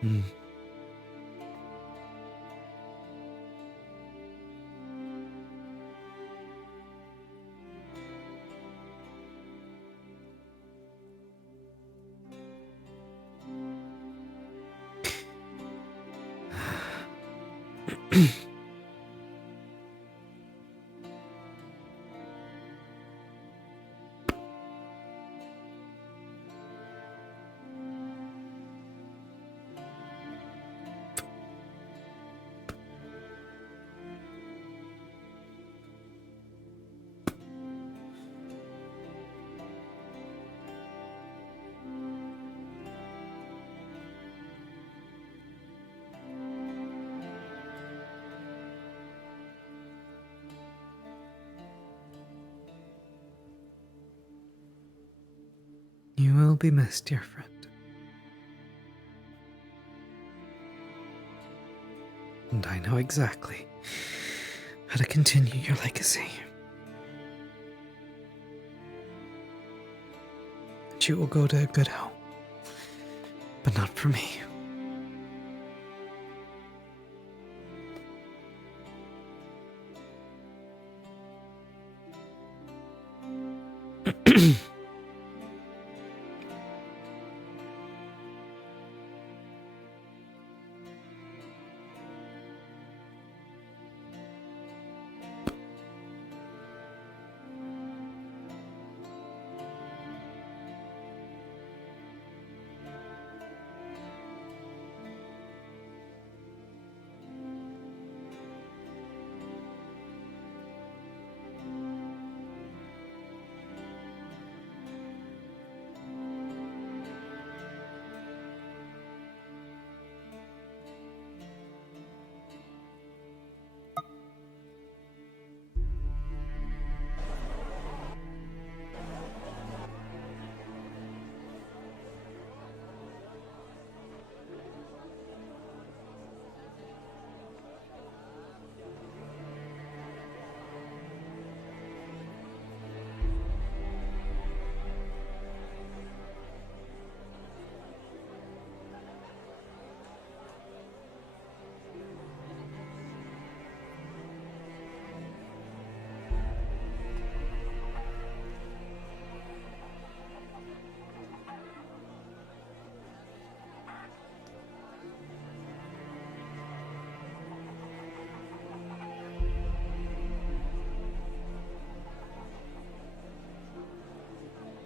Hmm. You will be missed, dear friend. And I know exactly how to continue your legacy. And you will go to a good home, but not for me.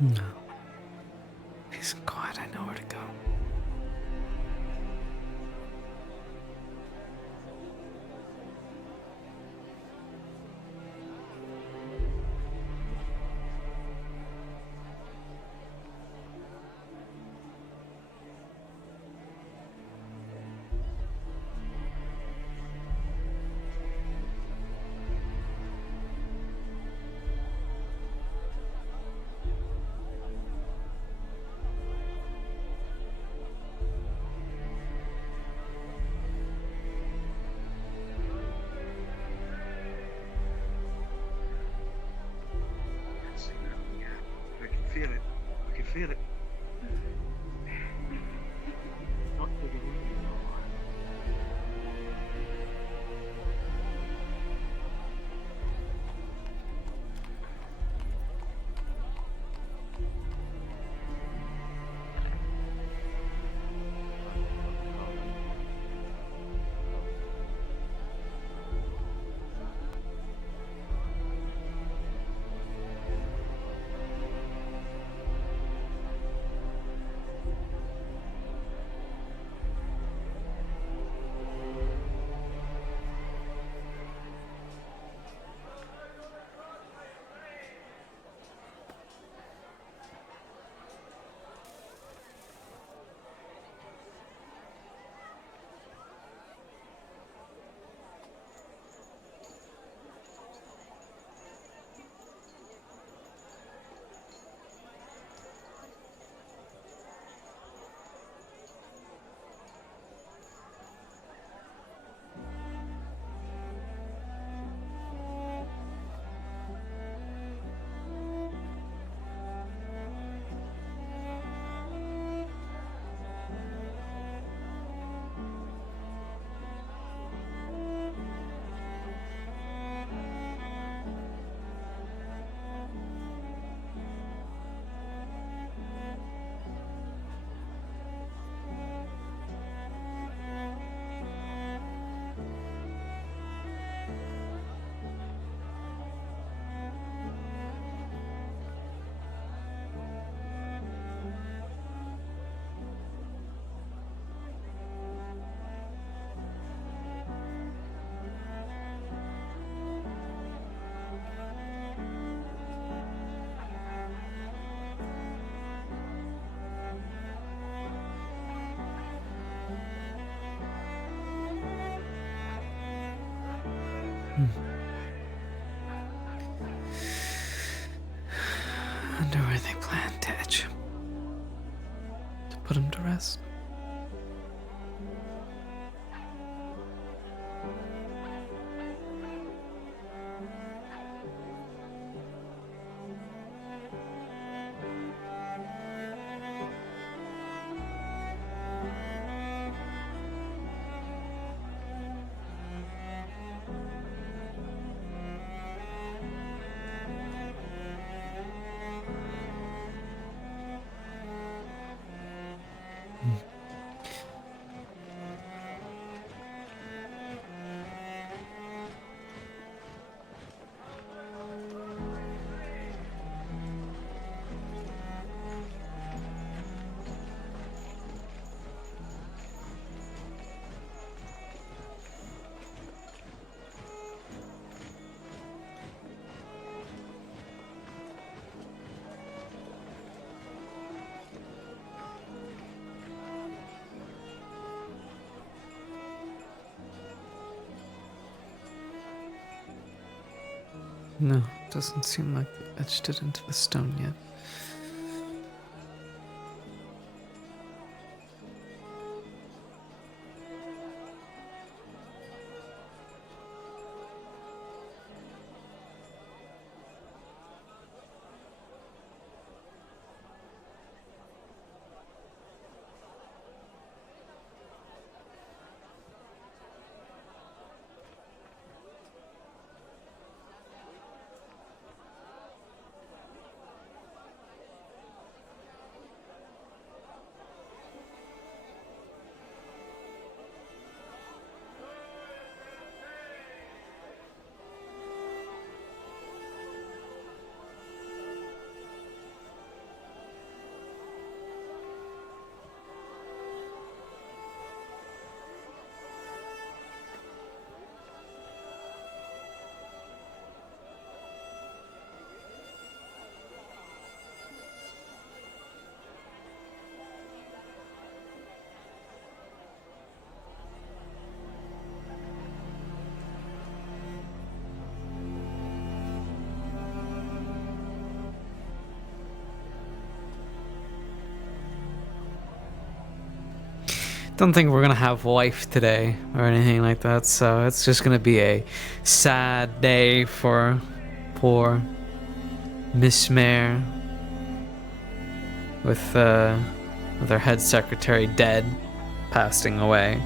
No. Peace and quiet, I know where to go. I can feel it. I can feel it. Not giving in anymore. wonder where they plan to etch him. To put him to rest. No, doesn't seem like they etched it into the stone yet. Don't think we're gonna have wife today or anything like that, so it's just gonna be a sad day for poor Miss Mare with her head secretary dead, passing away.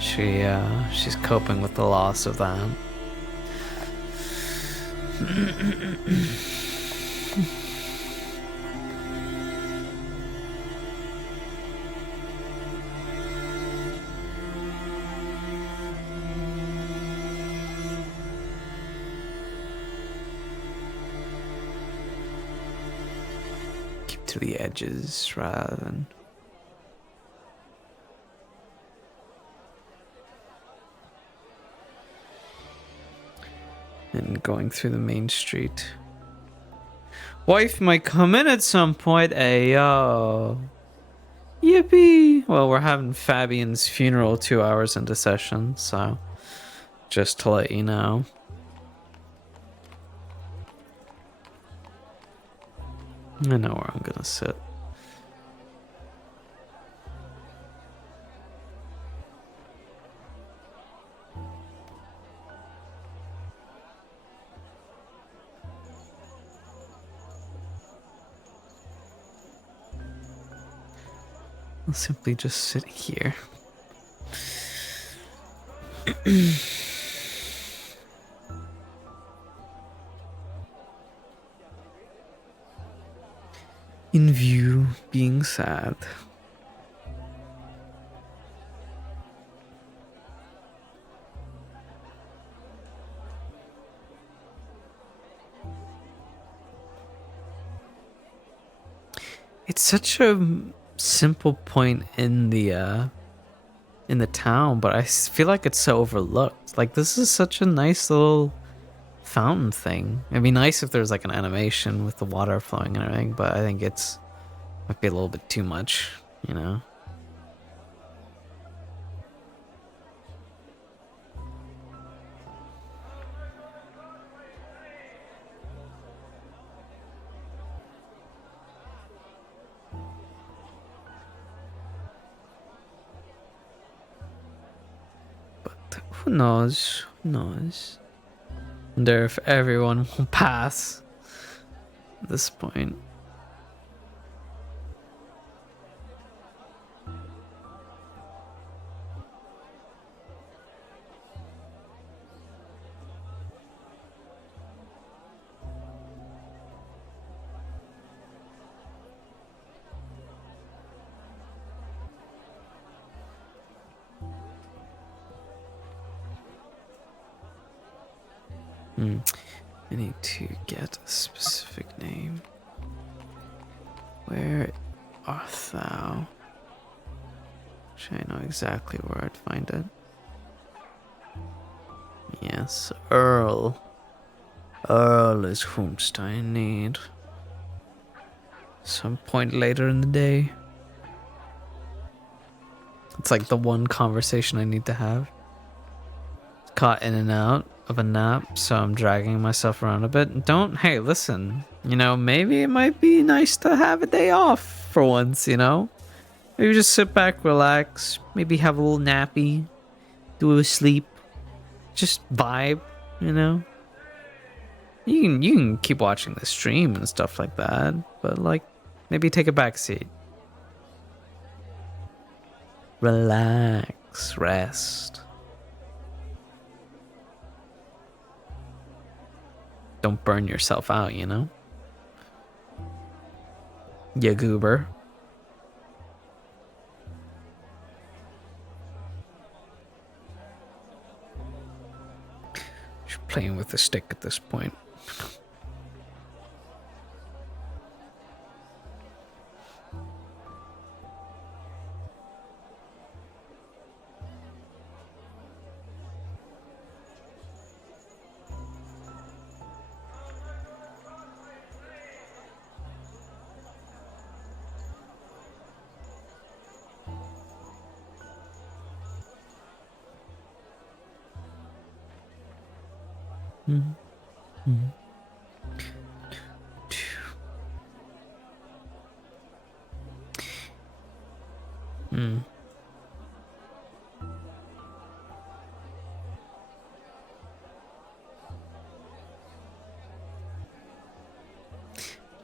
She's coping with the loss of that. To the edges rather than and going through the main street. Wife might come in at some point. Ayo. Yippee! Well, we're having Fabian's funeral 2 hours into session, so just to let you know. I know where I'm gonna sit. I'll simply just sit here. In view, being sad. It's such a simple point in the town, but I feel like it's so overlooked. Like, this is such a nice little fountain thing. It'd be nice if there's like an animation with the water flowing and everything, but I think it's might be a little bit too much, you know. who knows? Who knows? Wonder if everyone will pass at this point. I need to get a specific name. Where art thou? Actually, I know exactly where I'd find it. Yes, Earl. Earl is whomst I need. Some point later in the day. It's like the one conversation I need to have. Caught in and out of a nap, so I'm dragging myself around a bit. Hey, listen, maybe it might be nice to have a day off for once, Maybe just sit back, relax, maybe have a little nappy, do a sleep, just vibe, You can keep watching the stream and stuff like that, but like, maybe take a back seat. Relax, rest. Don't burn yourself out, You goober. Just playing with the stick at this point.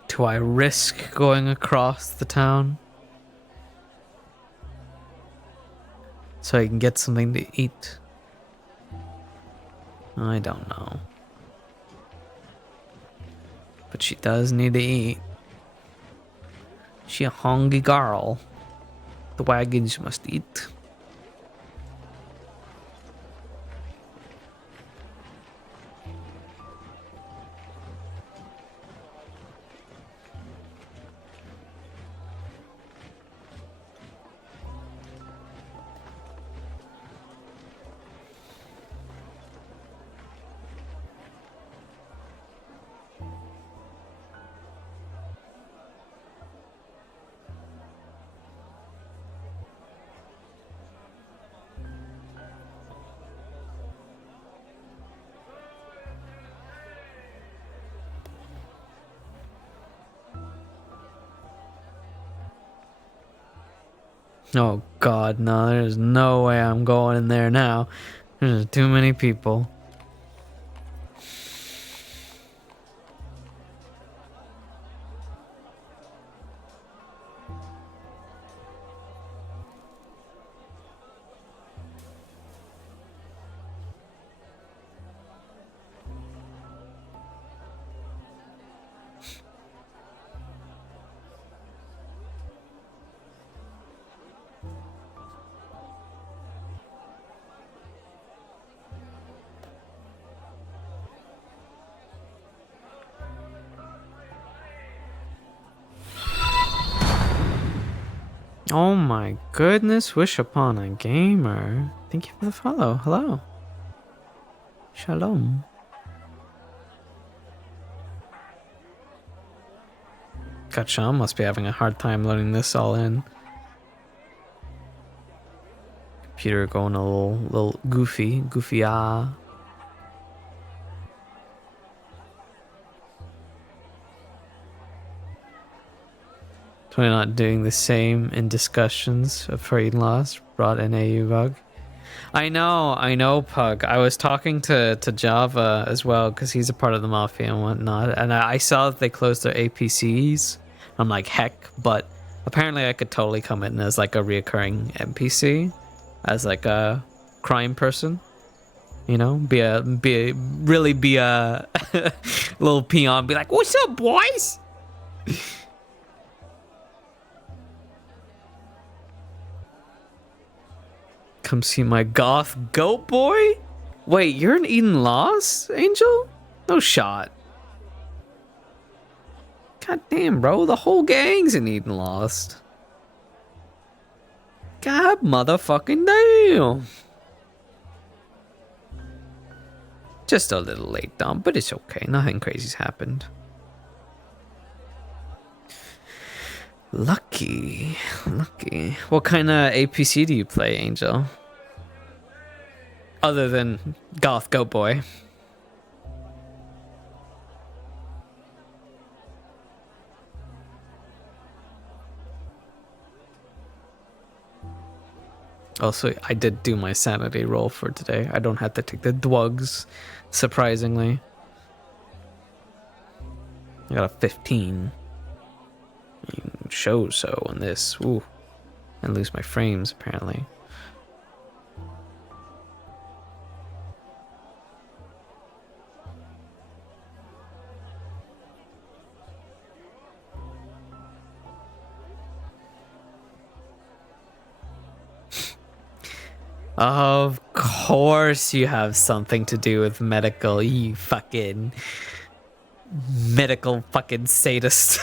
Do I risk going across the town so I can get something to eat? I don't know. But she does need to eat. She a hungry girl. The wagons must eat. Oh god, no, there's no way I'm going in there now. There's too many people. Oh my goodness, wish upon a gamer. Thank you for the follow. Hello. Shalom. God, Sean must be having a hard time loading this all in. Computer going a little goofy. Totally not doing the same in discussions of trade loss brought in AU bug. I know, Pug. I was talking to Java as well because he's a part of the mafia and whatnot, and I saw that they closed their APCs. I'm like, heck, but apparently I could totally come in as like a reoccurring NPC, as like a crime person. You know, be a little peon. Be like, "What's up, boys?" Come see my goth goat boy. Wait, you're in Eden Lost, Angel? No shot. God damn, bro, the whole gang's in Eden Lost. God motherfucking damn. Just a little late, Dom, but it's okay. Nothing crazy's happened. Lucky. What kind of APC do you play, Angel? Other than Goth Goat Boy. Also, I did do my sanity roll for today. I don't have to take the drugs, surprisingly. I got a 15. Shows so in this. Ooh. And lose my frames, apparently. Of course you have something to do with medical, you fucking medical fucking sadist.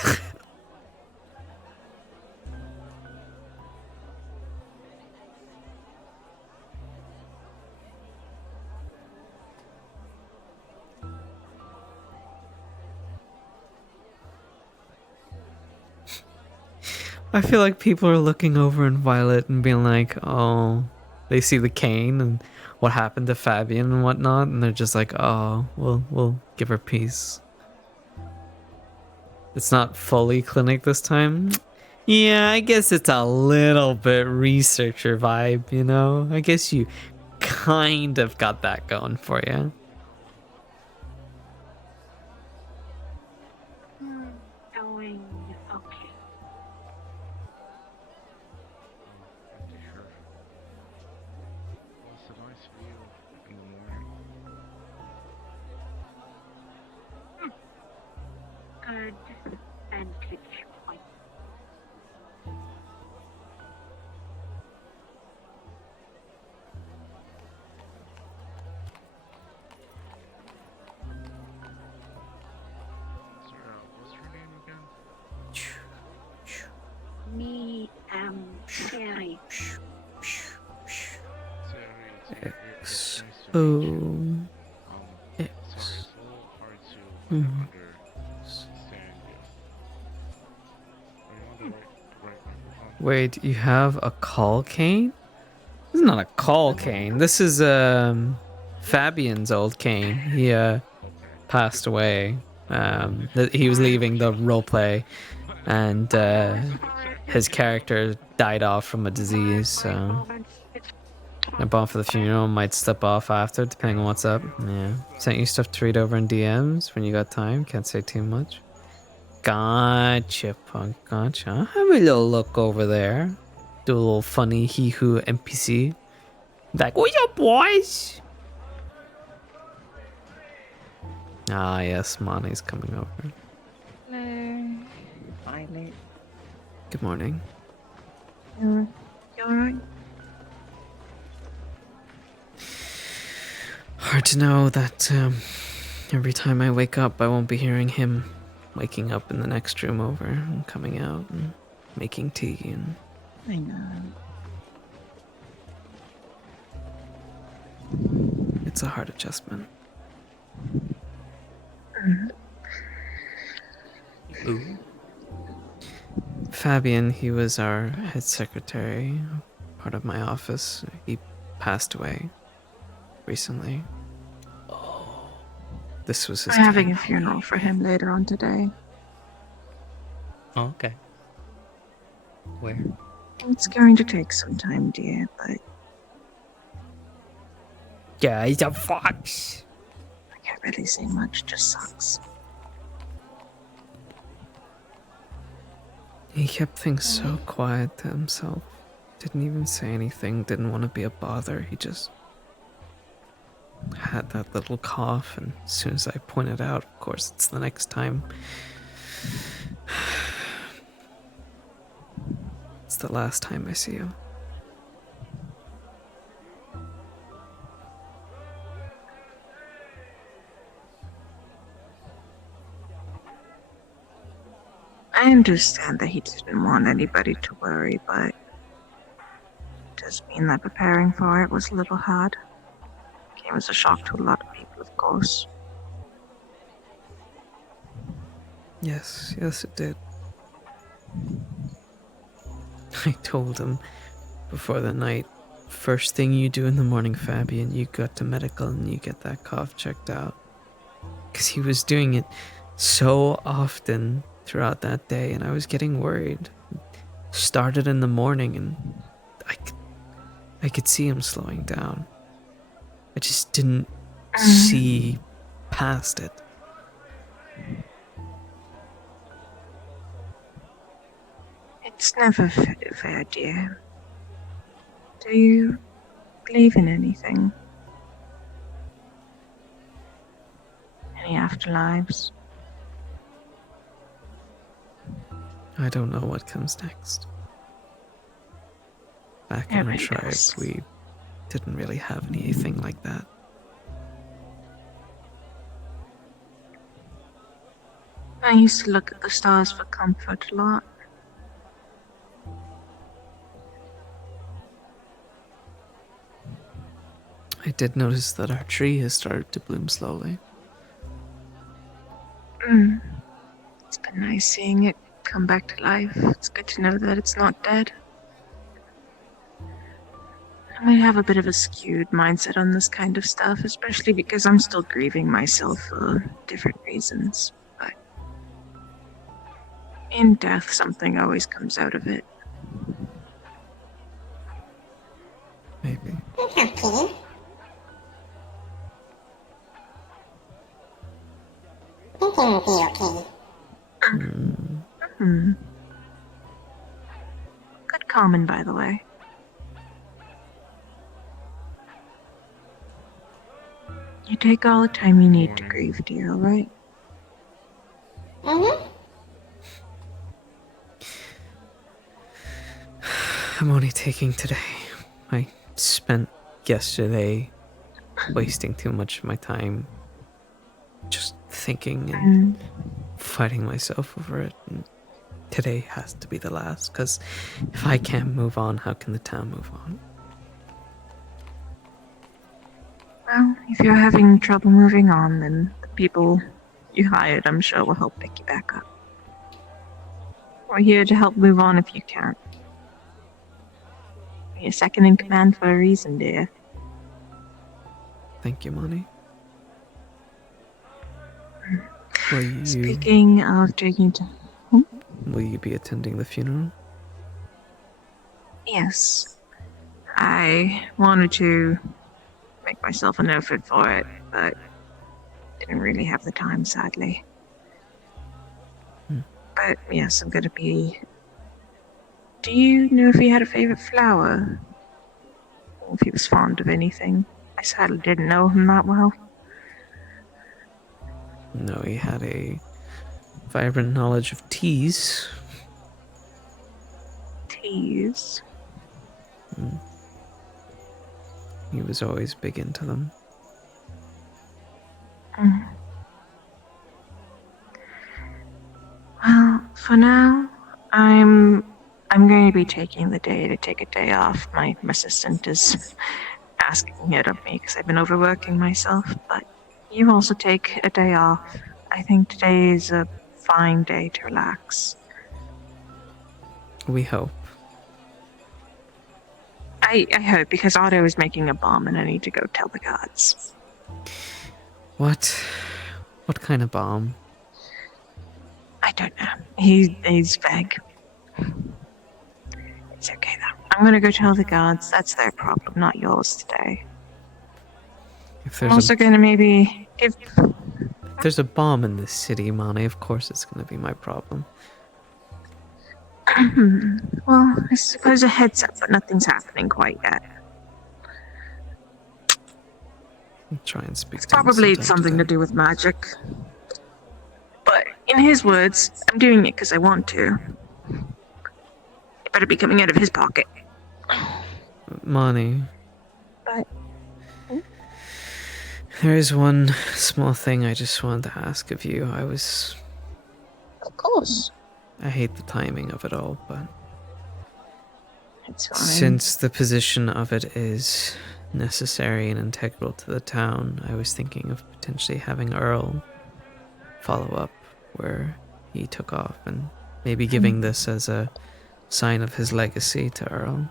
I feel like people are looking over in Violet and being like, oh, they see the cane and what happened to Fabian and whatnot, and they're just like, oh, we'll give her peace. It's not fully clinic this time. Yeah, I guess it's a little bit researcher vibe, you know? I guess you kind of got that going for you. Going okay. What's a nice view in the morning? Good vantage point. What's your name again? Me am Sherry. Terry. It's nice to meet you. Oh. Sorry, it's a little hard to understand you. Are you on the right microphone? Wait, you have a call cane? This is not a call cane. This is Fabian's old cane. He passed away. He was leaving the roleplay, and his character died off from a disease. So I bought for the funeral. Might slip off after, depending on what's up. Yeah, sent you stuff to read over in DMs when you got time. Can't say too much. Gotcha, punk. Gotcha. I'll have a little look over there. Do a little funny hee-hoo NPC. Like, what's up, boys? Ah, yes, Monty's coming over. Hello. Violet. Good morning. You alright? Hard to know that every time I wake up, I won't be hearing him waking up in the next room over and coming out and making tea. And I know. it's a hard adjustment. Ooh. Fabian, he was our head secretary, part of my office. He passed away recently. Oh, this was his. I'm having a funeral for him later on today. Oh, okay. Where? It's going to take some time, dear, but Yeah, he's a fox. I can't really say much, just sucks. He kept things so quiet to himself. Didn't even say anything, didn't want to be a bother. He just had that little cough, and as soon as I pointed out, of course, it's the next time. It's the last time I see him. I understand that he didn't want anybody to worry, but it does mean that preparing for it was a little hard. Came as a shock to a lot of people, of course. Yes, it did. I told him before the night, first thing you do in the morning, Fabian, you go to medical and you get that cough checked out. Because he was doing it so often throughout that day, and I was getting worried. Started in the morning, and I could see him slowing down. I just didn't see past it. It's never fair, dear. Do you believe in anything? Any afterlives? I don't know what comes next. Back in our Nobody tribe, does. we didn't really have anything like that. I used to look at the stars for comfort a lot. I did notice that our tree has started to bloom slowly. It's been nice seeing it come back to life. It's good to know that it's not dead. I might have a bit of a skewed mindset on this kind of stuff, especially because I'm still grieving myself for different reasons. But in death, something always comes out of it. Maybe. Good comment, by the way. You take all the time you need to grieve, dear, alright? I'm only taking today. I spent yesterday wasting too much of my time just thinking and fighting myself over it. And today has to be the last, because if I can't move on, how can the town move on? Well, if you're having trouble moving on, then the people you hired, I'm sure, will help pick you back up. We're here to help move on if you can't. You're second in command for a reason, dear. Thank you, Monty. Will Speaking of taking time. you be attending the funeral? Yes. I wanted to make myself an effort for it, but didn't really have the time, sadly. But yes, I'm gonna be. Do you know if he had a favorite flower? Or if he was fond of anything? I sadly didn't know him that well. No, he had a vibrant knowledge of teas. Teas. He was always big into them. Well, for now, I'm going to be taking the day to take a day off. My assistant is asking it of me because I've been overworking myself, but you also take a day off. I think today is a fine day to relax. We hope. I hope, because Otto is making a bomb and I need to go tell the gods. What? What kind of bomb? I don't know. He's vague. It's okay though. I'm gonna go tell the gods. That's their problem, not yours today. If I'm there's also a gonna maybe give. if there's a bomb in this city, Monty, of course it's gonna be my problem. Well, I suppose a heads up, but nothing's happening quite yet. I'll try and speak It's to him probably sometime something to today. do with magic. But in his words, I'm doing it because I want to. It better be coming out of his pocket. Monty, But there is one small thing I just wanted to ask of you. of course, I hate the timing of it all, but it's fine. since the position of it is necessary and integral to the town, I was thinking of potentially having Earl follow up where he took off and maybe giving this as a sign of his legacy to Earl.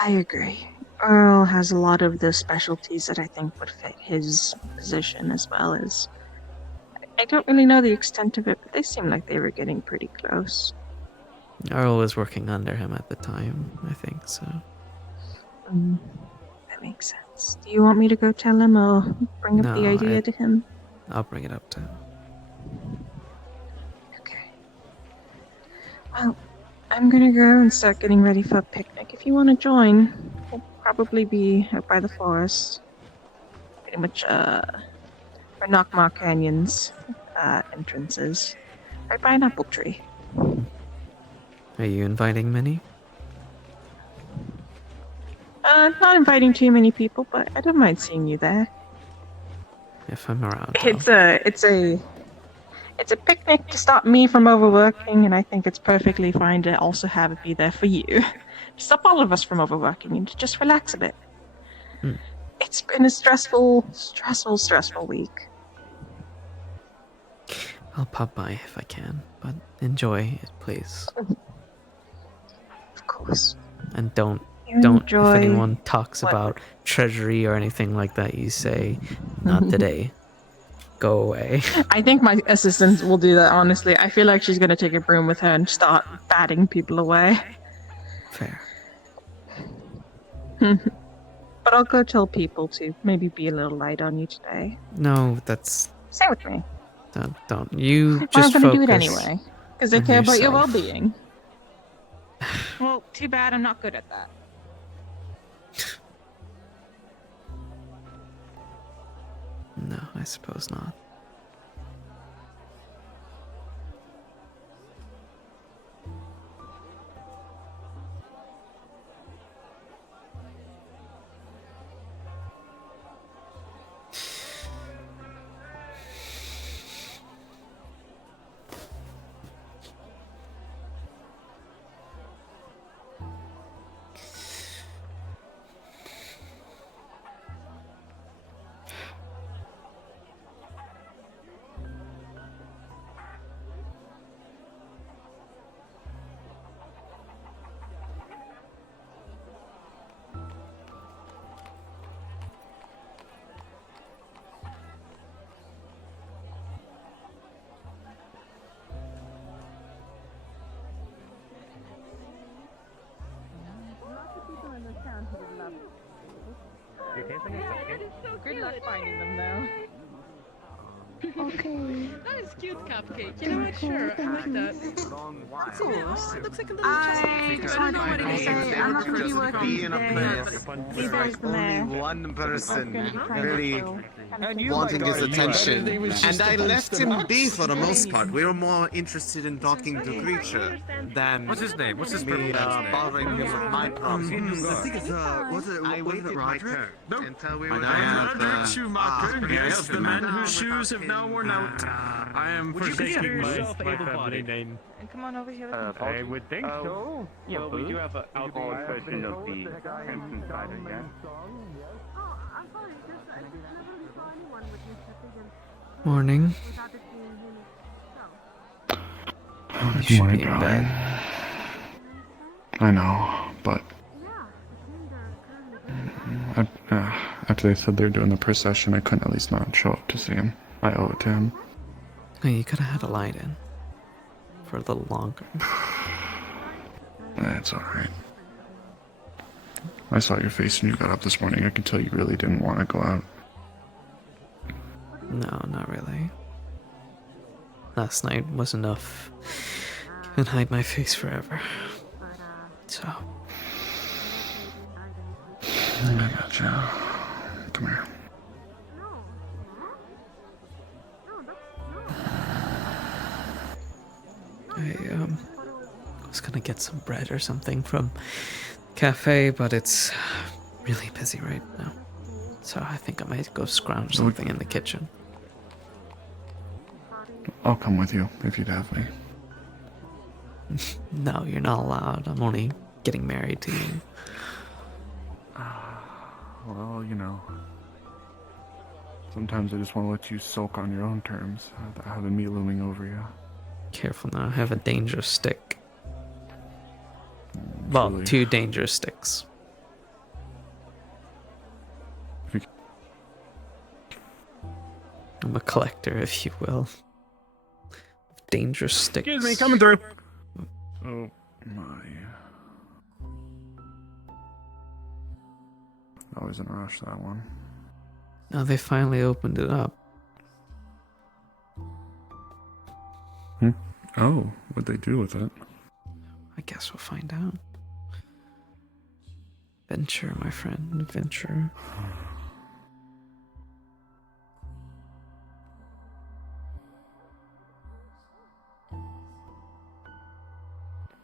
I agree. Earl has a lot of the specialties that I think would fit his position as well as. I don't really know the extent of it, but they seem like they were getting pretty close. Earl was working under him at the time, I think, so. That makes sense. Do you want me to go tell him or bring up No, the idea to him? I'll bring it up to him. Okay. Well, I'm gonna go and start getting ready for a picnic. If you want to join, we'll probably be out by the forest. Pretty much, or Knockmar Canyon's entrances. Right by an apple tree. Are you inviting many? Not inviting too many people, but I don't mind seeing you there. If I'm around, It's a picnic to stop me from overworking, and I think it's perfectly fine to also have it be there for you. To stop all of us from overworking and to just relax a bit. It's been a stressful week. I'll pop by if I can, but enjoy it, please. Of course. And don't, Enjoy if anyone talks what- about treasury or anything like that, you say, not today. Go away. I think my assistant will do that, honestly. I feel like she's gonna take a broom with her and start batting people away. Fair. But I'll go tell people to maybe be a little light on you today. No, that's... Stay with me. Don't. You Well, just I'm gonna focus. do it anyway. Because I on care about your yourself. well-being. Well, too bad I'm not good at that. No, I suppose not. Good luck finding them, though. Okay. That is cute cupcake. You know what? Sure, I like that. course. It looks like a little I just wanted I to don't know say what it is. I'm not going to be Just working be in a today. place Be where there's the mayor. only one person Gonna be trying really to wanting his attention, and I left him be for the most part. We were more interested in talking to Creature than What's his name? What's his me purple last name? bothering him with my problems. I think it's I waited my turn Nope. until we were And done. I have Schumacher. Yes, yes, the man whose shoes have now worn out. I am forsaking my family name. And come on over here with me. I would think so. Yeah, well, we do have an alcohol version of the Crimson Cider, yeah? Morning. You should Morning, be in darling. bed. I know, but after they said they were doing the procession, I couldn't at least not show up to see him. I owe it to him. Hey, you could have had a light in. For a little longer. It's alright. I saw your face when you got up this morning. I could tell you really didn't want to go out. No, not really. Last night was enough. Can't hide my face forever. So. I gotcha. Come here. I was gonna get some bread or something from cafe, but it's really busy right now. So I think I might go scrounge something in the kitchen. I'll come with you if you'd have me. No, you're not allowed. I'm only getting married to you. Well, you know. Sometimes I just want to let you soak on your own terms without having me looming over you. Careful now, I have a dangerous stick. Well, Truly. 2 dangerous sticks. I'm a collector, if you will. Dangerous sticks. Excuse me, coming through. Oh my. Always in a rush, that one. Now they finally opened it up. Oh, what'd they do with it? I guess we'll find out. Venture, my friend, venture.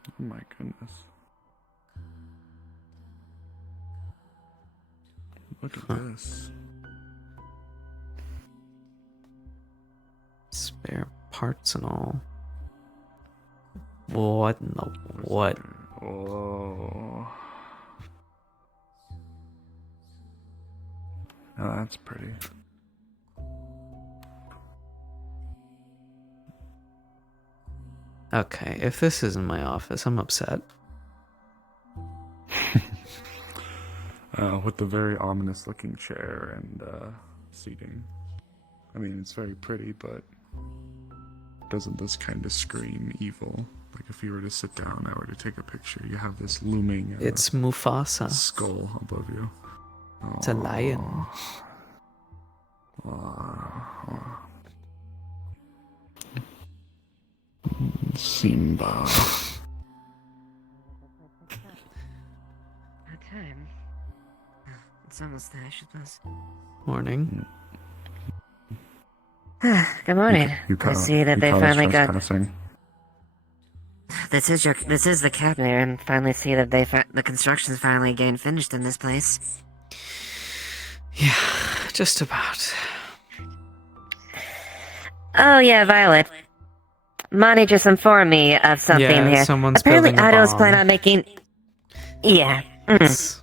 Oh my goodness. Look at this. Spare parts and all. What in the what? Oh. Now that's pretty. Okay, if this isn't my office, I'm upset. With the very ominous looking chair and seating. I mean, it's very pretty, but doesn't this kind of scream evil? Like if you were to sit down, I were to take a picture, you have this looming It's Mufasa. skull above you. It's a lion. Simba. What time? It's almost there, I suppose. Morning. Good morning. I see that they finally got. This is the cabinet, and finally see that the construction's finally getting finished in this place. Yeah, just about. Oh yeah, Violet. Monty just informed me of something Yeah, here. someone's Apparently, building a Ido's bomb. plan on making. Yeah. This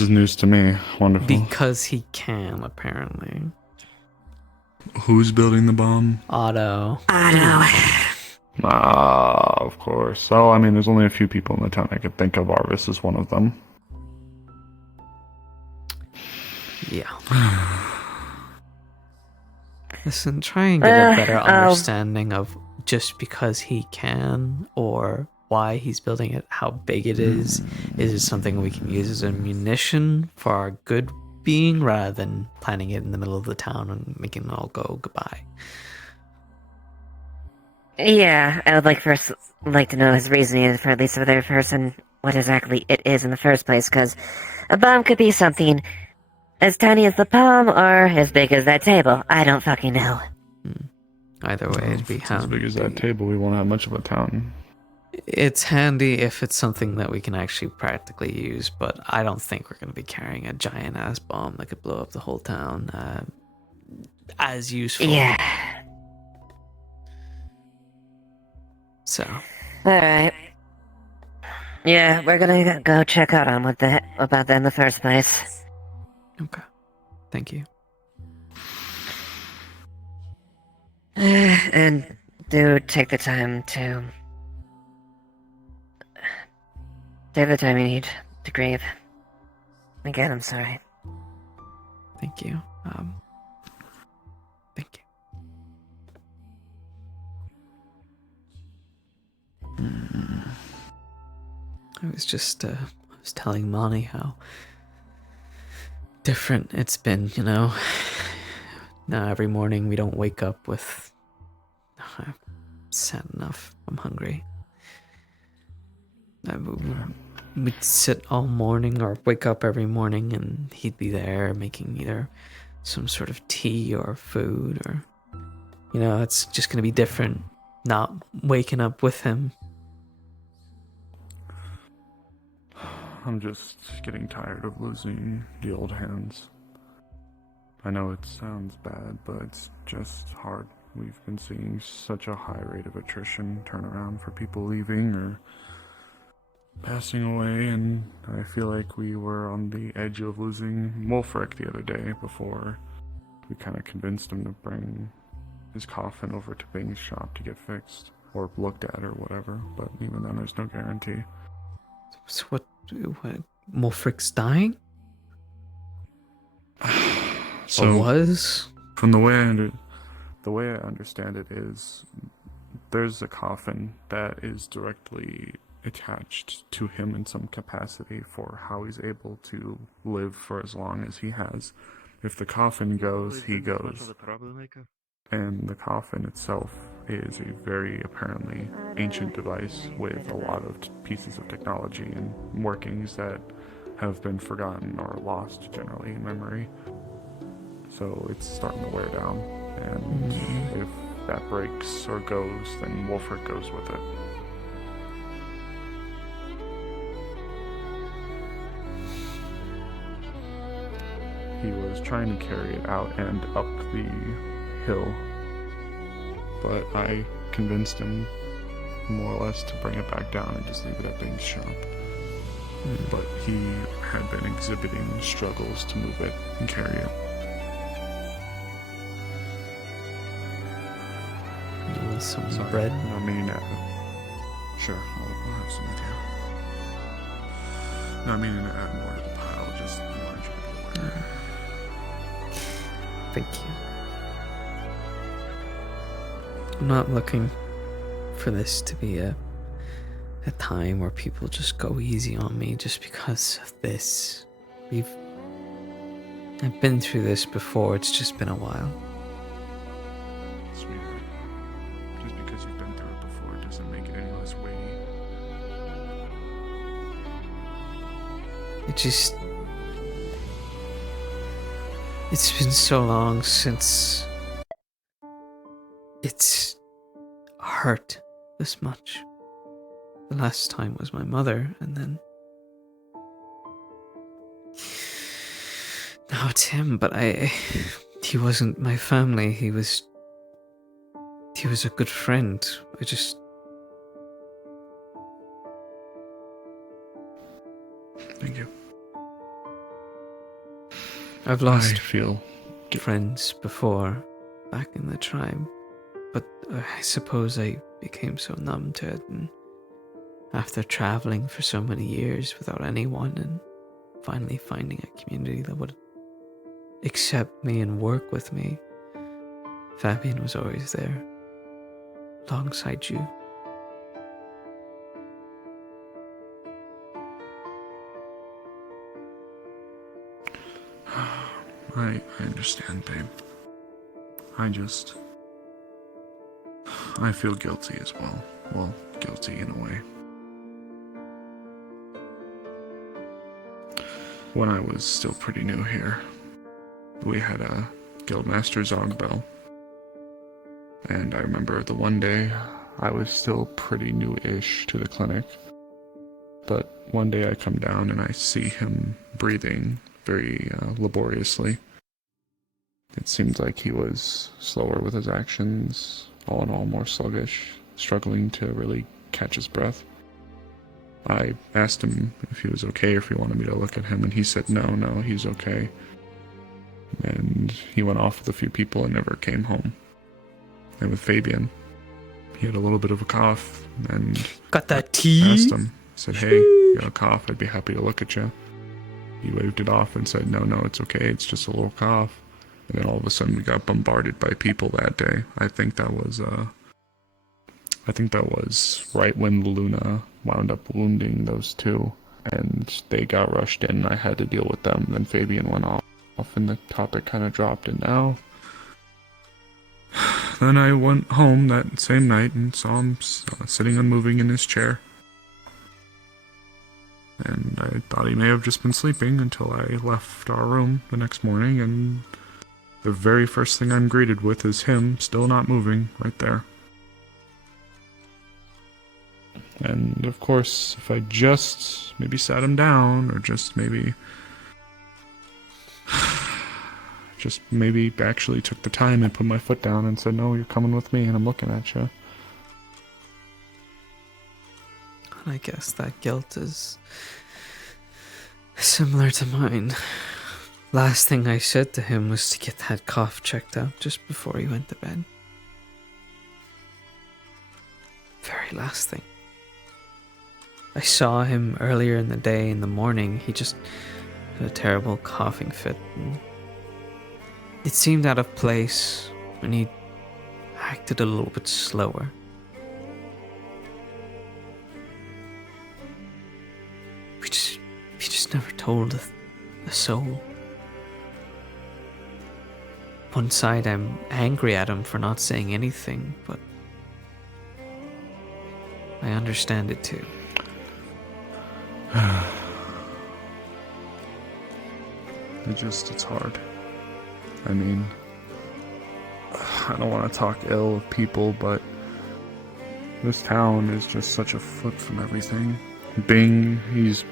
is news to me. Wonderful. Because he can, apparently. Who's building the bomb? Otto. Of course. So, I mean, there's only a few people in the town I could think of. Arvis is one of them. Yeah. Listen, try and get a better understanding of just because he can, or why he's building it, how big it is. Is it something we can use as a munition for our good being, rather than planting it in the middle of the town and making it all go goodbye? Yeah, I would like to know his reasoning for at least the other person, what exactly it is in the first place, because a bomb could be something as tiny as the palm or as big as that table. I don't fucking know. Either way, it'd be as big as that table, we won't have much of a town. It's handy if it's something that we can actually practically use, but I don't think we're going to be carrying a giant ass bomb that could blow up the whole town as useful. Yeah. So. Alright. Yeah, we're gonna go check out on about that in the first place. Okay. Thank you. And do take the time you need to grieve. Again, I'm sorry. Thank you. Thank you. I was just was telling Monty how different it's been, you know. Now every morning we don't wake up with, I'm sad enough, I'm hungry. We'd sit all morning or wake up every morning and he'd be there making either some sort of tea or food, or, you know, it's just gonna be different not waking up with him. I'm just getting tired of losing the old hands. I know it sounds bad, but it's just hard. We've been seeing such a high rate of attrition turn around for people leaving or passing away, and I feel like we were on the edge of losing Wolfric the other day before we kind of convinced him to bring his coffin over to Bing's shop to get fixed or looked at or whatever, but even then there's no guarantee. So what Wolfric's dying? So or was? From the way I understand it is there's a coffin that is directly attached to him in some capacity for how he's able to live for as long as he has. If the coffin goes, he goes. And the coffin itself is a very apparently ancient device with a lot of pieces of technology and workings that have been forgotten or lost generally in memory. So it's starting to wear down, and if that breaks or goes, then Wolfric goes with it. He was trying to carry it out and up the hill, but I convinced him more or less to bring it back down and just leave it at Bing's shop. But he had been exhibiting struggles to move it and carry it. You want some bread? I mean, sure, I'll have some with you. No, I mean, add more to the pile, just wanted you to be aware. Thank you. I'm not looking for this to be a time where people just go easy on me just because of this. I've been through this before, it's just been a while. Sweetheart, just because you've been through it before doesn't make it any less weighty. It's been so long since it's hurt this much. The last time was my mother, and then now it's him, but he wasn't my family, he was a good friend. Thank you. I've lost feel friends before, back in the tribe, but I suppose I became so numb to it, and after traveling for so many years without anyone and finally finding a community that would accept me and work with me, Fabian was always there, alongside you. I understand, babe. I feel guilty as well. Well, guilty in a way. When I was still pretty new here, we had a Guildmaster Zogbel. And I remember the one day I was still pretty new-ish to the clinic. But one day I come down and I see him breathing very laboriously. It seemed like he was slower with his actions, all in all more sluggish, struggling to really catch his breath. I asked him if he was okay, or if he wanted me to look at him, and he said no, he's okay. And he went off with a few people and never came home. And with Fabian, he had a little bit of a cough, and got that tea? I asked him, said, hey, you got a cough, I'd be happy to look at you. He waved it off and said, no, it's okay, it's just a little cough. And then all of a sudden we got bombarded by people that day. I think that was right when Luna wound up wounding those two. and they got rushed in. I had to deal with them. Then Fabian went off, and the topic kind of dropped. And now, then I went home that same night and saw him sitting unmoving in his chair. And I thought he may have just been sleeping until I left our room the next morning, and the very first thing I'm greeted with is him still not moving right there. And of course, if I just maybe sat him down, or just maybe actually took the time and put my foot down and said, no, you're coming with me and I'm looking at you. I guess that guilt is similar to mine. Last thing I said to him was to get that cough checked out just before he went to bed. Very last thing. I saw him earlier in the day, in the morning. He just had a terrible coughing fit. And it seemed out of place, and he acted a little bit slower. He just never told a soul. One side I'm angry at him for not saying anything, but I understand it too. It's hard. I mean, I don't want to talk ill of people, but this town is just such a foot from everything. Bing, his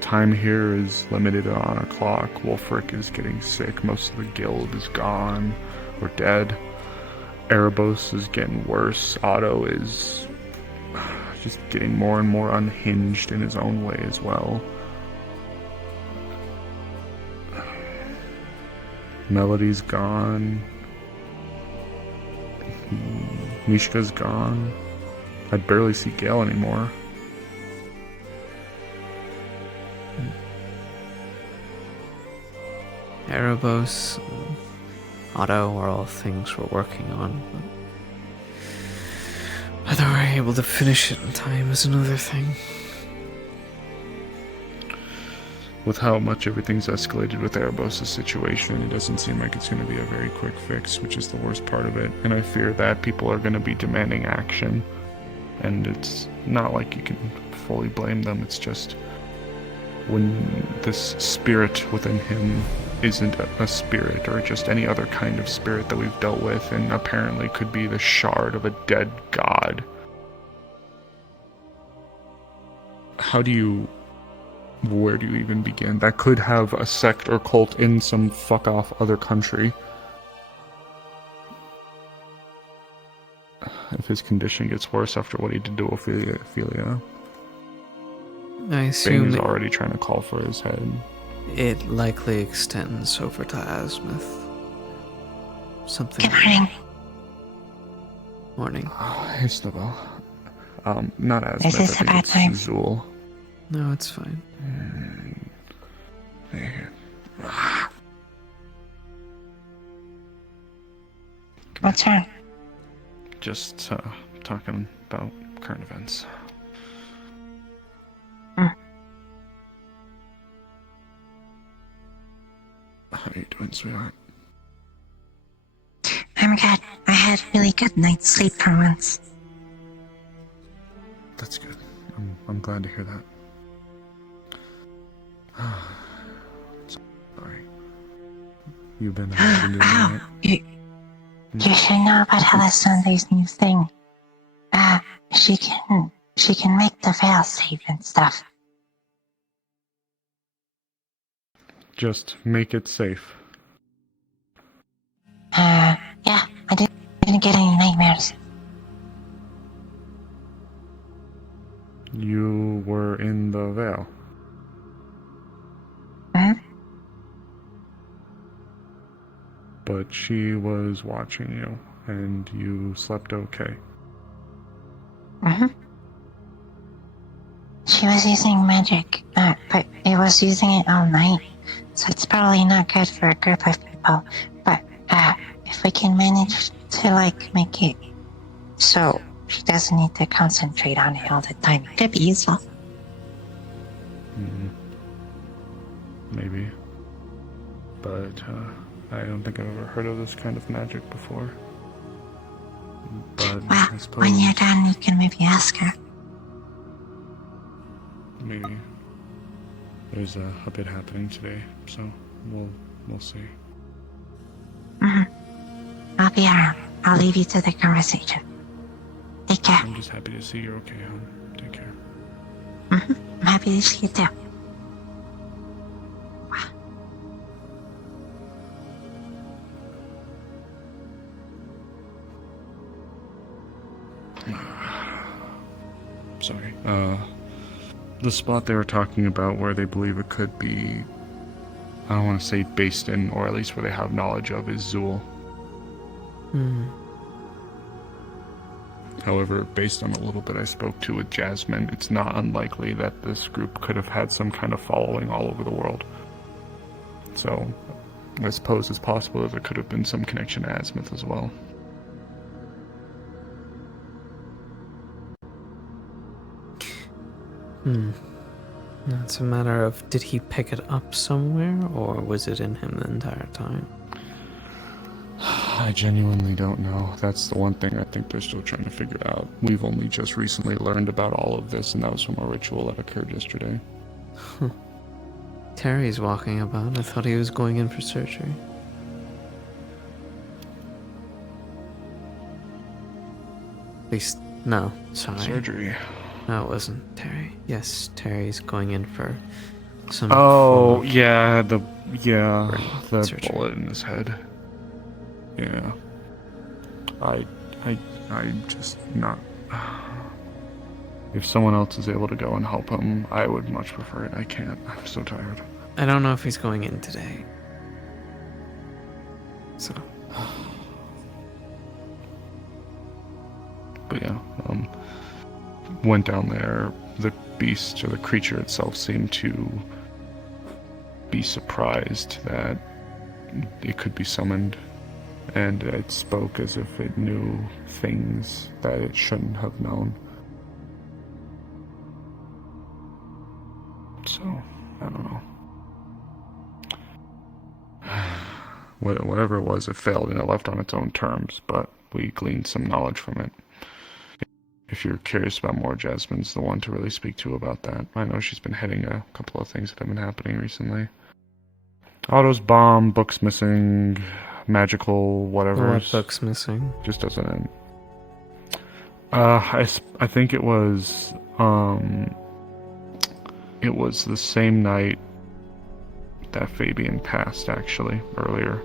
time here is limited on a clock. Wolfric is getting sick. Most of the guild is gone or dead. Erebos is getting worse. Otto is just getting more and more unhinged in his own way as well. Melody's gone. Mishka's gone. I barely see Gale anymore. Erebos, Otto are all things we're working on, but whether we're able to finish it in time is another thing. With how much everything's escalated with Erebos' situation, it doesn't seem like it's going to be a very quick fix, which is the worst part of it. And I fear that people are going to be demanding action. And it's not like you can fully blame them. It's just when this spirit within him isn't a spirit or just any other kind of spirit that we've dealt with, and apparently could be the shard of a dead god. Where do you even begin? That could have a sect or cult in some fuck-off other country. If his condition gets worse after what he did to Ophelia. I assume Bing is already trying to call for his head. It likely extends over to Azimuth. Something. Good morning. Morning. Hey, Snowball. Not Azimuth. Is this a bad time? Zool. No, it's fine. Here. What's wrong? Just talking about current events. How are you doing, sweetheart? I'm good. I had a really good night's sleep for once. That's good. I'm glad to hear that. Sorry. You've been doing alright? You should know about Alessandra's new thing. She can make the veil safe and stuff. Just make it safe. Yeah, I didn't get any nightmares. You were in the veil. But she was watching you, and you slept okay. She was using magic, but it was using it all night, so it's probably not good for a group of people. But if we can manage to make it so she doesn't need to concentrate on it all the time, it could be useful. Maybe. But I don't think I've ever heard of this kind of magic before. But Well, I suppose when you're done, you can maybe ask her. maybe there's a bit happening today, so we'll see. I'll be around. I'll leave you to the conversation. Take care. I'm just happy to see you're okay, hon. Take care. I'm happy to see you too. Sorry. The spot they were talking about where they believe it could be, I don't want to say based in, or at least where they have knowledge of, is Zool. However, based on a little bit I spoke to with Jasmine, it's not unlikely that this group could have had some kind of following all over the world. So, I suppose it's possible that there could have been some connection to Azimuth as well. It's a matter of, did he pick it up somewhere, or was it in him the entire time? I genuinely don't know. That's the one thing I think they're still trying to figure out. We've only just recently learned about all of this, and that was from a ritual that occurred yesterday. Terry's walking about. I thought he was going in for surgery. At least, no, sorry. Surgery. No, it wasn't Terry. Yes, Terry's going in for some. Oh, yeah, the surgery. bullet in his head. Yeah. I'm just not. If someone else is able to go and help him, I would much prefer it. I can't. I'm so tired. I don't know if he's going in today. So. But yeah, went down there. The beast, or the creature itself, seemed to be surprised that it could be summoned, and it spoke as if it knew things that it shouldn't have known. So, I don't know. Whatever it was, it failed and it left on its own terms, but we gleaned some knowledge from it. If you're curious about more, Jasmine's the one to really speak to about that. I know she's been heading a couple of things that have been happening recently. Otto's bomb, books missing, magical, whatever. What book's missing? Just doesn't end. I think it was the same night that Fabian passed, actually, earlier.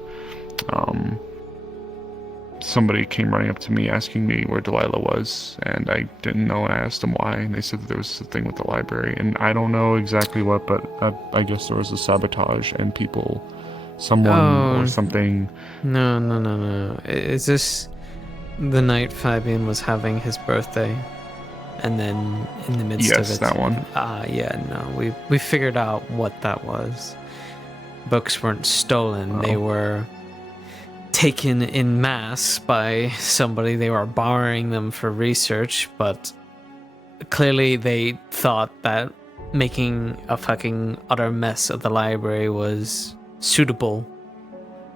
Somebody came running up to me asking me where Delilah was, and I didn't know, and I asked them why, and they said that there was a thing with the library, and I don't know exactly what, but I guess there was a sabotage, and someone or something. No. Is this the night Fabian was having his birthday? And then in the midst of it... Yes, that one. Yeah, no. We figured out what that was. Books weren't stolen. They were taken in mass by somebody. They were borrowing them for research, but clearly they thought that making a fucking utter mess of the library was suitable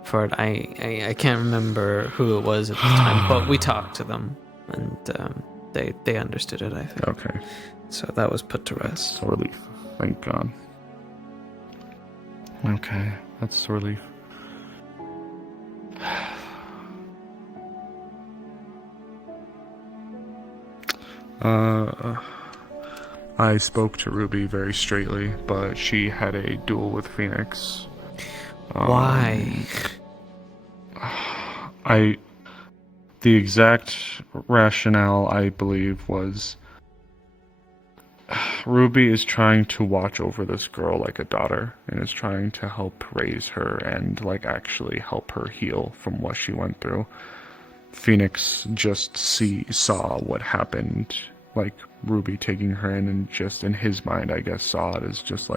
for it. I can't remember who it was at the time, but we talked to them, and they understood it, I think. Okay. So that was put to rest. That's a relief. Thank God. Okay, that's a relief. I spoke to Ruby very straightly, but she had a duel with Phoenix. Why? The exact rationale, I believe, was Ruby is trying to watch over this girl like a daughter, and is trying to help raise her and actually help her heal from what she went through. Phoenix just saw what happened, Ruby taking her in, and just in his mind, I guess, saw it as just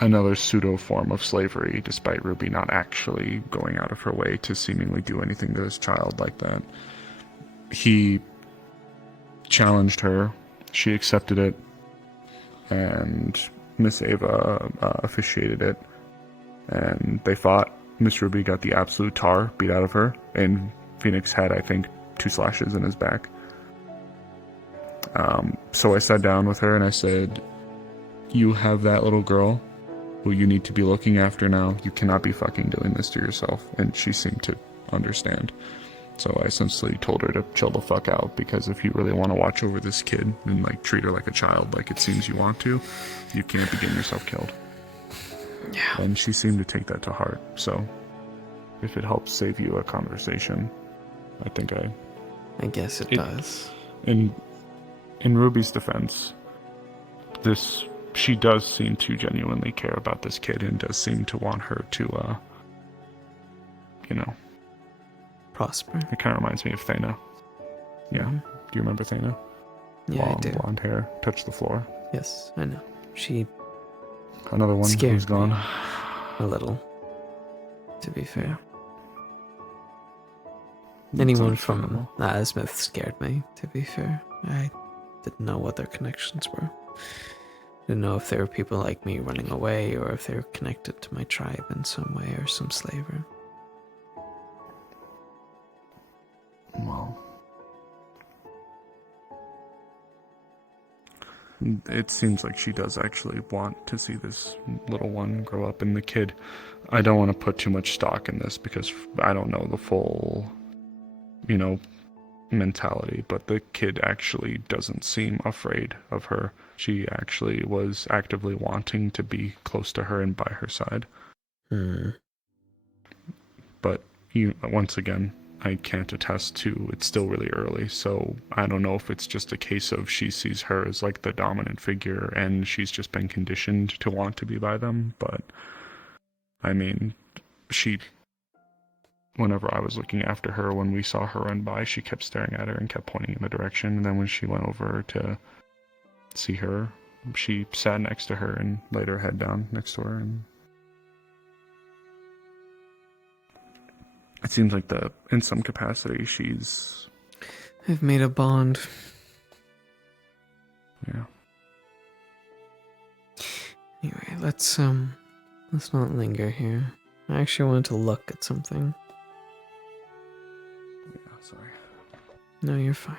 another pseudo form of slavery, despite Ruby not actually going out of her way to seemingly do anything to his child like that. He challenged her, she accepted it, and Miss Ava officiated it, and they fought. Miss Ruby got the absolute tar beat out of her, and Phoenix had, I think, 2 slashes in his back. So I sat down with her and I said, you have that little girl who you need to be looking after now. You cannot be fucking doing this to yourself. And she seemed to understand. So I essentially told her to chill the fuck out, because if you really want to watch over this kid and like treat her like a child like it seems you want to, you can't be getting yourself killed. Yeah. And she seemed to take that to heart. So if it helps save you a conversation, I think I guess it does. In Ruby's defense, she does seem to genuinely care about this kid and does seem to want her to, prosper. It kind of reminds me of Thena. Yeah. Mm-hmm. Do you remember Thena? Yeah, Long, I do. Blonde hair, touch the floor. Yes, I know. She Another one scared who's gone. me a little, to be fair. Anyone from Azimuth scared me, to be fair. I didn't know what their connections were. Didn't know if they were people like me running away, or if they were connected to my tribe in some way, or some slaver. Well, it seems like she does actually want to see this little one grow up. And the kid, I don't want to put too much stock in this because I don't know the full, mentality, but the kid actually doesn't seem afraid of her. She actually was actively wanting to be close to her and by her side. But once again, I can't attest to, it's still really early, so I don't know if it's just a case of she sees her as like the dominant figure and she's just been conditioned to want to be by them. But I mean, whenever I was looking after her, when we saw her run by, she kept staring at her and kept pointing in the direction. And then when she went over to see her, she sat next to her and laid her head down next to her. And it seems like in some capacity, I've made a bond. Yeah. Anyway, let's not linger here. I actually wanted to look at something. Yeah, sorry. No, you're fine.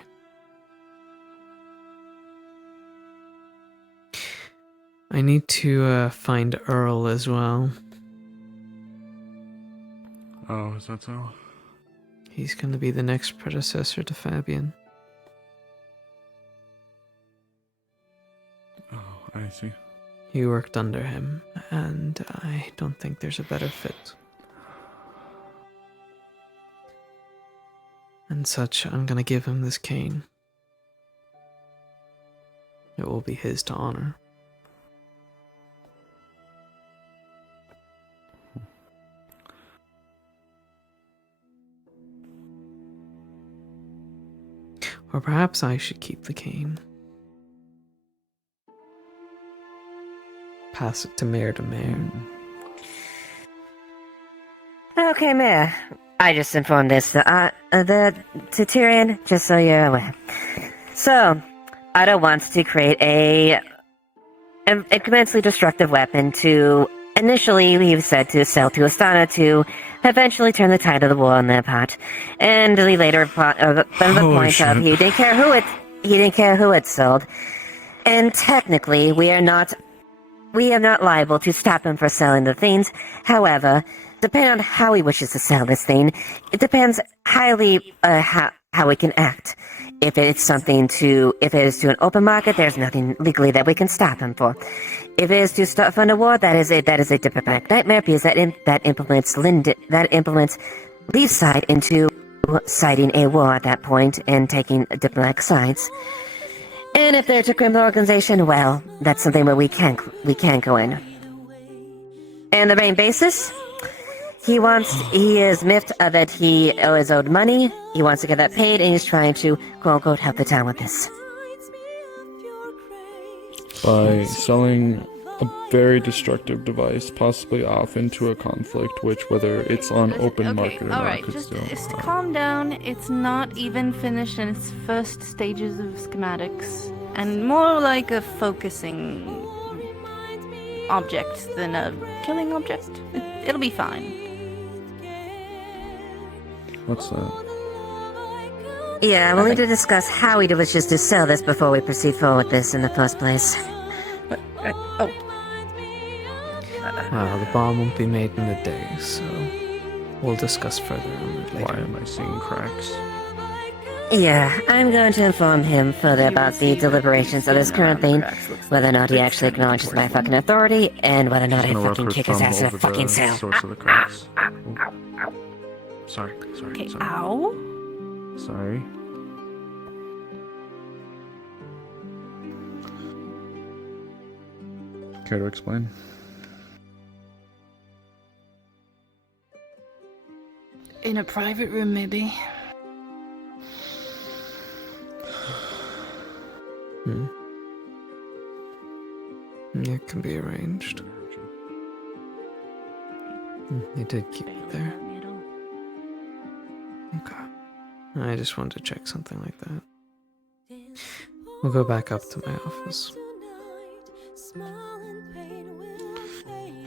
I need to find Earl as well. Oh, is that so? He's going to be the next predecessor to Fabian. Oh, I see. You worked under him, and I don't think there's a better fit. And such, I'm going to give him this cane. It will be his to honor. Or perhaps I should keep the cane. Pass it to Mayor. Okay, Mayor. I just informed this to Tyrion, just so you're aware. So, Otto wants to create a immensely destructive weapon to, initially he said to sell to Astana to eventually turn the tide of the war on their part. And he later point of he didn't care who it sold. And technically, we are not liable to stop him for selling the things. However, depending on how he wishes to sell this thing, it depends highly how we can act. If it is to an open market, there's nothing legally that we can stop him for. If it is to fund a war, that is a diplomatic nightmare, because that implements Lee's side into citing a war at that point and taking diplomatic sides. And if there's a criminal organization, well, that's something where we can't go in. And the main basis, he is miffed that he is owed money, he wants to get that paid, and he's trying to, quote-unquote, help the town with this. By selling a very destructive device, possibly off into a conflict, which, whether it's on open market or not, could still... Just calm down. It's not even finished in its first stages of schematics. And more like a focusing object than a killing object. It'll be fine. What's that? Yeah, we'll need to discuss how we wish to sell this before we proceed forward with this in the first place. Oh. Well, the bomb won't be made in a day, so we'll discuss further on it later. Why am I seeing cracks? Yeah, I'm going to inform him further about the deliberations of his current thing, whether or not he actually acknowledges my fucking authority, and whether or not I fucking kick his ass in a fucking cell. Source of the cracks. Sorry. Okay, ow. Sorry. Care to explain? In a private room, maybe. It can be arranged. They did keep it there. Okay. I just wanted to check something like that. We'll go back up to my office.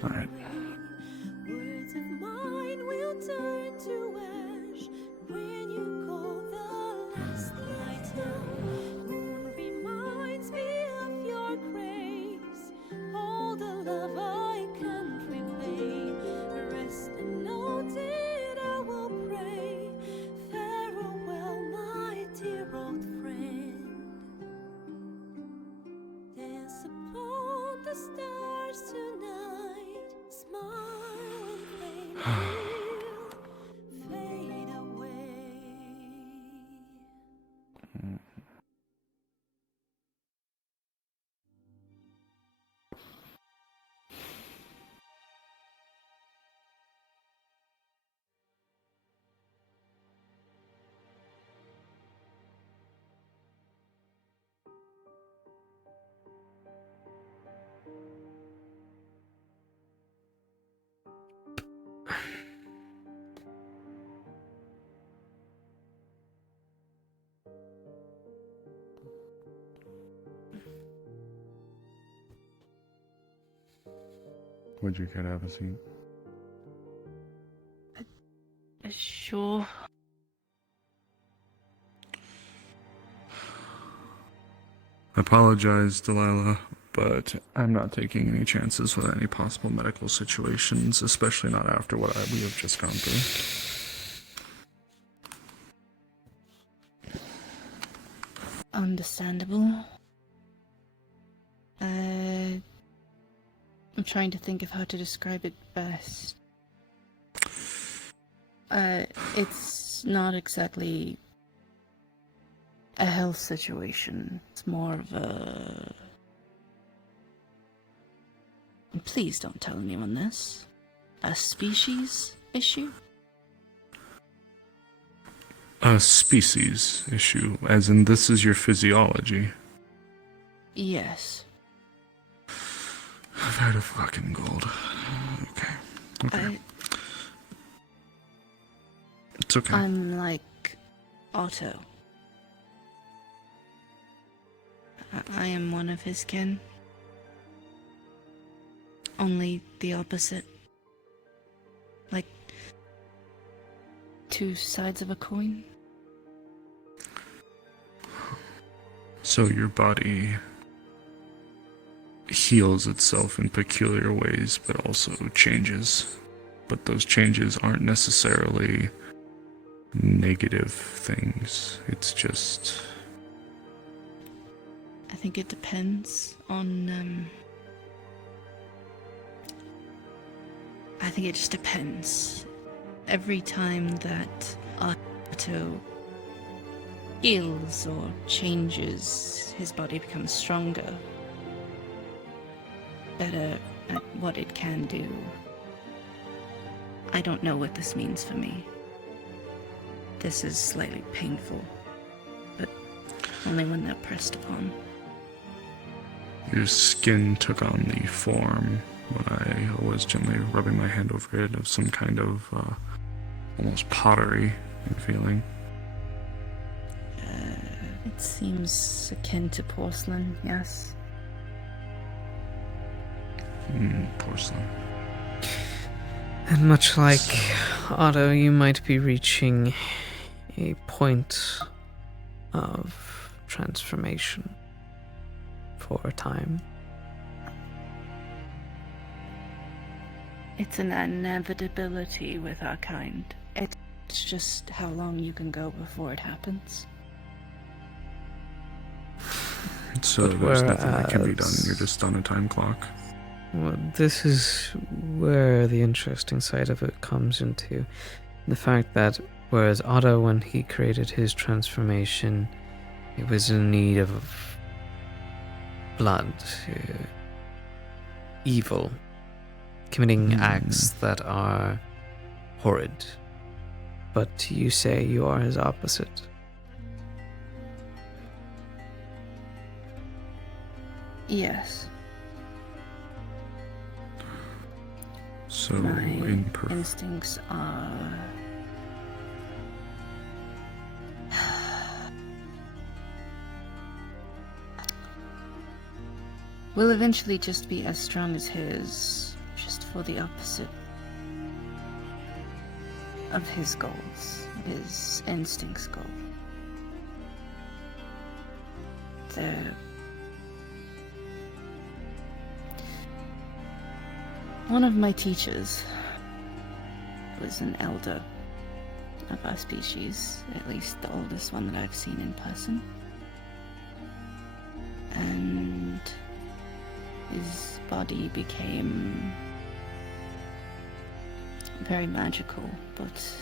Alright. Would you care to have a seat? Sure. I apologize, Delilah, but I'm not taking any chances with any possible medical situations, especially not after what we have just gone through. Understandable. I'm trying to think of how to describe it best. It's not exactly a health situation. It's more of a... Please don't tell anyone this. A species issue? A species issue, as in this is your physiology. Yes. I've had a fucking gold. Okay. It's okay. I'm like Otto. I am one of his kin. Only the opposite. Like two sides of a coin. So your body heals itself in peculiar ways, but also changes. But those changes aren't necessarily negative things. It's just... I think it depends on, I think it just depends. Every time that Otto heals or changes, his body becomes stronger. Better at what it can do. I don't know what this means for me. This is slightly painful, but only when they're pressed upon. Your skin took on the form, when I was gently rubbing my hand over it, of some kind of almost pottery feeling. It seems akin to porcelain, yes. Porcelain. And much like Otto, you might be reaching a point of transformation for a time. It's an inevitability with our kind. It's just how long you can go before it happens. So But there's nothing that can be done. whereas- You're just on a time clock. Well, this is where the interesting side of it comes into. The fact that whereas Otto, when he created his transformation, it was in need of blood, evil, committing acts that are horrid. But you say you are his opposite. Yes. So My imperfect. instincts are... will eventually just be as strong as his, just for the opposite of his goals, his instincts goal. One of my teachers was an elder of our species, at least the oldest one that I've seen in person. And his body became very magical, but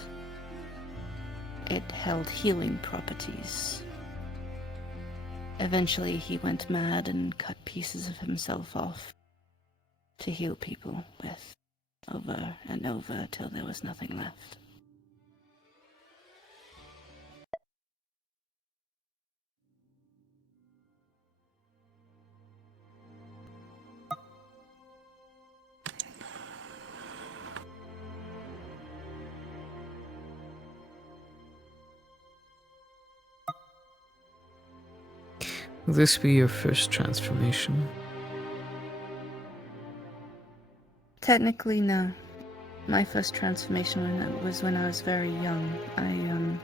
it held healing properties. Eventually he went mad and cut pieces of himself off to heal people with, over and over till there was nothing left. Will this be your first transformation? Technically, no. My first transformation was when I was very young.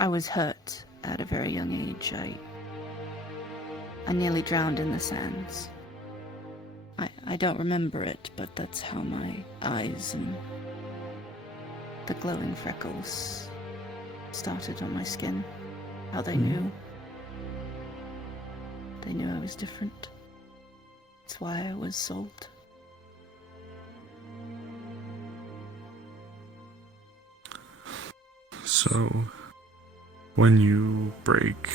I was hurt at a very young age. I nearly drowned in the sands. I don't remember it, but that's how my eyes and the glowing freckles started on my skin. How they knew. They knew I was different. That's why I was sold. So, when you break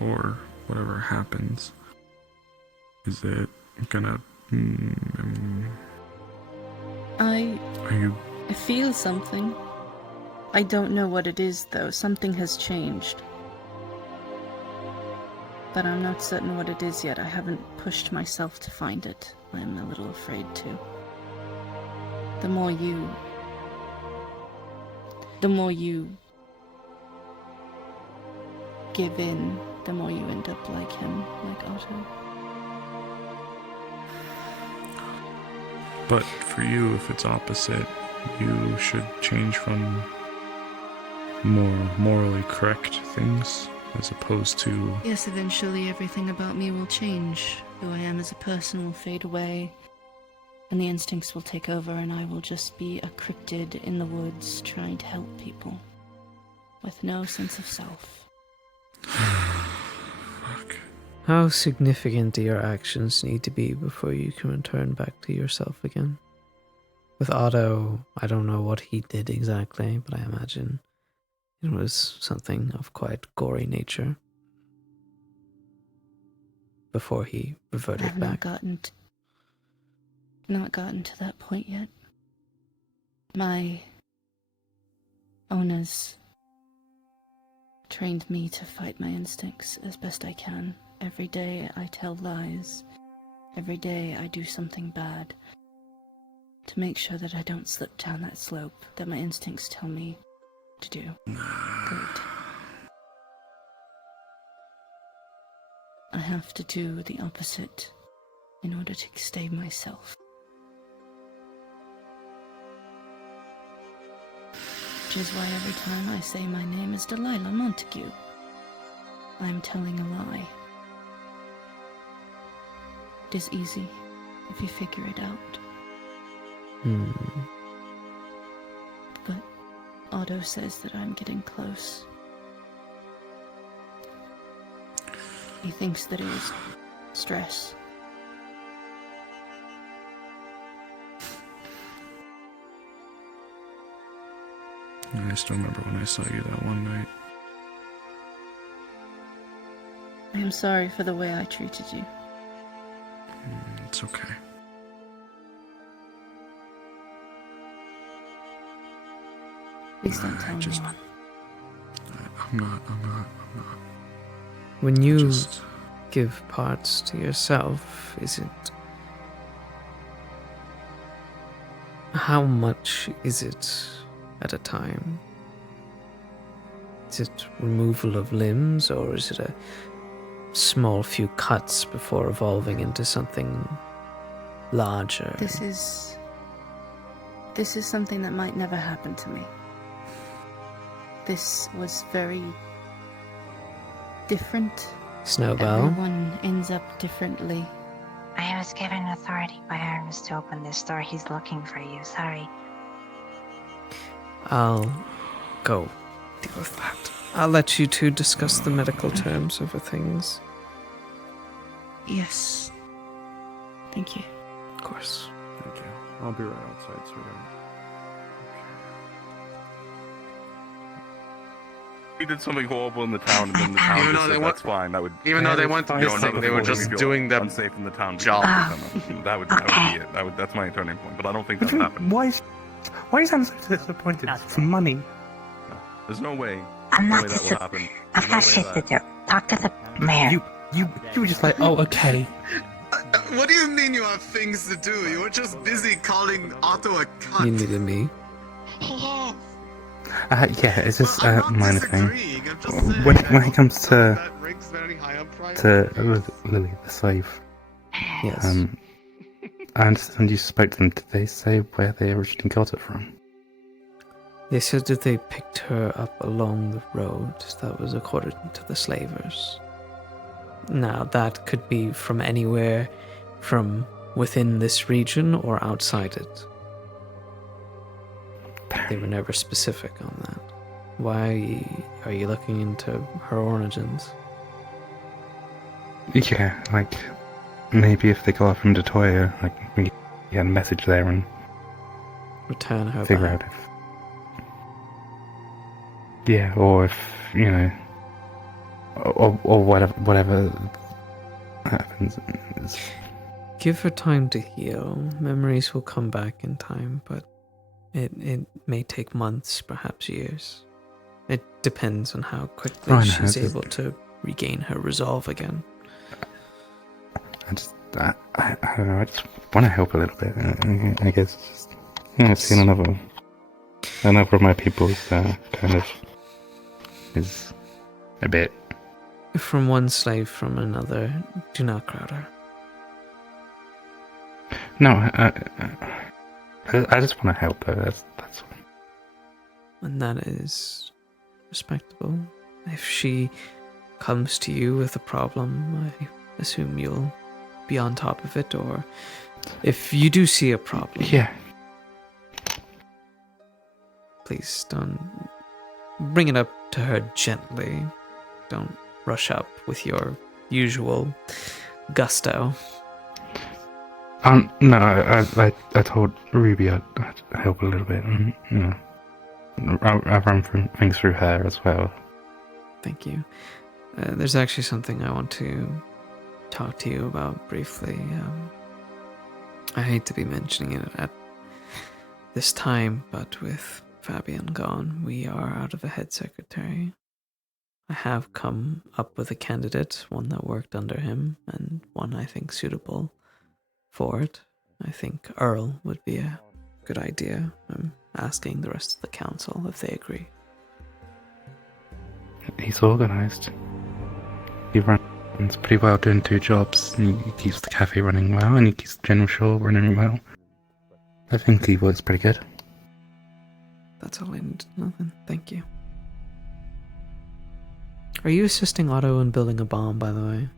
or whatever happens, is it gonna? I Are you? feel something. I don't know what it is, though. Something has changed. But I'm not certain what it is yet. I haven't pushed myself to find it. I'm a little afraid to. The more you give in, the more you end up like him, like Otto. But for you, if it's opposite, you should change from more morally correct things as opposed to... Yes, eventually everything about me will change. Who I am as a person will fade away, and the instincts will take over, and I will just be a cryptid in the woods trying to help people, with no sense of self. Fuck. How significant do your actions need to be before you can return back to yourself again? With Otto, I don't know what he did exactly, but I imagine it was something of quite gory nature before he reverted I've back. not gotten to that point yet. My owners trained me to fight my instincts as best I can. Every day I tell lies. Every day I do something bad to make sure that I don't slip down that slope that my instincts tell me to do. Good. I have to do the opposite in order to save myself. Which is why every time I say my name is Delilah Montague, I'm telling a lie. It is easy if you figure it out. But Otto says that I'm getting close. He thinks that it was stress. I still remember when I saw you that one night. I am sorry for the way I treated you. It's okay. Please don't tell just, anyone. I'm not. When you give parts to yourself, is it... How much is it at a time? Is it removal of limbs, or is it a small few cuts before evolving into something larger? This is something that might never happen to me. This was very different. Snowbell? Everyone ends up differently. I was given authority by Hermes to open this door. He's looking for you. Sorry. I'll go deal with that. I'll let you two discuss the medical terms over things. Yes. Thank you. Of course. Thank you. I'll be right outside, sweetheart. We did something horrible in the town, and then the town Even just though said they that's fine. That would Even though they weren't missing, they were just doing their unsafe in the town. job. That would be it. That's my turning point. But I don't think that happened. Why is Anne so disappointed? It's money. There's no way. I'm not that will happen. I've got shit to do. Talk to the mayor. You were just like, oh, okay. What do you mean you have things to do? You were just busy calling Otto a cunt. You needed me. He Yeah, it's just I'm not minor thing. disagreeing, I'm just saying When I it comes don't to know that ranks very high on priority. Lily, the slave, Yes. I understand you spoke to them. Did they say where they originally got it from? They said that they picked her up along the road. That was according to the slavers. Now, that could be from anywhere from within this region or outside it. They were never specific on that. Why are you looking into her origins? Yeah, like maybe if they got it from Detoya, like we had a message there and Return her figure back. out if. Yeah, or if or whatever happens. Give her time to heal. Memories will come back in time, but it may take months, perhaps years. It depends on how quickly she's able to regain her resolve again. I don't know. I just want to help a little bit. I guess just I've seen another of my people's kind of is a bit. From one slave from another, do not crowd her. No, I just want to help her. That's all. And that is respectable. If she comes to you with a problem, I assume you'll be on top of it, or if you do see a problem, yeah, please don't bring it up to her gently. Don't rush up with your usual gusto. No, I told Ruby I'd help a little bit, and I run things through her as well. Thank you. There's actually something I want to talk to you about briefly. I hate to be mentioning it at this time, but with Fabian gone, we are out of a head secretary. I have come up with a candidate, one that worked under him, and one I think suitable for it. I think Earl would be a good idea. I'm asking the rest of the council if they agree. He's organised. He It's pretty well doing 2 jobs. He keeps the cafe running well, and he keeps the general store running well. I think he works pretty good. That's all I need to know then. Thank you. Are you assisting Otto in building a bomb, by the way?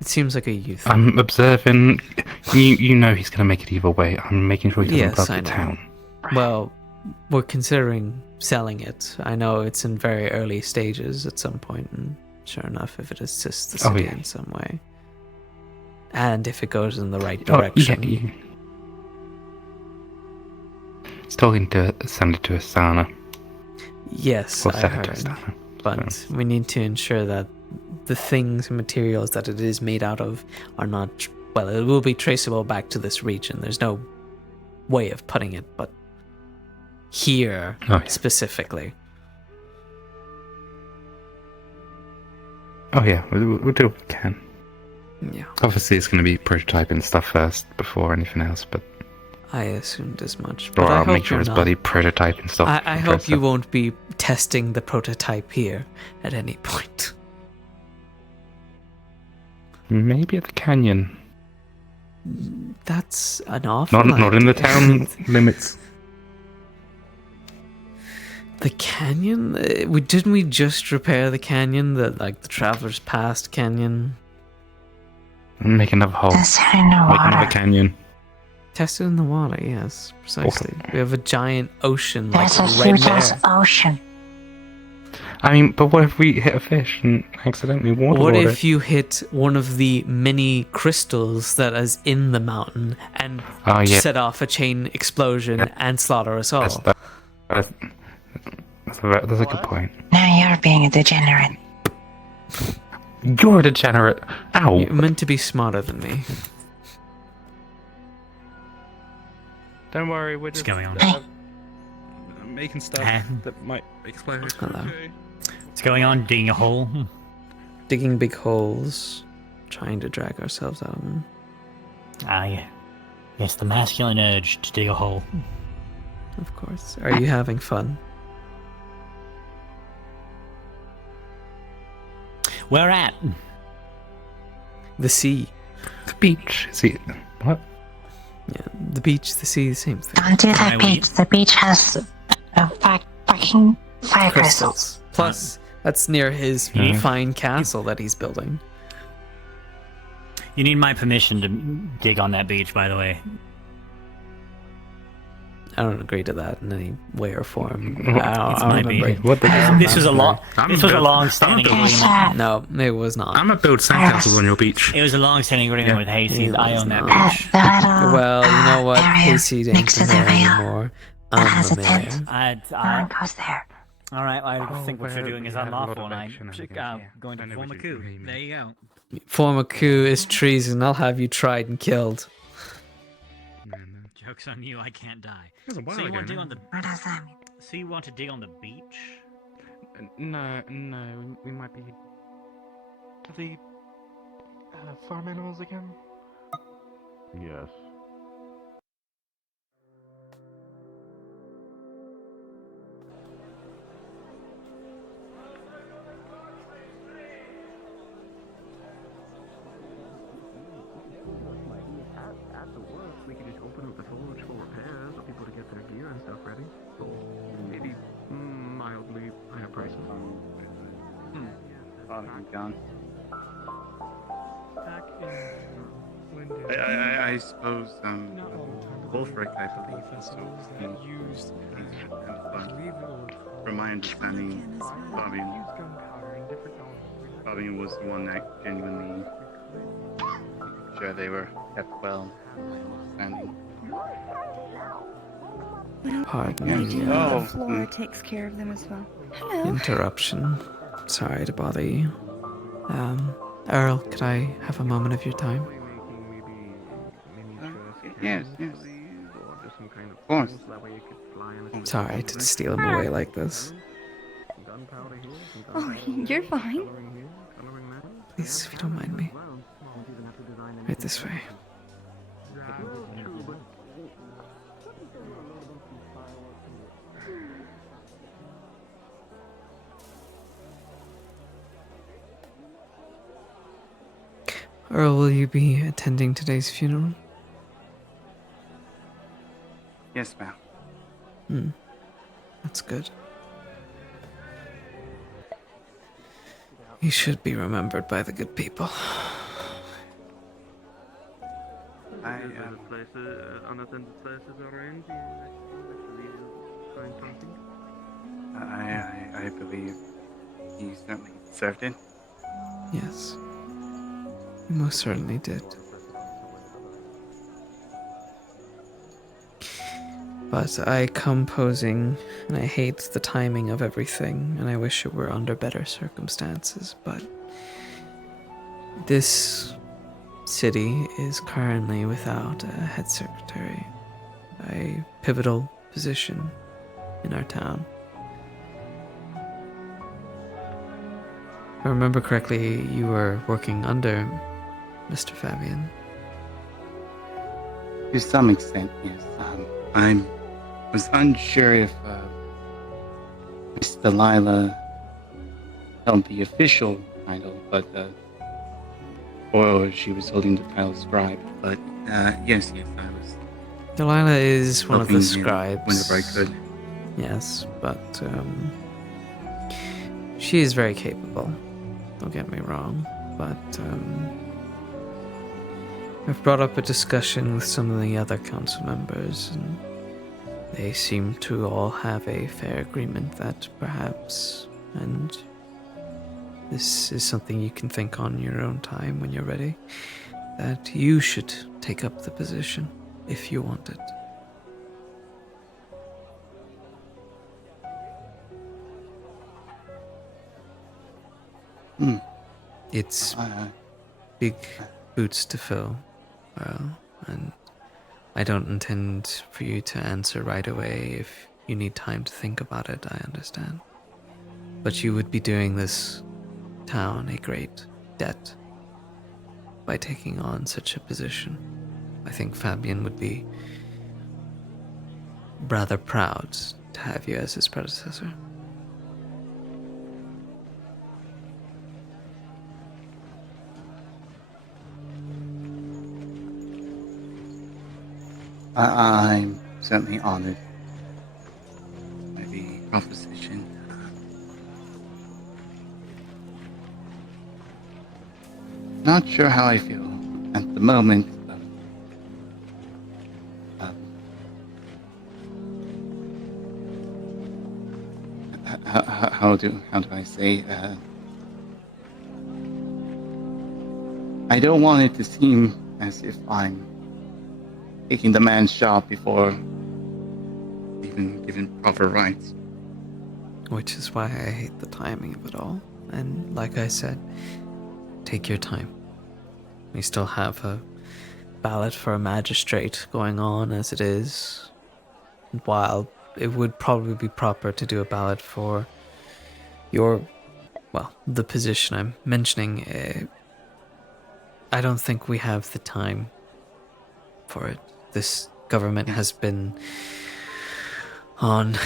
It seems like a youth. I'm observing. You know he's gonna make it either way. I'm making sure he doesn't blow up the town. Well, we're considering selling it. I know it's in very early stages at some point, and sure enough, if it assists the city in some way, and if it goes in the right direction. Still need to send it to Asana. Yes, I heard. But we need to ensure that the things and materials that it is made out of are not, well, it will be traceable back to this region. There's no way of putting it, but here specifically. Oh yeah, we'll do what we can. Yeah. Obviously it's going to be prototyping stuff first before anything else, but... I assumed as much. Or But I I'll hope make sure you're it's not. bloody prototyping stuff. I hope you won't be testing the prototype here at any point. Maybe at the canyon. That's an awful Not in the town limits. The canyon? Didn't we just repair the canyon? The Traveler's Past canyon? Make another hole. That's in the Make water. another canyon. Test it in the water, yes, precisely. We have a giant ocean There's like a right huge there. ass ocean. I mean, but what if we hit a fish and accidentally What waterboard if it? you hit one of the many crystals that is in the mountain and set off a chain explosion and slaughter us all? That's a good point. Now you're being a degenerate. You're a degenerate. Ow. You're meant to be smarter than me. Don't worry, we're just going on? making stuff that might explode. Hello. What's going on? Digging a hole? Digging big holes, trying to drag ourselves out of them. Ah, yeah. Yes, the masculine urge to dig a hole. Of course. Are you having fun? Where at? The sea. The beach. See what? Yeah, the beach, the sea, the same thing. Don't do that beach. The beach has fucking fire crystals. Plus, that's near his fine castle that he's building. You need my permission to dig on that beach, by the way. I don't agree to that in any way or form. It's my beach. This was a long-standing agreement. No, it was not. I'm gonna build sandcastles on your beach. It was a long-standing agreement with Hayseed. I own that beach. Well, you know what? Hayseed ain't the mayor anymore. I'm the mayor. No one goes there. All right, I think what you're doing is unlawful, and I'm going to form a coup. There you go. Form a coup is treason. I'll have you tried and killed. Joke's on you, I can't die. That was a while So you ago want to dig now. on the... What does that mean? So you want to dig on the beach? No, we might be... Are the farm animals again? Yes. After work, we could just open up the forge for repairs or people to get their gear and stuff ready. Or maybe mildly higher prices. John. I suppose Wolfric, I believe, also used from my understanding, Fabian was the one that genuinely sure they were kept well. My understanding. Pardon me. The floor takes care of them as well. Hello. Interruption. Sorry to bother you. Earl, could I have a moment of your time? Yes. Of course. Sorry to steal him away like this. Oh, you're fine. Please, if you don't mind me. Right this way. Earl, will you be attending today's funeral? Yes, ma'am. That's good. You should be remembered by the good people. Unattended places around. Find something. I believe he certainly deserved it. Yes. You most certainly did. But I come posing, and I hate the timing of everything, and I wish it were under better circumstances, but this city is currently without a head secretary, a pivotal position in our town. If I remember correctly, you were working under Mr. Fabian. To some extent, yes. I was unsure if Miss Delilah held the official title, but or she was holding the title scribe. But yes, I was. Delilah is one of the helping him scribes. whenever I could. Yes, but she is very capable. Don't get me wrong, but I've brought up a discussion with some of the other council members, and they seem to all have a fair agreement that perhaps, and this is something you can think on your own time when you're ready, that you should take up the position if you want it. It's big boots to fill, and I don't intend for you to answer right away. If you need time to think about it, I understand. But you would be doing this town a great debt by taking on such a position. I think Fabian would be rather proud to have you as his predecessor. I'm certainly honored by the proposition. Not sure how I feel at the moment. How do I say? I don't want it to seem as if I'm taking the man's job before even given proper rights. Which is why I hate the timing of it all. And like I said, take your time. We still have a ballot for a magistrate going on as it is. While it would probably be proper to do a ballot for the position I'm mentioning, I don't think we have the time for it. This government has been on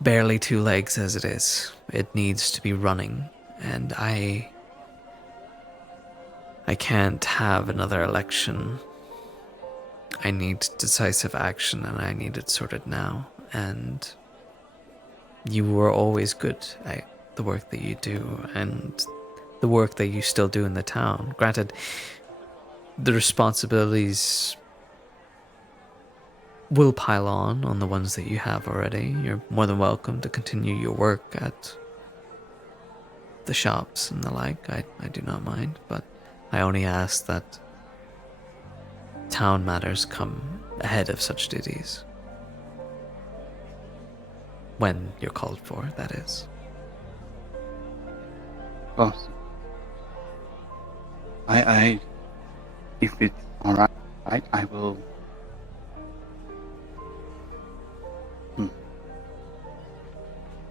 barely 2 legs as it is. It needs to be running, and I can't have another election. I need decisive action, and I need it sorted now. And you were always good at the work that you do, and the work that you still do in the town. Granted, the responsibilities will pile on the ones that you have already. You're more than welcome to continue your work at the shops and the like. I do not mind, but I only ask that town matters come ahead of such duties. When you're called for, that is. Boss. I if it's alright, I will.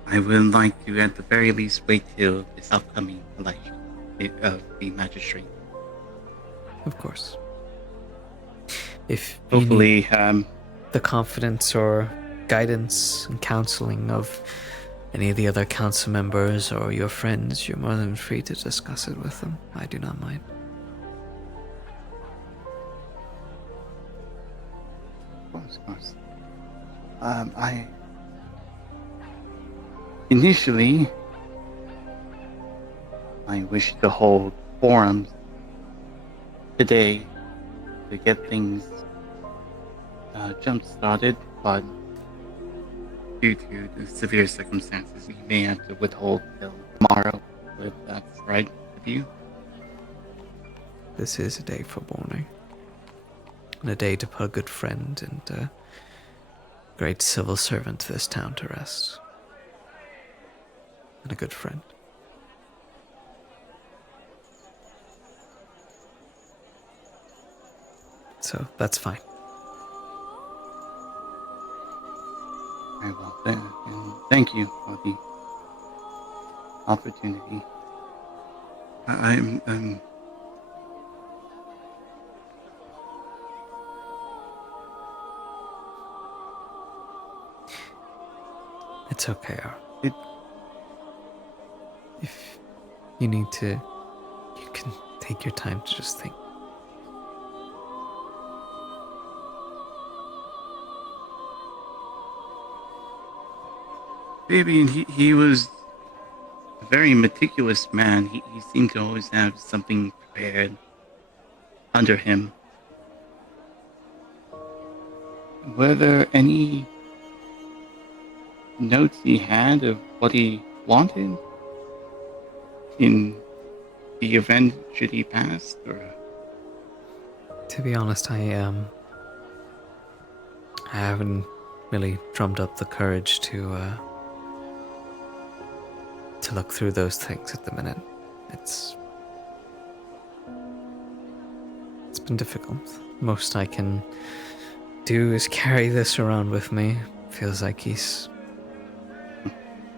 I would like to, at the very least, wait till this upcoming election of the magistrate. Of course. If hopefully, the confidence or guidance and counseling of any of the other council members or your friends, you're more than free to discuss it with them. I do not mind. of course. Initially, I wish to hold forums today to get things jump-started, but due to the severe circumstances, we may have to withhold till tomorrow, if that's right with you. This is a day for mourning. And a day to put a good friend and a great civil servant to this town to rest. And a good friend. So, that's fine. Very well, then, and thank you for the opportunity. I'm It's okay, if you need to, you can take your time to just think. Maybe he was a very meticulous man. He seemed to always have something prepared under him. Were there any notes he had of what he wanted in the event should he pass? Or To be honest, I haven't really drummed up the courage to look through those things at the minute. It's been difficult. Most I can do is carry this around with me. Feels like he's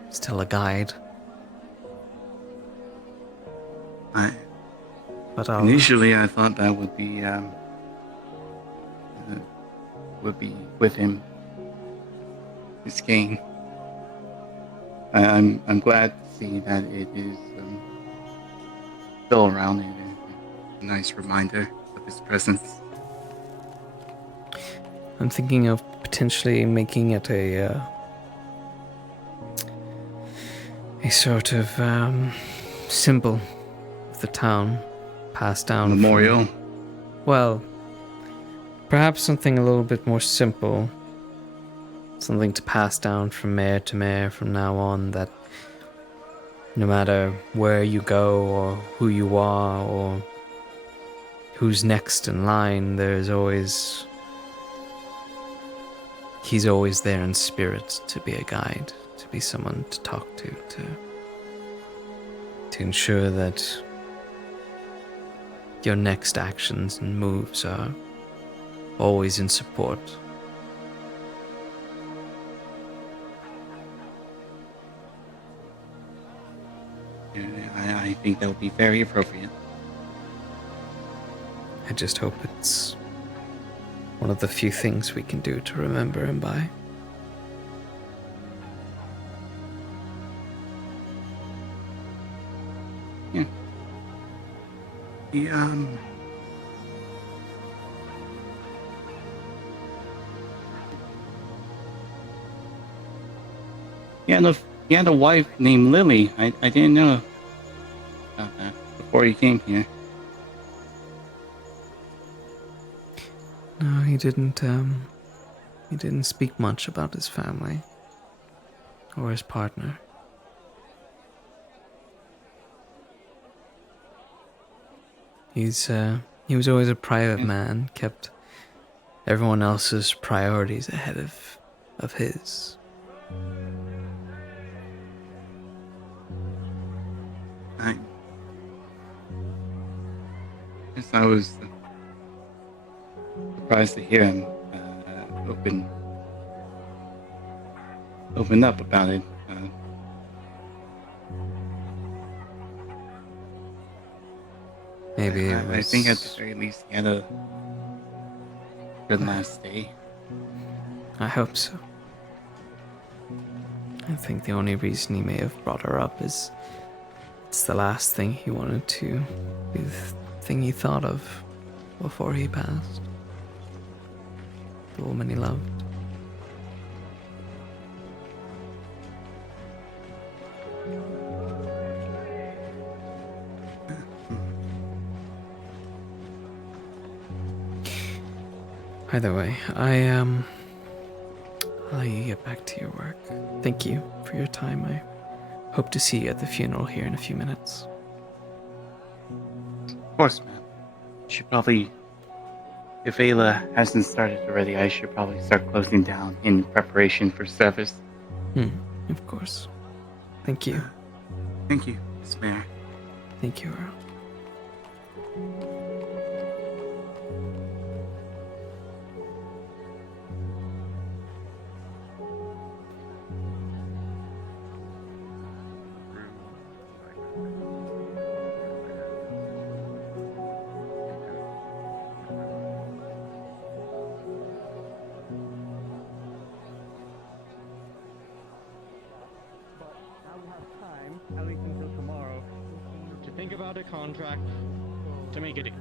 still a guide. But initially I thought that would be with him, his cane. I'm glad to see that it is still around and a nice reminder of his presence. I'm thinking of potentially making it a sort of symbol of the town, passed down. Memorial. Well, perhaps something a little bit more simple. Something to pass down from mayor to mayor from now on, that no matter where you go or who you are or who's next in line, he's always there in spirit to be a guide, to be someone to talk to ensure that your next actions and moves are always in support. I think that would be very appropriate. I just hope it's one of the few things we can do to remember him by. Yeah. He had a wife named Lily. I didn't know about that before he came here. No, he didn't speak much about his family or his partner. He was always a private man, kept everyone else's priorities ahead of his. I was surprised to hear him open up about it. Maybe I think at the very least he had a good last day. I hope so. I think the only reason he may have brought her up is it's the last thing he wanted to be the thing he thought of before he passed. the woman he loved. Either way, I'll let you get back to your work. Thank you for your time. I hope to see you at the funeral here in a few minutes. Of course, man. Should probably, if Ayla hasn't started already, I should probably start closing down in preparation for service. Of course. Thank you. Thank you, Miss Mayor. Thank you, Earl. At least until tomorrow, to think about a contract to make it.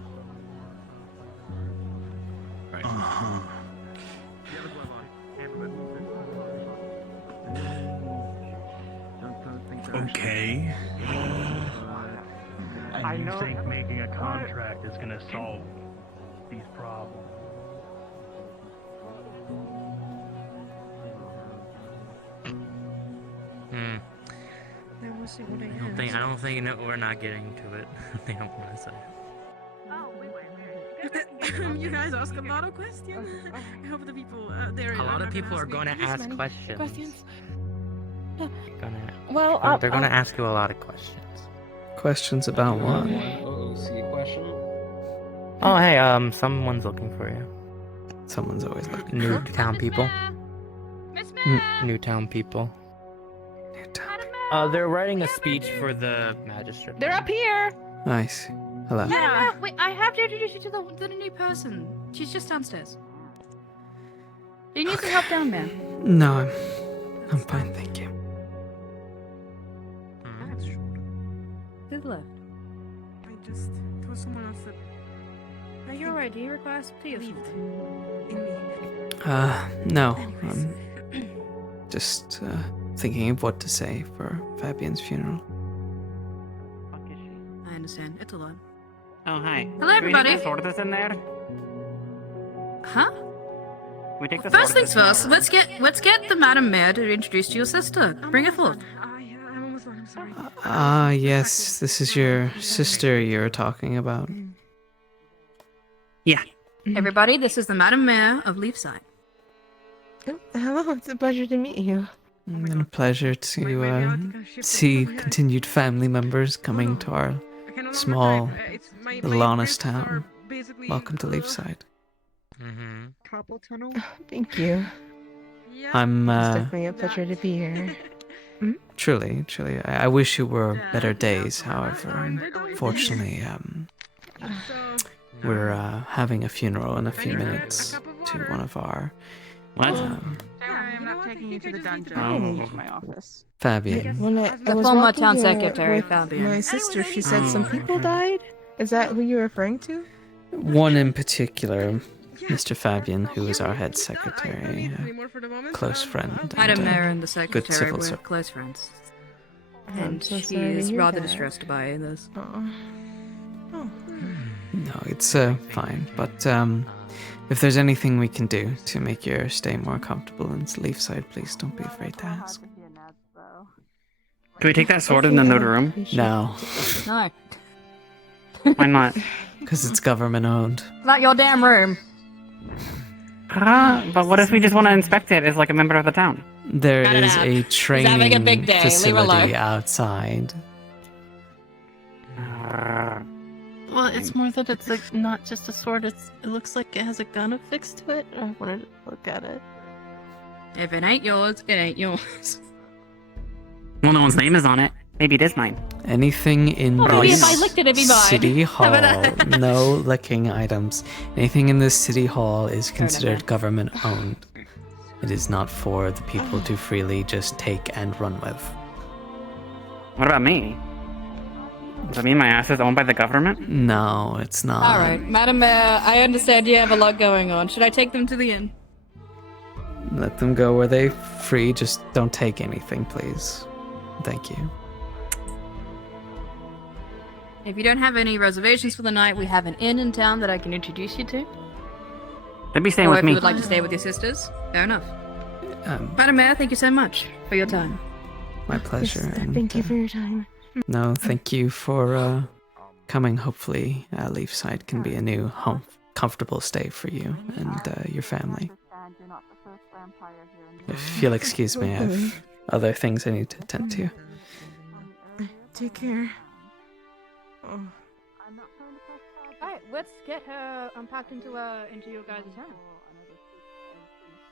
Right. Okay. I And you know. think making a contract is gonna solve these problems? I don't think we're not getting to it. They don't want to say. You guys ask a lot of questions. I hope the people there. A lot of people are going to ask questions. They're gonna ask you a lot of questions. Questions about what? See a question? Oh, hey, someone's looking for you. Someone's always looking. Newtown people. Newtown people. They're writing a speech for the magistrate. They're up here. Nice. Hello. Yeah. Wait, I have to introduce you to the new person. She's just downstairs. Do you need some help down there? No, I'm fine, thank you. Who left? There was someone else that. Are you alright? Do you require some tea or something? No. I'm just thinking of what to say for Fabian's funeral. I understand. It's a lot. Oh, hi. Hello, everybody. Can we take the Wardens in there? Huh? We take the First things Wardens in first, let's get the Madam Mayor to introduce to your sister. Bring her forth. I'm almost done. I'm sorry. Yes, this is your sister you're talking about. Yeah. Everybody, this is the Madam Mayor of Leafside. Hello, it's a pleasure to meet you. And a pleasure to see continued family members coming to our small, little honest town. Welcome to Leafside. Carpal tunnel. Thank you. I'm It's definitely a pleasure to be here. truly. I wish you were better days. However, unfortunately, we're having a funeral in a few minutes to one of our. I'm not taking you to the dungeon. Oh. My office. Fabian. When I The was former walking town here secretary, with Fabian. my sister, she said some people died. Is that who you're referring to? One in particular, Mr. Fabian, who is our head secretary, a close friend. Madam and, Mayor and the good secretary civil were servant. close friends. I'm And so she sorry to is hear rather that. distressed by this. No, it's fine. But if there's anything we can do to make your stay more comfortable in Leafside, please don't be afraid to ask. Can we take that sword in another room? No, No. Why not? because it's government owned. Not your damn room. But what if we just want to inspect it as like a member of the town? There Cut it is out. a He's having a training big day. Leave her alone. facility outside. Well, it's more that it's like not just a sword. It looks like it has a gun affixed to it. I wanted to look at it. If it ain't yours, it ain't yours. Well, no one's name is on it. Maybe it is mine. Anything in Well, maybe this if I licked it, it'd be mine. city How about hall, that? no licking items. Anything in this city hall is considered government owned. It is not for the people to freely just take and run with. What about me? Does that mean my ass is owned by the government? No, it's not. Alright, Madam Mayor, I understand you have a lot going on. Should I take them to the inn? let them go where they free. Just don't take anything, please. Thank you. If you don't have any reservations for the night, we have an inn in town that I can introduce you to. They'll be staying Or with if me. you would like to stay with your sisters, fair enough. Madam Mayor, thank you so much for your time. My pleasure. And, Thank you for your time. no, thank you for coming. Hopefully, Leafside can be a new home, comfortable stay for you and your family. If you'll excuse me, I have other things I need to attend to. Take care. Oh. Alright, let's get her unpacked into your guys' home.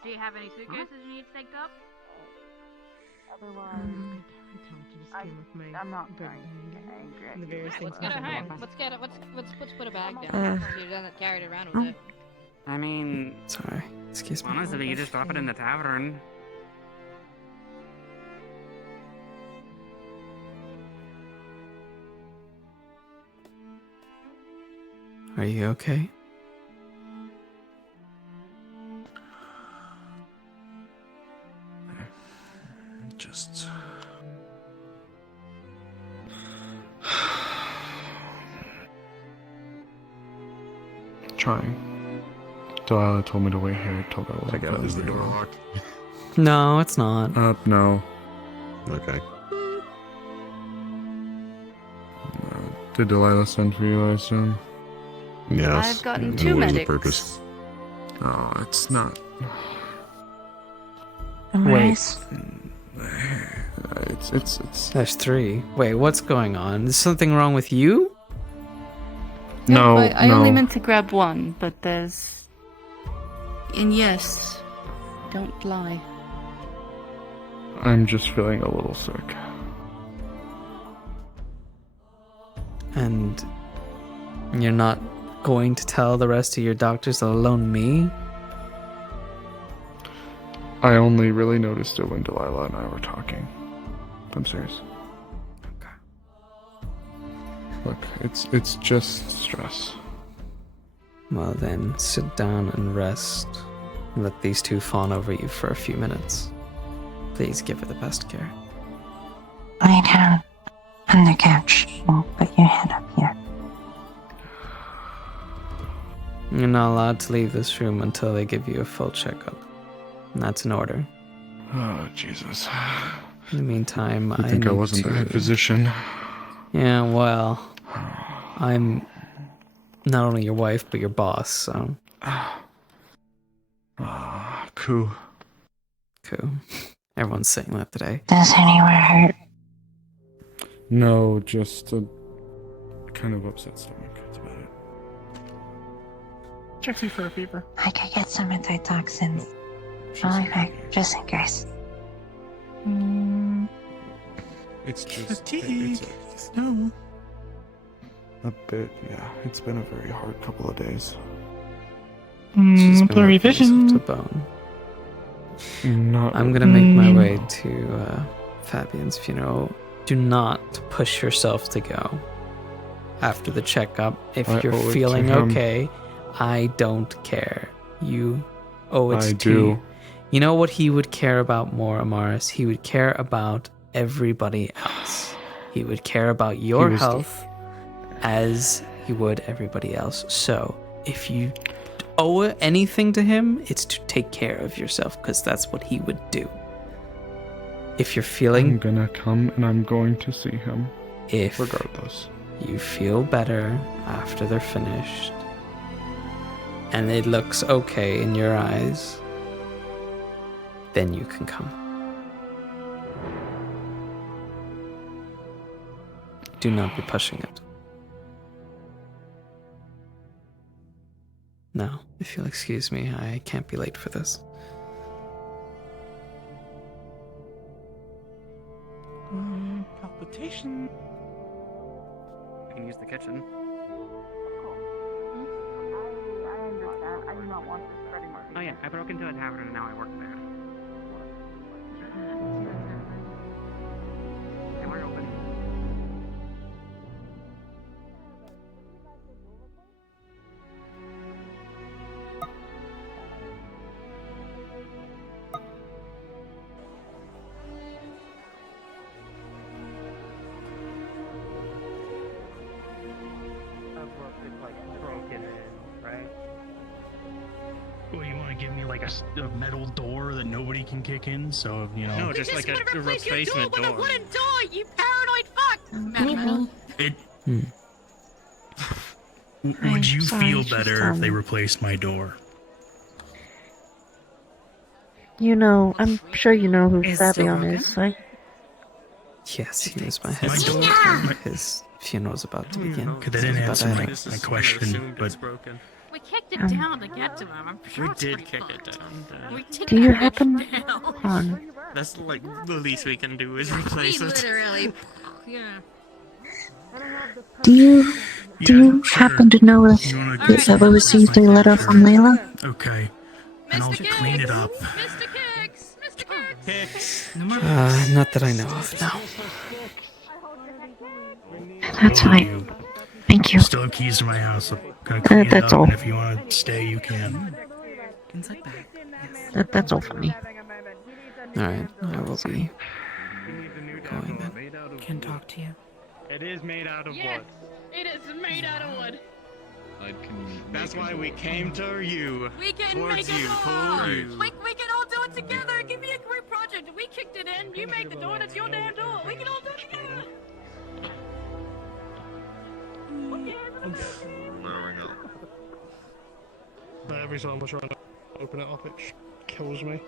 Do you have any suitcases you need take up? I'm not going to get angry. Let's get her home. Let's put a bag down. She doesn't carry it around with it. I mean, Sorry, excuse me. honestly, you just drop it in the tavern. Are you okay? Just... trying. Delilah told me to wait here. Told I wasn't feeling Is the door very well. locked? No, it's not. No. Okay. Did Delilah send for you, I assume? Yes. I've gotten And two what is the medics. purpose? Oh, it's not. Wait. It's. There's 3. Wait, what's going on? Is something wrong with you? No, I no. only meant to grab one, but there's... And yes, don't lie. I'm just feeling a little sick. And you're not going to tell the rest of your doctors, let alone me? I only really noticed it when Delilah and I were talking. I'm serious. Look, it's just stress. Well then, sit down and rest. And let these 2 fawn over you for a few minutes. Please give her the best care. Lay down on the couch and put your head up here. You're not allowed to leave this room until they give you a full checkup. And that's an order. Oh, Jesus. In the meantime, You think I need wasn't to... the head physician? Yeah, well, I'm not only your wife, but your boss, so... Cool. Cool. Everyone's saying that today. Does anywhere hurt? No, just a kind of upset stomach. That's about it. Check you for a fever. I could get some antitoxins. I'll be back, just in case. It's just Fatigue. it's No. a bit, yeah. It's been a very hard couple of days. She's been Blurry working herself vision. to bone. Not I'm gonna make my way to Fabian's funeral. Do not push yourself to go after the checkup. If I you're owe it to feeling him. okay, I don't care. You owe it I to do. you. You know what he would care about more, Amaris? He would care about everybody else. He would care about your was- health as he would everybody else. So, if you owe anything to him, it's to take care of yourself, because that's what he would do. If you're I'm feeling, gonna come and I'm going to see him. if Regardless. you feel better after they're finished, and it looks okay in your eyes, then you can come. Do not be pushing it. No, if you'll excuse me, I can't be late for this. Palpitation. I can use the kitchen. I understand. I do not want this spreading more. Oh yeah, I broke into a tavern and now I work there. They weren't open. like a metal door that nobody can kick in. So No, just like a replacement door. With a wooden door, you paranoid fuck! Maybe. It. I'm Would you sorry, feel it's just, better if they replaced my door? I'm sure you know who Is still Savion broken? is, right? Yes, he was my head. door. His funeral's about to begin. Okay, they didn't answer my question, but We kicked it down to get to him. I'm sure We it's did pretty kick fucked. it down. We kicked Do you that bitch happen down. That's like the least we can do is replace We it. literally, yeah. Do you happen to know if you've ever received a letter from Layla? Okay. And I'll clean it up. Kicks. Not that I know of, no. That's fine. Thank you. Still have keys to my house. I'm gonna clean it that's up, all. and if you want to stay, you can. That's all for me. Alright, I will be going then. Can talk to you. It is made out of Yes, wood. it is made out of wood. That's why we came to you. We can Towards make a you, door. for you. We can all do it together. It can be a group project. We kicked it in. You make the door. And it's your damn door. We can all do it together. Every time I try to open it up, it kills me.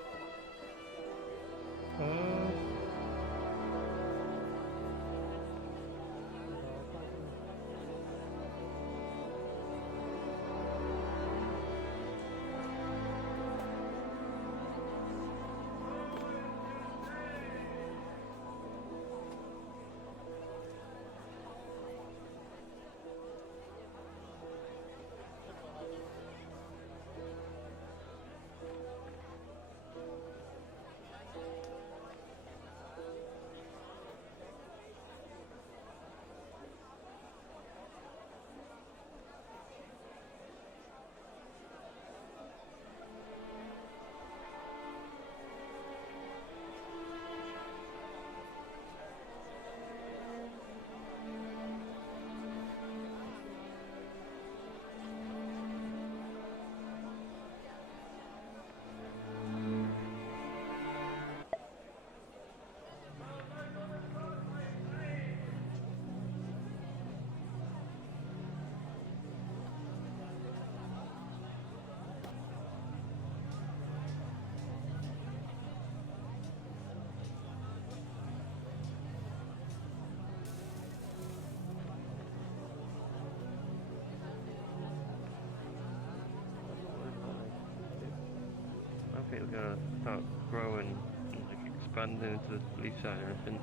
Okay, we're gonna start growing and like expanding into the leaf side or anything.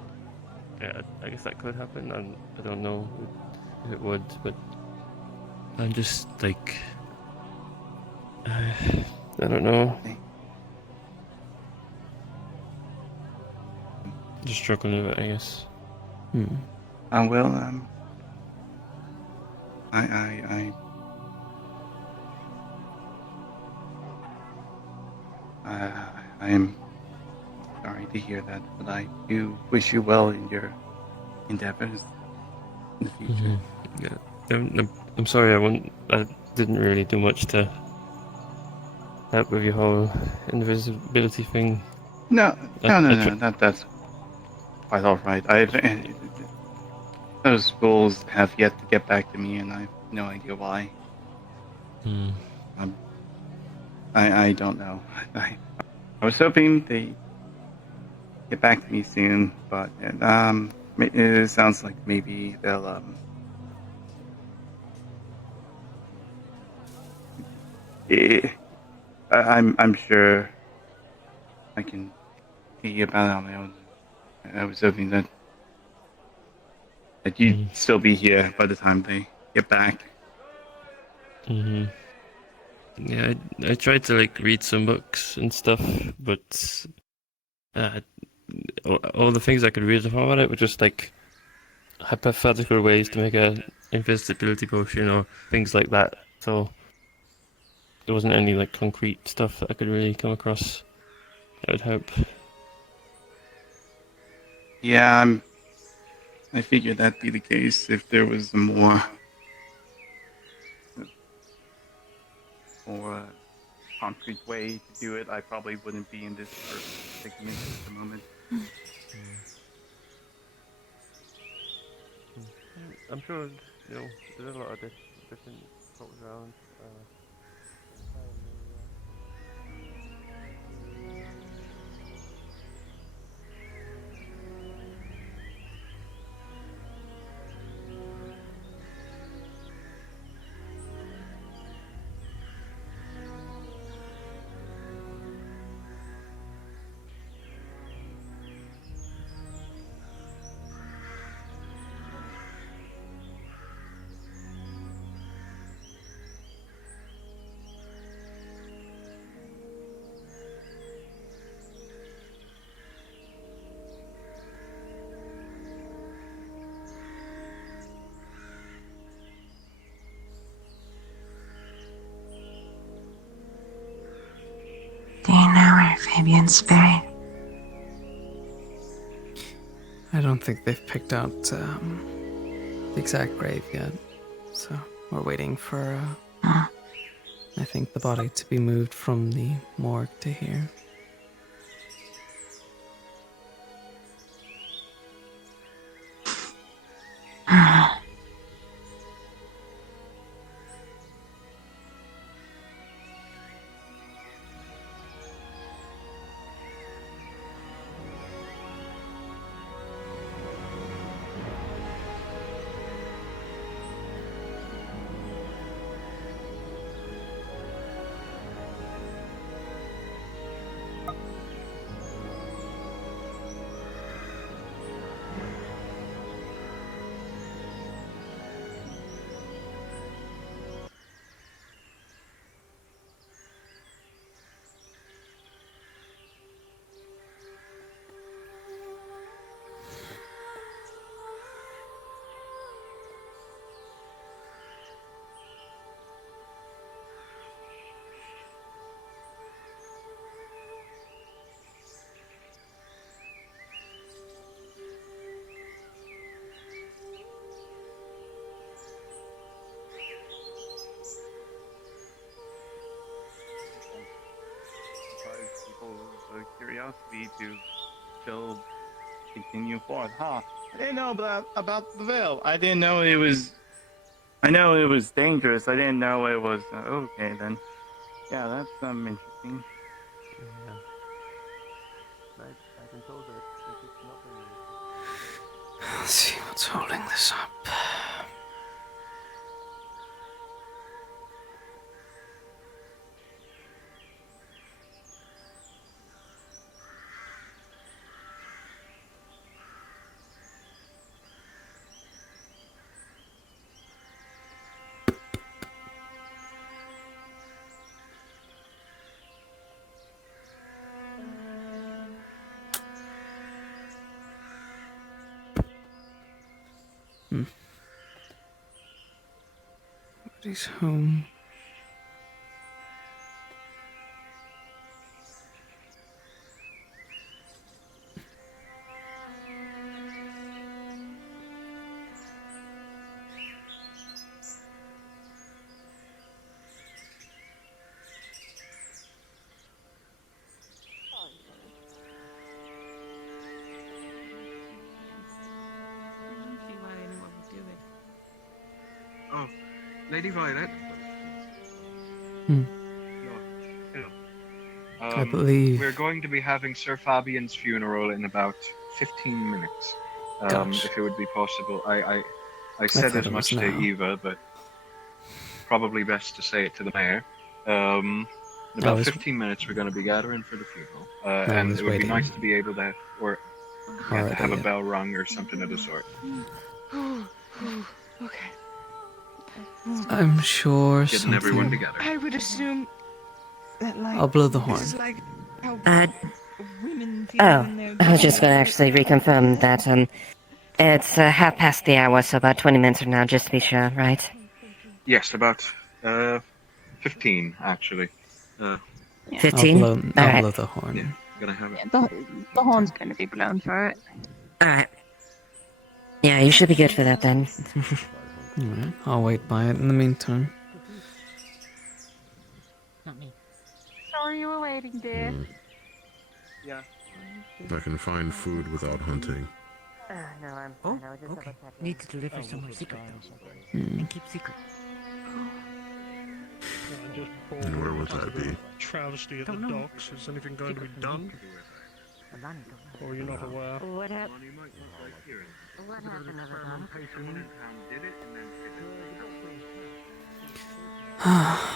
Yeah, I guess that could happen. I don't know if it would, but I'm just like I don't know. Just struggling with it, I guess. Well, I am sorry to hear that, but I do wish you well in your endeavors in the future. Yeah, I'm sorry. I didn't really do much to help with your whole invisibility thing. No. That's quite all right. Those schools have yet to get back to me, and I have no idea why. I don't know. I was hoping they get back to me soon, but it sounds like maybe they'll I'm sure I can see about it on my own. I was hoping that you'd still be here by the time they get back. Yeah, I tried to like read some books and stuff, but all the things I could read about it were just like hypothetical ways to make a invisibility potion or things like that. So there wasn't any like concrete stuff that I could really come across that would help. Yeah, I figured that'd be the case if there was more concrete way to do it, I probably wouldn't be in this predicament at the moment. I'm sure, there's a lot of different folks around. Do you know where Fabian's buried? I don't think they've picked out the exact grave yet, so we're waiting for, I think, the body to be moved from the morgue to here. People's curiosity to still continue forward. Huh? I didn't know about the veil. I didn't know it was. I know it was dangerous. I didn't know it was. Okay then. Yeah, that's interesting. Yeah. I've been told that it's not been. Let's see what's holding this up. Nobody's home. Oh, Lady Violet. Hello. I believe. We're going to be having Sir Fabian's funeral in about 15 minutes. Gosh. If it would be possible. I said thought as it was much to now. Eva, but probably best to say it to the mayor. In about 15 minutes, we're going to be gathering for the funeral. And was it would waiting. be nice to be able to, to have a yeah. bell rung or something of the sort. Okay. I'm sure Getting everyone something. together. I would assume that, like, I'll blow the this horn. is like how women feel Oh, when they're I was just getting gonna actually reconfirm that, it's 1/2 past the hour, so about 20 minutes from now, just to be sure, right? Yes, about 15 actually. 15? I'll Alright. blow the horn. Yeah, gonna have it. Yeah, the horn's going to be blown for it. Alright. Yeah, you should be good for that then. Alright, I'll wait by it in the meantime. Not me. you were waiting, dear. Yeah. If I can find food without hunting. No, I'm Oh, fine. I was just okay. double checking. Need to deliver somewhere secret though. And keep secret. And where would that be? Travesty at Don't the know. docks. Is anything going to be Secret done? Alani, don't know. Or are you not aware? What happened? What happened to the doc?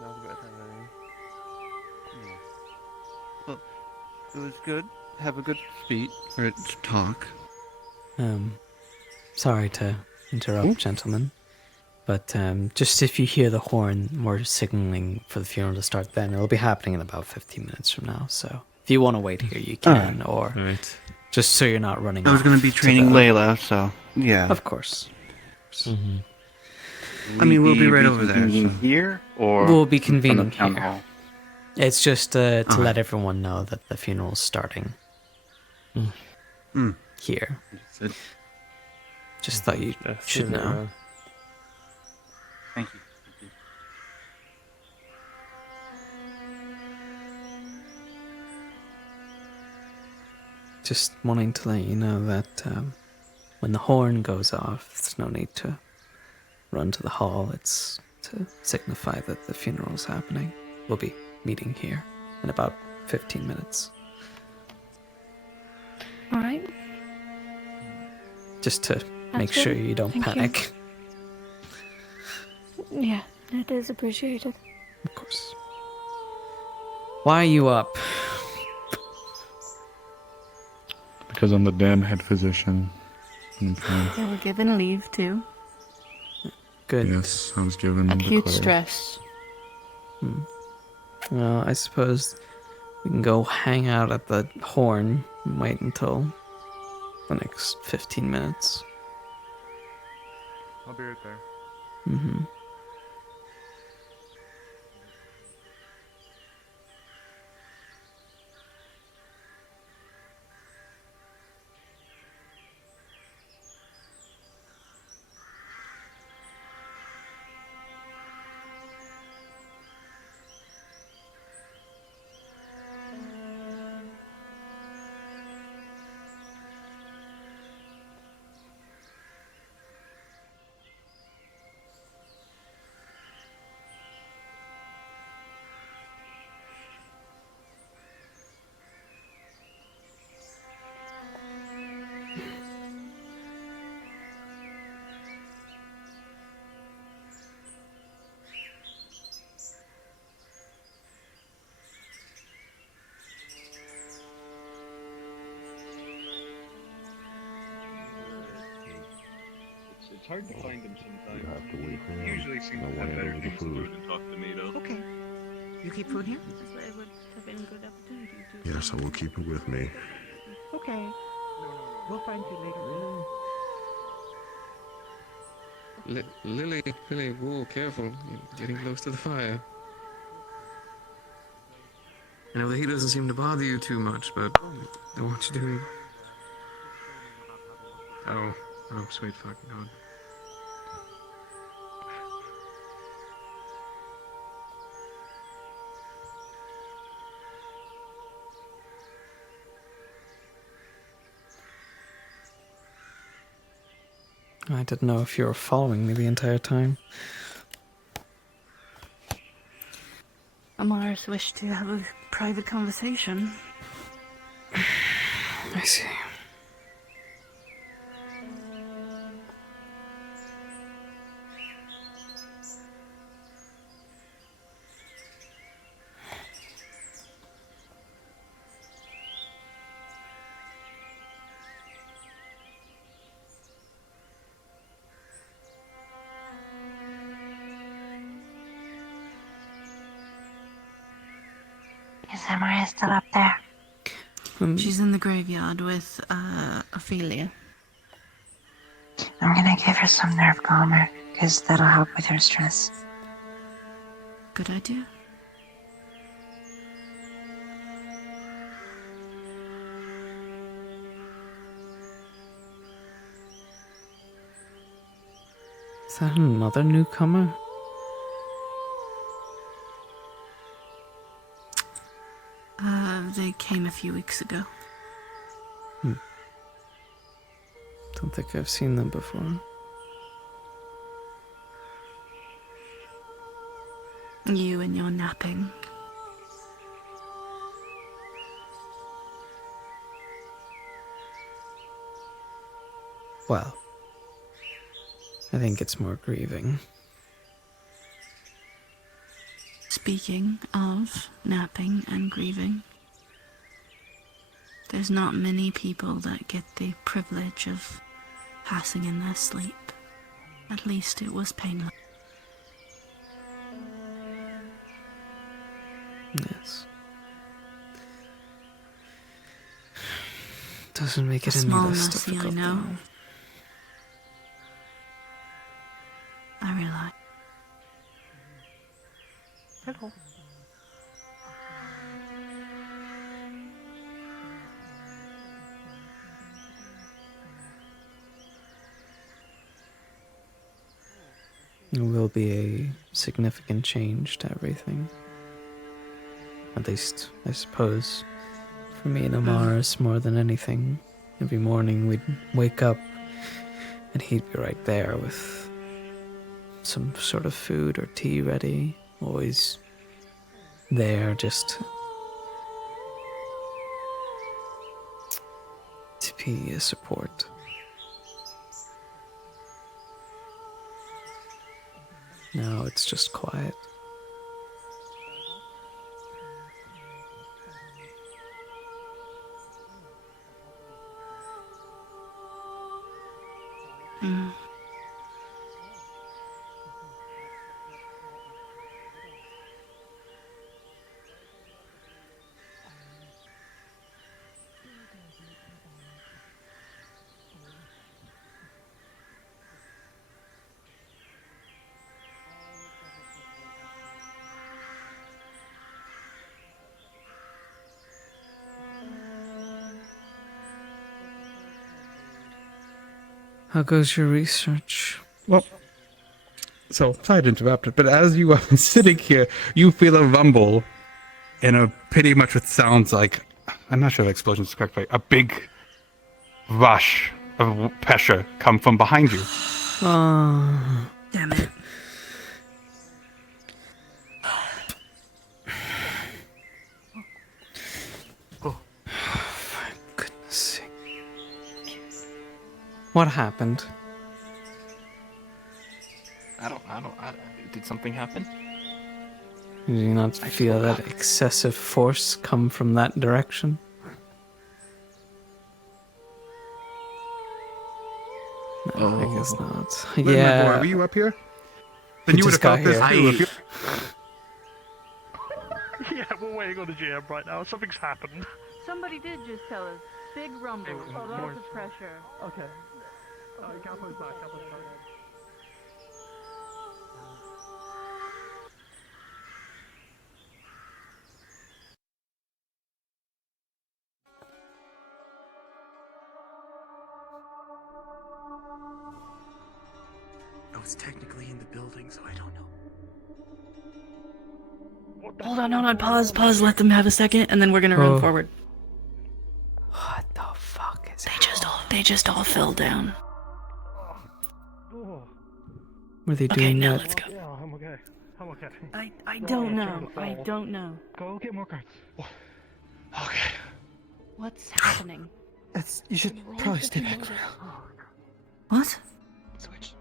Now's a better time than any. Yeah. Well, it was good. Have a good speech or talk. Sorry to interrupt, gentlemen, but just if you hear the horn, we're signaling for the funeral to start then. It'll be happening in about 15 minutes from now, so if you want to wait here, you can, or just so you're not running I was going to be training Layla, so yeah. Of course. I mean, we'll be right over there. Here, or We'll be from the convening town here. hall? It's just to let everyone know that the funeral's starting. Here. Just thought you should know. Thank you. Just wanting to let you know that when the horn goes off, there's no need to run to the hall. It's to signify that the funeral's happening. We'll be meeting here in about 15 minutes. Alright. Just to make That's sure good. you don't Thank you. panic. Yeah, it is appreciated. Of course. Why are you up? Because I'm the damn head physician. I'm fine. They were given leave too. Good. Yes, I was given Acute the stress. Well, I suppose we can go hang out at the horn and wait until the next 15 minutes. I'll be right there. Mm-hmm. It's hard to find them sometimes. You have to wait for him. Usually seems to have better things to do than talk to me, though. Okay. You keep food here? It would have been a good opportunity to. Yes, I will keep it with me. Okay. We'll find you later. Lily, whoa, careful. You're getting close to the fire. I know the heat doesn't seem to bother you too much, but I don't want you doing. Oh, sweet fucking God. I didn't know if you were following me the entire time. Amaris wished to have a private conversation. I see. Samara still up there? She's in the graveyard with Ophelia. I'm gonna give her some nerve calmer, because that'll help with her stress. Good idea. Is that another newcomer? They came a few weeks ago. Don't think I've seen them before. You and your napping. Well, I think it's more grieving. Speaking of napping and grieving, there's not many people that get the privilege of passing in their sleep. At least it was painless. Yes. Doesn't make it A any small less mercy, difficult, I know. though. I realize. Hello. There will be a significant change to everything. At least, I suppose, for me and Amaris more than anything. Every morning we'd wake up and he'd be right there with some sort of food or tea ready. Always there just to be a support. Now it's just quiet. Mm. How goes your research? Well, so sorry to interrupt it, but as you are sitting here, you feel a rumble in a pretty much what sounds like, I'm not sure if explosion is the correct way, a big rush of pressure come from behind you. Damn it. Goodness sake. What happened? Did something happen? Did you not feel that excessive force come from that direction? No, I guess not. Wait, my Yeah. boy, were you up here? We Then you would have just got felt this here. too. If you... Yeah, we're waiting on the GM right now. Something's happened. Somebody did just tell us. Big rumble. Lots of pressure. Okay. Capo's back. Capo's back. I was technically in the building, so I don't know. Hold on, pause, let them have a second, and then we're gonna run forward. What the fuck is They just all fell down. Were they Okay, doing now that? let's go. Yeah, I'm okay. I'm okay. I don't know. I don't know. Go get more cards. What's happening? You should probably stay back for What? Switch.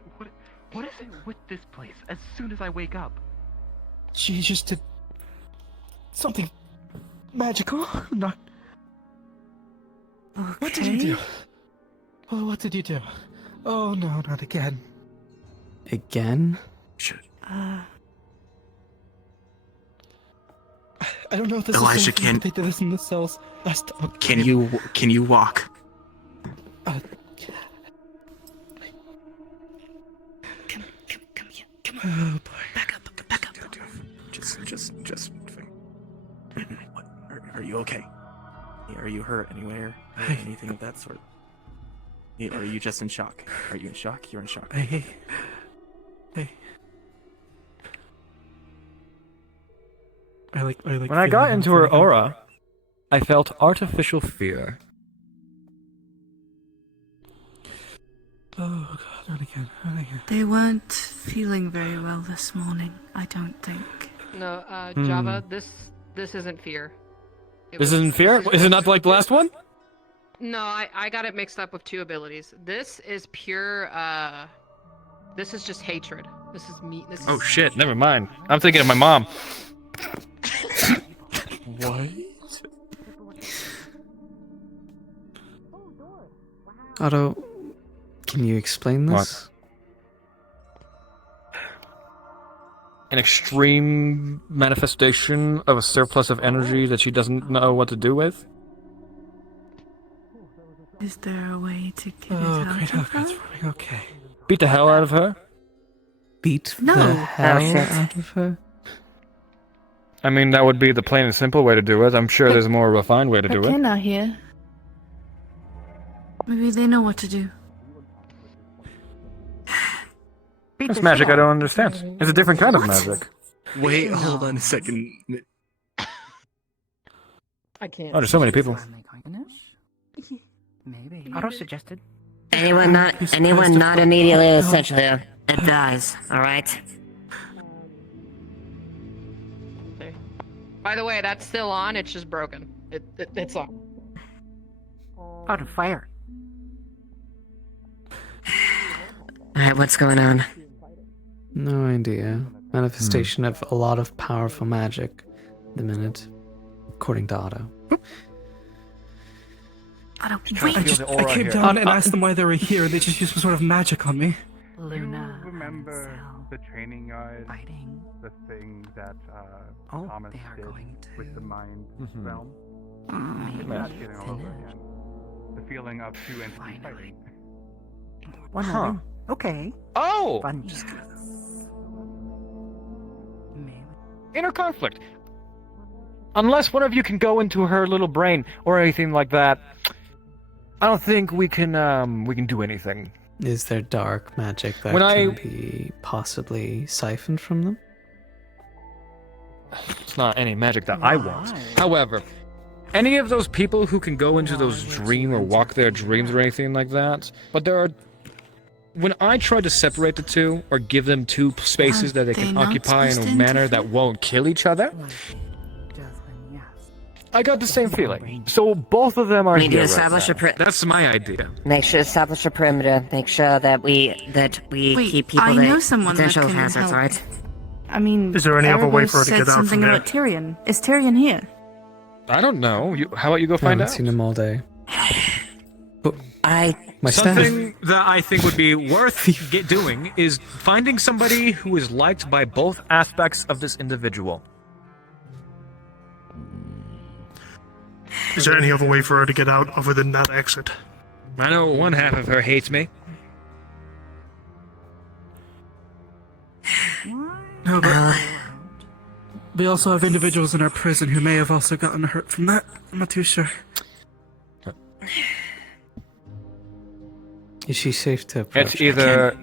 What is it with this place? As soon as I wake up, she just did something magical. Not. Okay. What did you do? Oh, what did you do? Oh no, not again. Again? I don't know if this Elijah, is the same thing, but they did this in the cells last time. Can you walk? Come here. Oh boy. Back up. Just. What? Are you okay? Are you hurt anywhere? Or anything of that sort? Or are you just in shock? Are you in shock? You're in shock. Hey. I like when I got into her aura, I felt artificial fear. Oh god, not again. They weren't feeling very well this morning, I don't think. No, Java, this isn't fear. This isn't fear? Is it not like the last one? No, I got it mixed up with two abilities. This is pure, this is just hatred. This is me. Oh shit, never mind. I'm thinking of my mom. What? Otto, can you explain this? An extreme manifestation of a surplus of energy that she doesn't know what to do with? Is there a way to get Oh, it out great, of her? it's running okay. Beat the hell out of her? Beat No. the hell shit. out of her? I mean, that would be the plain and simple way to do it. I'm sure there's a more refined way to do it. Ken out here. Maybe they know what to do. That's magic I don't understand. It's a different kind of magic. Wait, hold on a second. I can't. Oh, there's so many people. Maybe. Otto suggested. Anyone not immediately essentially, it dies, alright? By the way, that's still on. It's just broken. It's on. Out of fire. Alright, what's going on? No idea. Manifestation of a lot of powerful magic. The minute, according to Otto. Otto, I came down and asked them why they were here. They just used some sort of magic on me. Luna. Remember the training yard? Fighting. The thing that Thomas they are did going to with the mind Mhm. realm? maybe It's that feeling all over finish. again. The feeling of two entities fighting. One Huh. other. Okay. Oh! Fun. Inner conflict. Unless one of you can go into her little brain or anything like that, I don't think we can do anything. Is there dark magic that When can be possibly siphoned from them? It's not any magic that I want. However, any of those people who can go into those dreams or walk their dreams or anything like that, but there are... When I try to separate the two, or give them two spaces that they can occupy in a manner that won't kill each other, I got the same feeling. So both of them are We need to here establish right now. That's my idea. Make sure to establish a perimeter. Make sure that we Wait, keep people I that know someone that potential can hazards, help. alright? I mean, Is there any other way Erebos for her to said get out from something there? about Tyrion. Is Tyrion here? I don't know. How about you go I find haven't out? seen him all day. My staff. Something that I think would be worth doing is finding somebody who is liked by both aspects of this individual. Is there any other way for her to get out other than that exit? I know one half of her hates me. No, but we also have individuals in our prison who may have also gotten hurt from that. I'm not too sure. Is she safe to approach? It's either...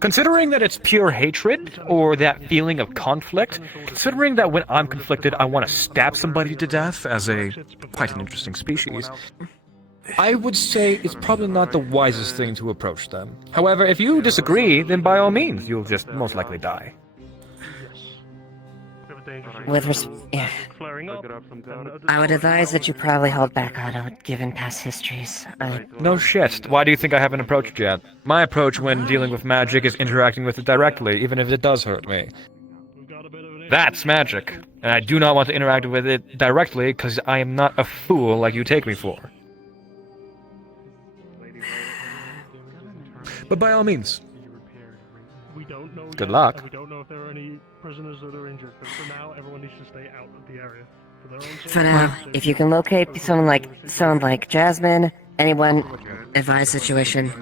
Considering that it's pure hatred, or that feeling of conflict, considering that when I'm conflicted I want to stab somebody to death as quite an interesting species, I would say it's probably not the wisest thing to approach them. However, if you disagree, then by all means, you'll just most likely die. I would advise that you probably hold back, Otto, given past histories. No shit. Why do you think I haven't approached yet? My approach when dealing with magic is interacting with it directly, even if it does hurt me. That's magic, and I do not want to interact with it directly because I am not a fool like you take me for. But by all means. don't know Good yet, luck. and we don't know if there are any prisoners that are injured, but for now, everyone needs to stay out of the area. For their own For now, if you can locate someone like Jasmine, anyone, advise situation,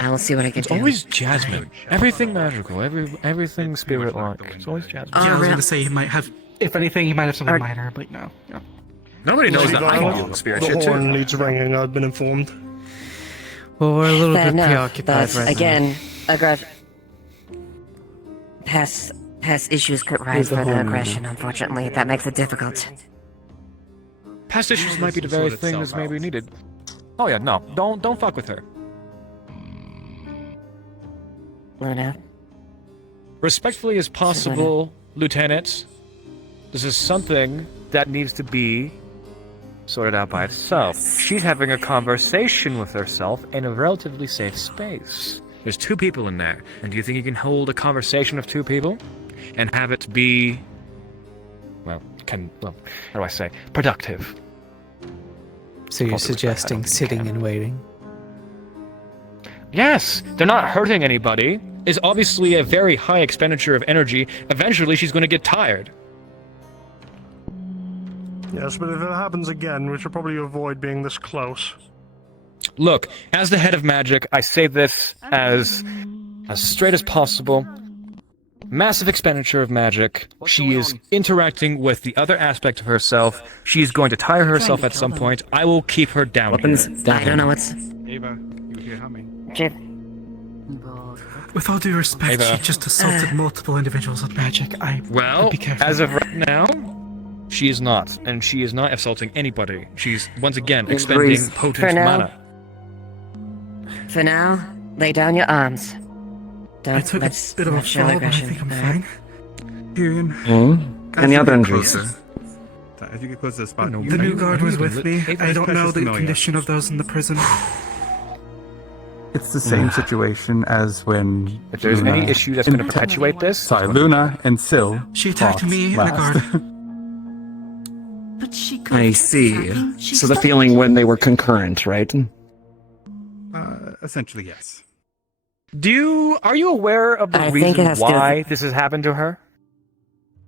I will see what I can It's do. always Jasmine. Everything magical, everything spirit-like. It's always Jasmine. Yeah, I was gonna say he might have. If anything, he might have something minor, but no. Yeah. Nobody knows Lady that I can Violet, deal with spirit the shit horn too. needs ringing, I've been informed. Well, we're a little Fair bit enough, preoccupied but right again, past issues could rise Who's the further horn aggression, leader? unfortunately. That makes it difficult. Past issues might be the very thing that's maybe needed. Oh yeah, no, don't fuck with her. Luna. Respectfully as possible, Lieutenant. This is something that needs to be sorted out by itself. She's having a conversation with herself in a relatively safe space. There's two people in there, and do you think you can hold a conversation of two people and have it be, well, how do I say, productive? So you're suggesting sitting and waiting? Yes, they're not hurting anybody. It's obviously a very high expenditure of energy. Eventually, she's going to get tired. Yes, but if it happens again, we should probably avoid being this close. Look, as the head of magic, I say this as straight as possible. Massive expenditure of magic. She is interacting with the other aspect of herself. She is going to tire herself at some point. I will keep her down. Weapons. I don't know what's. Ava, you here, help me. With all due respect, Ava. she just assaulted multiple individuals with magic. Well, be careful. as of right now, she is not, and she is not assaulting anybody. She's once again expending potent For now- mana. For now, lay down your arms. Don't I took a let's bit of a not show fall, but I aggression. think I'm alright? fine. Tyrion. Any other injuries? As you get close to the spot, The new guard was with me. I don't know the condition of those in the prison. It's the same situation as when. If there's any issue that's going to perpetuate this, Sorry, Luna and Syl. She attacked fought me and the last. guard. But she could. I see. So the feeling when they were concurrent, right? Essentially, yes. are you aware of the I think it reason has to do why with- this has happened to her?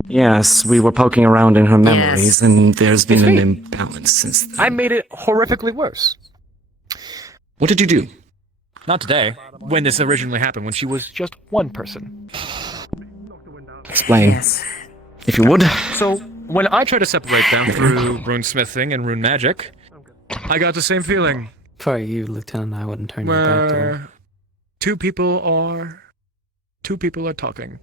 Yes, we were poking around in her memories, and there's been an imbalance since then. I made it horrifically worse. What did you do? Not today, when this originally happened, when she was just one person. Explain. If you would. So, when I tried to separate them through runesmithing and rune magic, I got the same feeling. For you, Lieutenant, I wouldn't turn you back to him. Where two people are talking.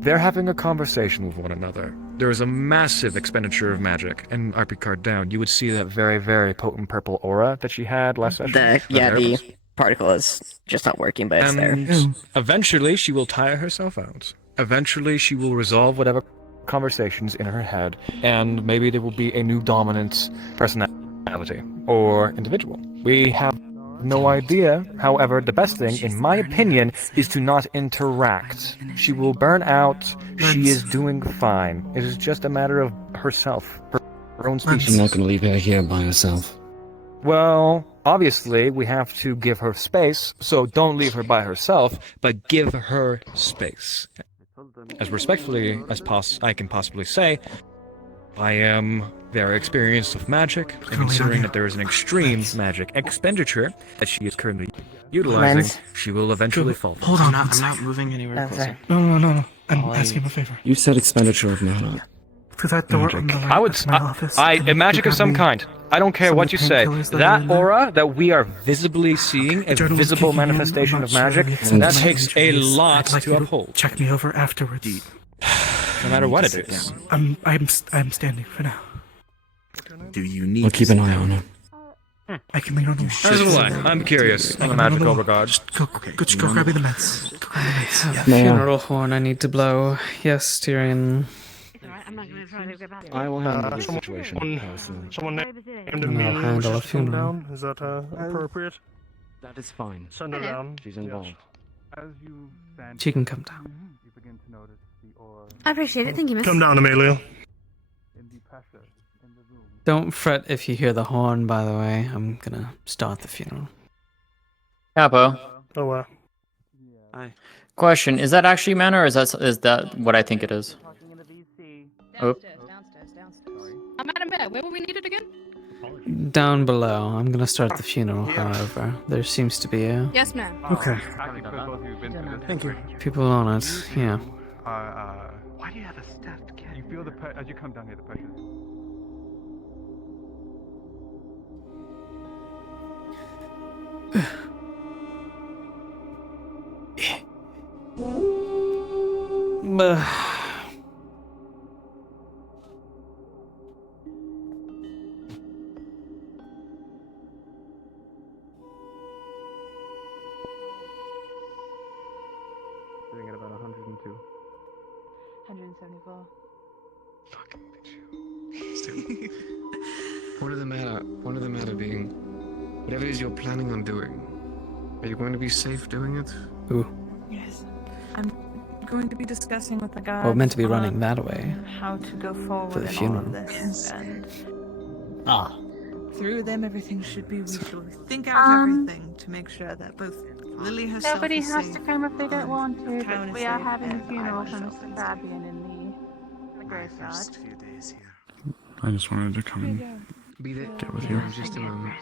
They're having a conversation with one another. There is a massive expenditure of magic, and RP card down, you would see that very, very potent purple aura that she had last session. The particle is just not working, but it's there. And eventually she will tire herself out. Eventually she will resolve whatever conversations in her head, and maybe there will be a new dominant personality or individual. We have no idea. However, the best thing, in my opinion, is to not interact. She will burn out. She is doing fine. It is just a matter of herself, her own species. I'm not going to leave her here by herself. Well, obviously, we have to give her space, so don't leave her by herself, but give her space. As respectfully as I can possibly say, I am very experienced with magic, and considering that there is an extreme magic expenditure that she is currently utilizing, Lens. she will eventually fall. Hold on, I'm not moving anywhere closer. No. I'm asking him a favor. You said expenditure of mana. To that door on the right I would. of my office. A magic of some kind. I don't care some what you say. painkillers that are That in there. aura that we are visibly seeing, a Journal is visible kicking in. manifestation I'm of not sure magic, if it's that my takes a injuries. lot I'd like to you to uphold. Check me over afterwards. No matter what it is. I'm standing for now. Do you need? We'll keep an eye on her. I can lean on you. As will I. I'm curious on the magical regard. Go grab me the meds. Go grab me the meds. Yeah. May I? Funeral horn I need to blow. Yes, Tyrion. I'm not gonna try to get back. I will handle the situation. Someone named I'll Amelia handle a wishes to come funeral. down. Is that appropriate? That is fine. Send her down. She's involved. As you stand She can come down. you begin to notice the aura I appreciate it. Thank you, miss. Come down, Amelia. in the pressure in the room. Don't fret if you hear the horn, by the way. I'm gonna start the funeral. Capo, Oh, Question: is that actually mana, or is that what I think it is? Oop. Downstairs. I'm out of bed. Where were we needed again? Down below. I'm gonna start the funeral, however. There seems to be a... Yes, ma'am. Okay. Thank you. people on it, yeah. Why do you have a stuffed cat? You feel as you come down here, the pressure. Sitting at about 102. 174. Point of the matter being, whatever it is you're planning on doing, are you going to be safe doing it? Ooh. Yes. I'm going to be discussing with the guys. Oh, meant to be running that way. How to go forward For the in funeral. all of this. And Ah. through them, everything should be. We should think out everything to make sure that both Lily herself Nobody is has safe. to come if they don't want to, Town but is we are safe, having a and funeral I for myself Mr. is Fabian in the graveyard. I just wanted to come and Be there. get with you. Just a moment.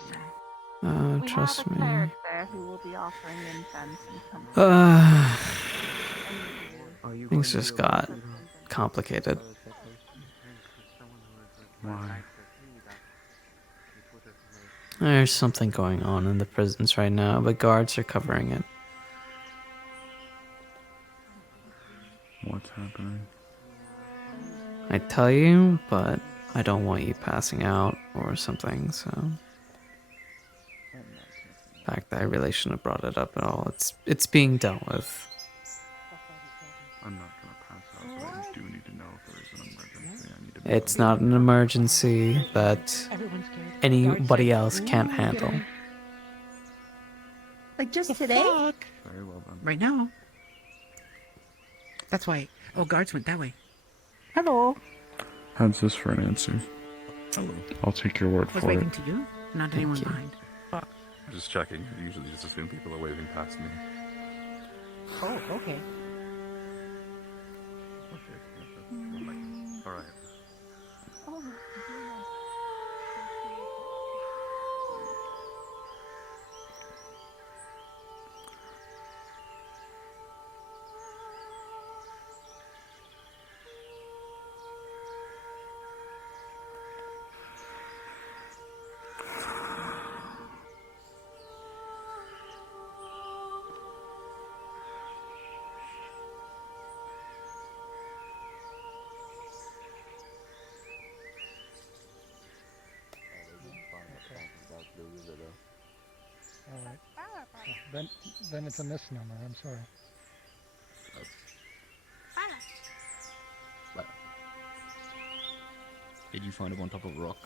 We Trust have a me. cleric there who will be offering incense and something. Things just got complicated. Why? There's something going on in the prisons right now, but guards are covering it. What's happening? I'd tell you, but I don't want you passing out or something, so... In fact, I really shouldn't have brought it up at all. It's being dealt with. I'm not gonna pass out, but I do need to know if there is an emergency. I need to. It's not an emergency that anybody else can't handle. Like just today? Very well done. Right now. That's why. Oh, guards went that way. Hello. How's this for an answer? Hello. I'll take your word I was for waving it. to you, not anyone behind. Just checking. I usually just assume people are waving past me. Oh, okay. All right. Alright. Then it's a misnomer, I'm sorry. Did you find it on top of a rock?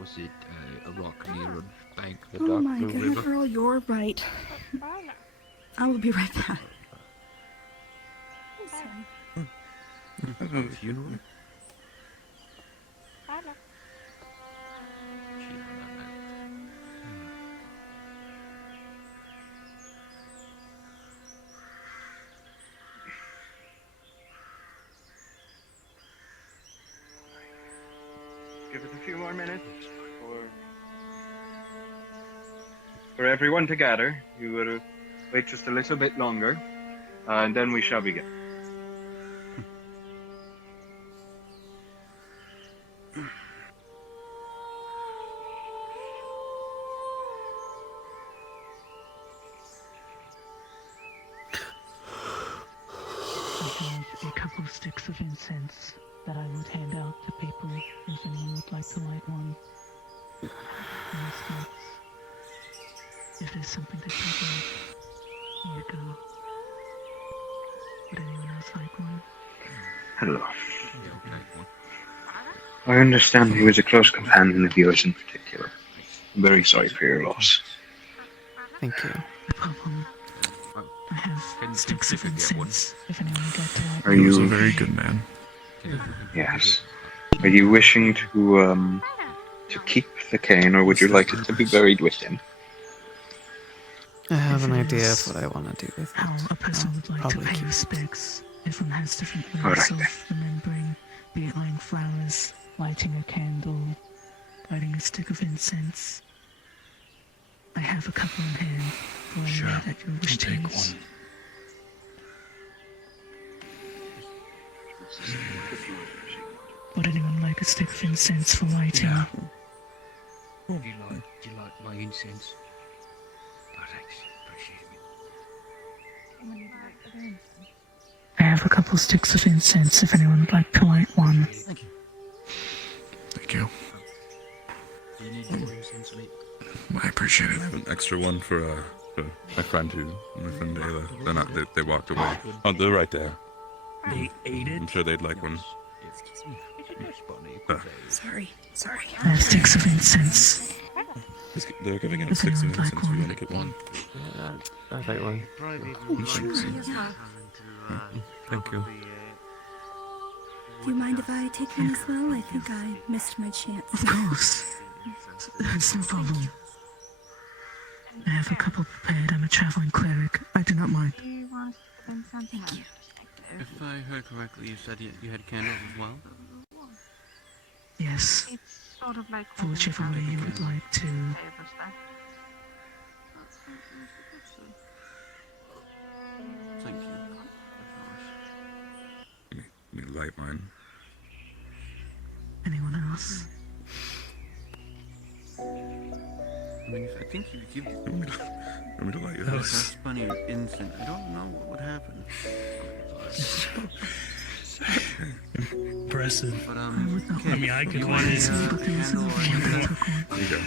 Was it a rock near a bank? The Oh dark my blue god, river? Earl, you're right. I will be right back. Sorry. Funeral? Give us a few more minutes for everyone to gather. You will wait just a little bit longer, and then we shall begin. I have a couple of sticks of incense that I would hand out to people if anyone would like to light one. In instance, if there's something to think of, here you go. Would anyone else like one? Hello. I understand he was a close companion of yours in particular. I'm very sorry for your loss. Thank you. No problem. I have sticks of incense if anyone would like to light Are one. you He was a very good man. Yes. Are you wishing to to keep the cane, or would you like it to be buried with him? I have an If it idea of is what I want to do with it. how a person would like to Probably pay keep it. respects. Everyone has different ways Alright of remembering, be it laying flowers, lighting a candle, lighting a stick of incense. I have a couple in hand for any way that you wish to use. Would anyone like a stick of incense for lighting? Do you like my incense? Oh, thanks. Appreciate it. I have a couple sticks of incense if anyone would like to light one. Thank you. Thank you. Do you need more incense, mate? I appreciate it. I have an extra one for my friend Ayla. They're not. They walked away. Oh, they're right there. They ate it? I'm sure they'd like one. Sorry. I have sticks of incense. They're giving out Does 6 anyone minutes like since we one? only get one. I'll take one. Thank you. Do you mind if I take one as well? I think I missed my chance. Of course. It's no problem. I have a couple prepared. I'm a traveling cleric. I do not mind. Do you want something? Thank you. If I heard correctly, you said you had candles as well? Yes. It's sort of like For whichever way you would like to. Thank you. Let me light mine. Anyone else? I mean, I think you give Want me to light yours? that's funny instant. I don't know what would happen. Impressive. But I mean, I could want it. There you go.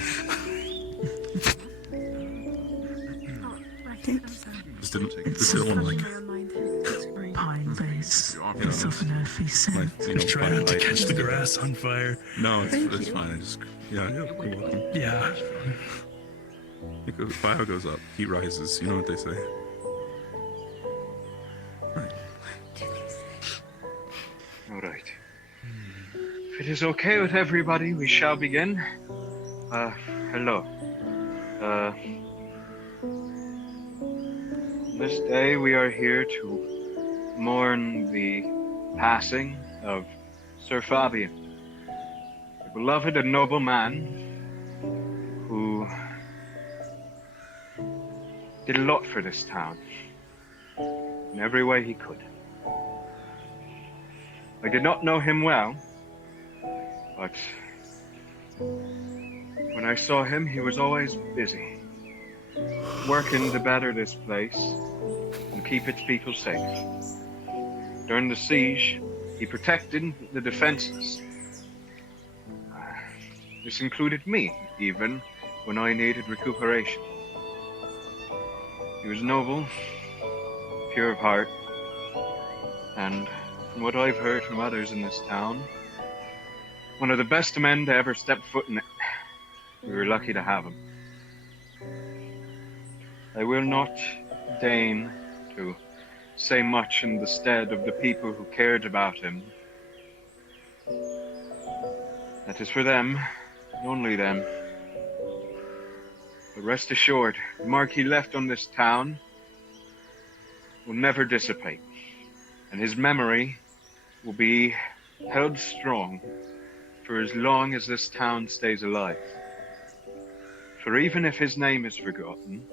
Just didn't want to like. Pine base. It's of an earthy scent. Just try not to catch the grass on fire. No, it's fine. I just you're welcome. Yeah. Because fire goes up, heat rises. You know what they say. Alright. If it is okay with everybody, we shall begin. Hello. This day we are here to mourn the passing of Sir Fabian, a beloved and noble man who did a lot for this town in every way he could. I did not know him well, but when I saw him, he was always busy, working to better this place and keep its people safe. During the siege, he protected the defenseless. This included me, even when I needed recuperation. He was noble, pure of heart, and from what I've heard from others in this town, one of the best men to ever step foot in it. We were lucky to have him. I will not deign to say much in the stead of the people who cared about him. That is for them, and only them. But rest assured, the mark he left on this town will never dissipate, and his memory will be held strong for as long as this town stays alive. For even if his name is forgotten,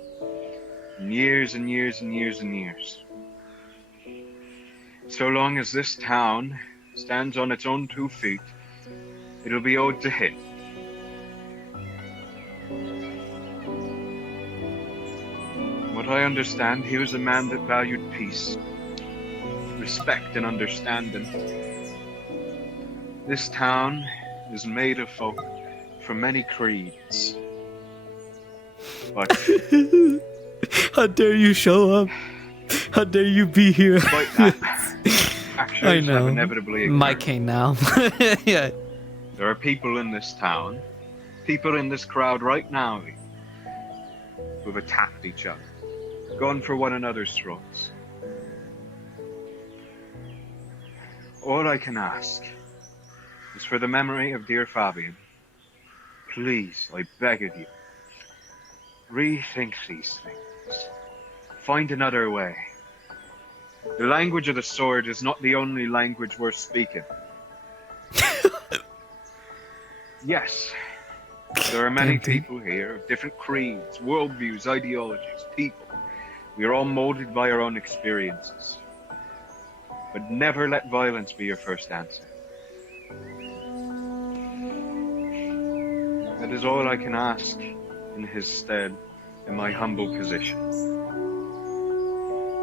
in years and years and years and years, so long as this town stands on its own 2 feet, it'll be owed to him. From what I understand, he was a man that valued peace, respect and understanding. This town is made of folk from many creeds. But how dare you show up? How dare you be here? I know. My cane now. Yeah. There are people in this town, people in this crowd right now, who have attacked each other, gone for one another's throats. All I can ask is for the memory of dear Fabian please, I beg of you, rethink these things. Find another way. The language of the sword is not the only language worth speaking. Yes, there are many people here of different creeds, worldviews, ideologies, people. We are all molded by our own experiences. But never let violence be your first answer. That is all I can ask in his stead in my humble position.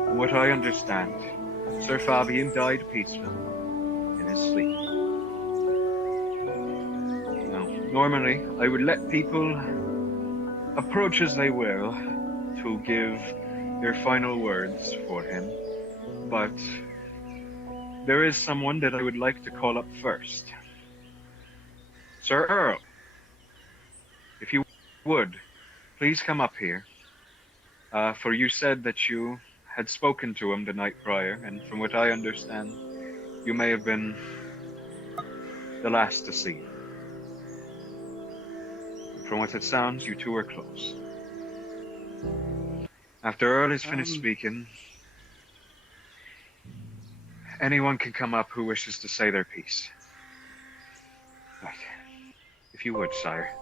From what I understand, Sir Fabian died peacefully in his sleep. Now, normally I would let people approach as they will to give their final words for him, but there is someone that I would like to call up first. Sir Earl, if you would, please come up here. For you said that you had spoken to him the night prior, and from what I understand, you may have been the last to see him. From what it sounds, you two are close. After Earl is finished speaking, anyone can come up who wishes to say their piece. Right. If you would, sire.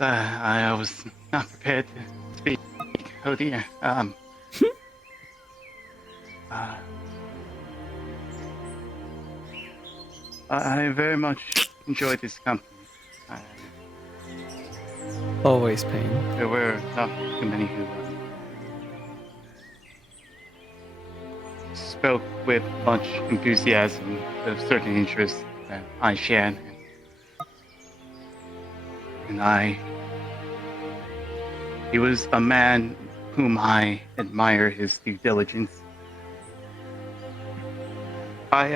I was not prepared to speak. Oh dear. I very much enjoyed this company. Always pain. There were not too many who spoke with much enthusiasm of certain interests that I shared. And he was a man whom I admire his due diligence. I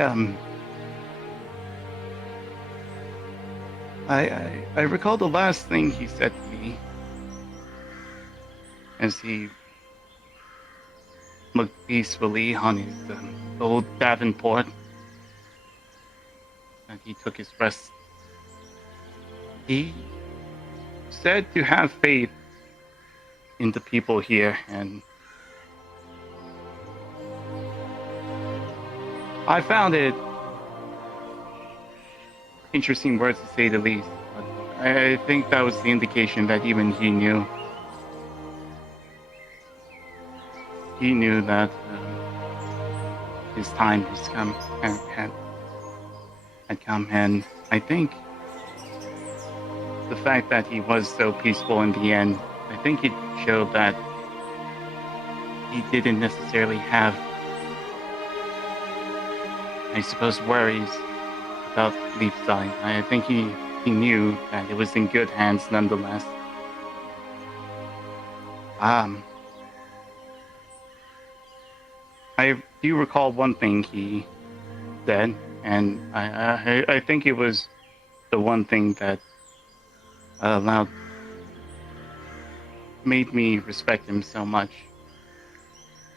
recall the last thing he said to me as he looked peacefully on his old Davenport, and he took his rest. He said to have faith in the people here, and I found it interesting words to say the least. But I think that was the indication that even he knew. He knew that his time was come had come, and I think the fact that he was so peaceful in the end, I think it showed that he didn't necessarily have, I suppose, worries about Leafside. I think he knew that it was in good hands nonetheless. I do recall one thing he said, and I think it was the one thing that made me respect him so much.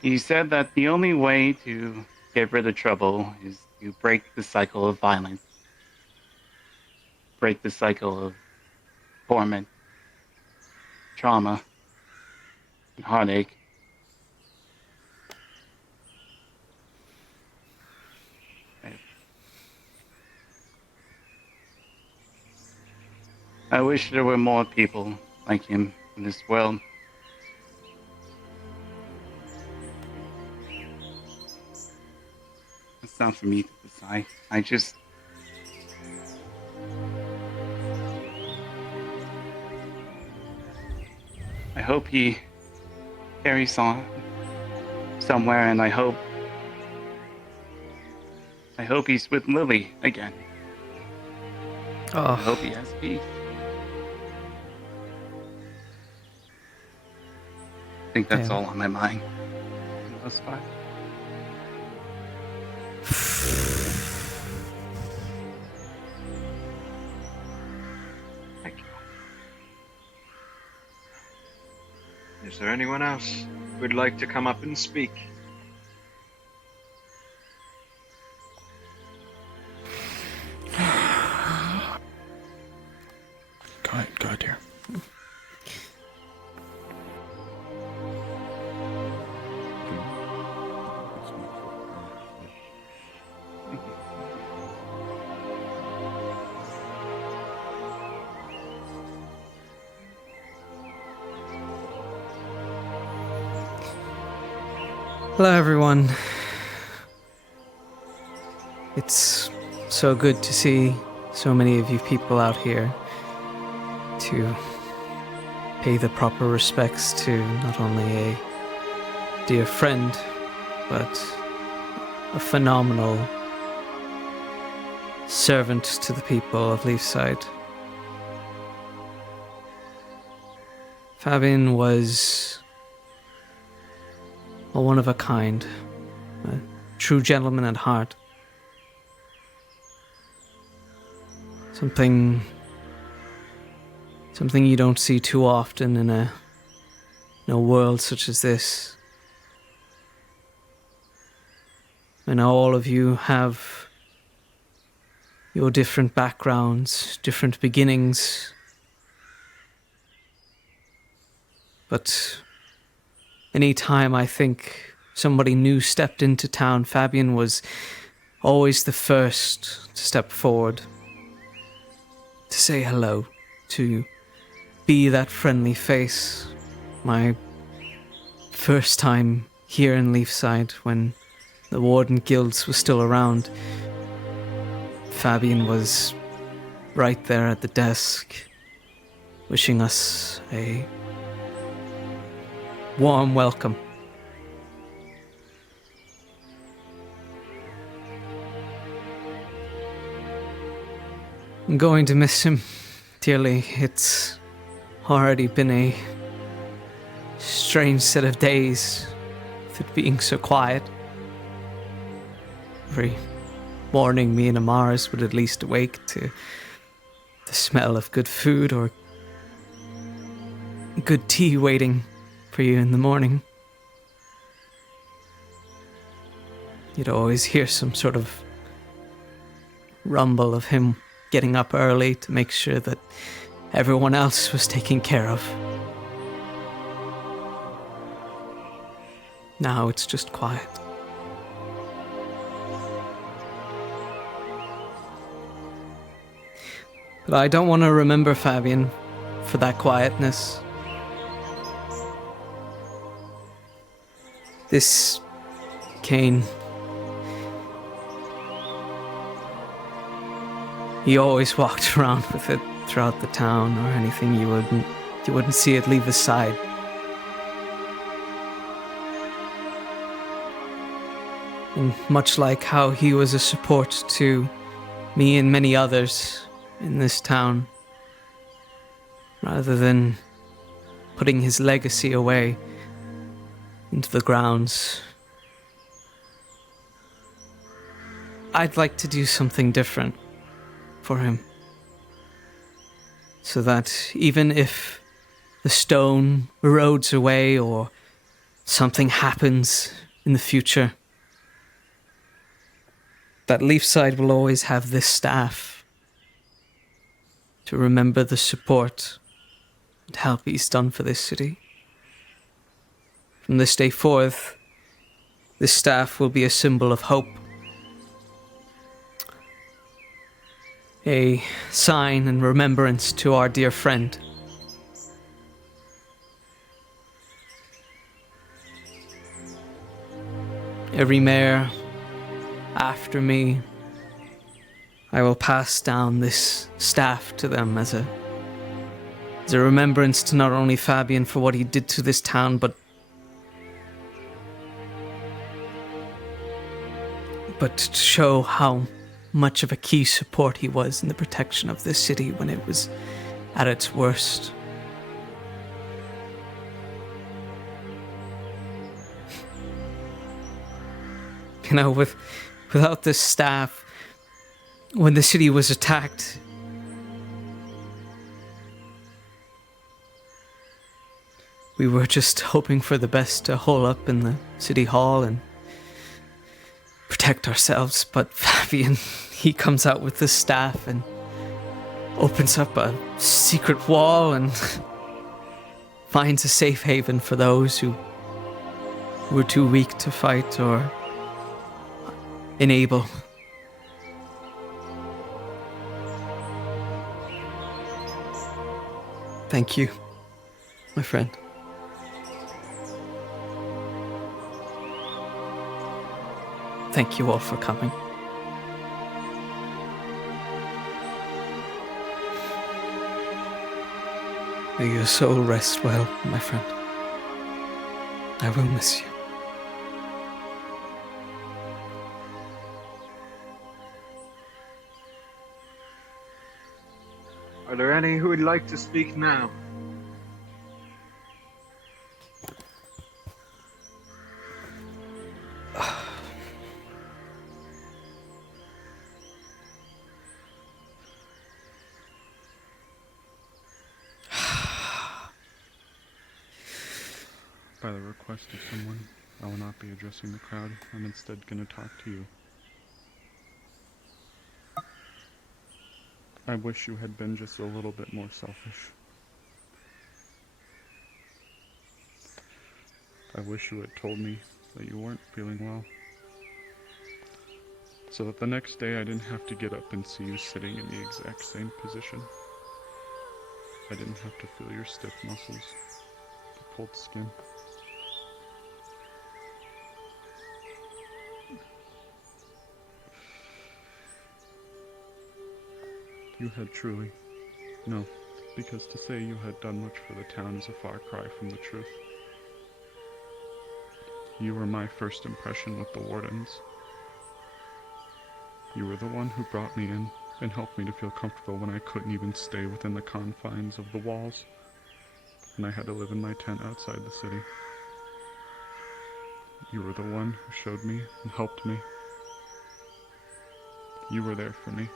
He said that the only way to get rid of trouble is to break the cycle of violence, break the cycle of torment, trauma, and heartache. I wish there were more people like him in this world. It's not for me to decide. I hope he carries on somewhere, and I hope he's with Lily again. I hope he has peace. I think that's all on my mind for the most part. Thank you. Is there anyone else who would like to come up and speak? Hello, everyone. It's so good to see so many of you people out here to pay the proper respects to not only a dear friend, but a phenomenal servant to the people of Leafside. Fabian was a one of a kind, a true gentleman at heart. Something you don't see too often in a world such as this. I know all of you have your different backgrounds, different beginnings, but any time I think somebody new stepped into town, Fabian was always the first to step forward, to say hello, to be that friendly face. My first time here in Leafside, when the Warden guilds were still around, Fabian was right there at the desk, wishing us a warm welcome. I'm going to miss him dearly. It's already been a strange set of days with it being so quiet. Every morning me and Amaris would at least awake to the smell of good food or good tea waiting for you in the morning. You'd always hear some sort of rumble of him getting up early to make sure that everyone else was taken care of. Now it's just quiet. But I don't want to remember Fabian for that quietness. This cane, he always walked around with it throughout the town or anything. You wouldn't see it leave his side. And much like how he was a support to me and many others in this town, rather than putting his legacy away into the grounds, I'd like to do something different for him, so that even if the stone erodes away or something happens in the future, that Leafside will always have this staff to remember the support and help he's done for this city. From this day forth, this staff will be a symbol of hope, a sign and remembrance to our dear friend. Every mayor after me, I will pass down this staff to them as a remembrance to not only Fabian for what he did to this town, but to show how much of a key support he was in the protection of this city when it was at its worst. You know, without this staff, when the city was attacked, we were just hoping for the best to hole up in the city hall and protect ourselves. But Fabian, he comes out with this staff and opens up a secret wall and finds a safe haven for those who were too weak to fight or unable. Thank you, my friend. thank you all for coming. May your soul rest well, my friend. I will miss you. Are there any who would like to speak now? By the request of someone, I will not be addressing the crowd. I'm instead going to talk to you. I wish you had been just a little bit more selfish. I wish you had told me that you weren't feeling well, so that the next day I didn't have to get up and see you sitting in the exact same position. I didn't have to feel your stiff muscles, the cold skin. You had truly, no, because to say you had done much for the town is a far cry from the truth. You were my first impression with the Wardens. You were the one who brought me in and helped me to feel comfortable when I couldn't even stay within the confines of the walls, and I had to live in my tent outside the city. You were the one who showed me and helped me. You were there for me.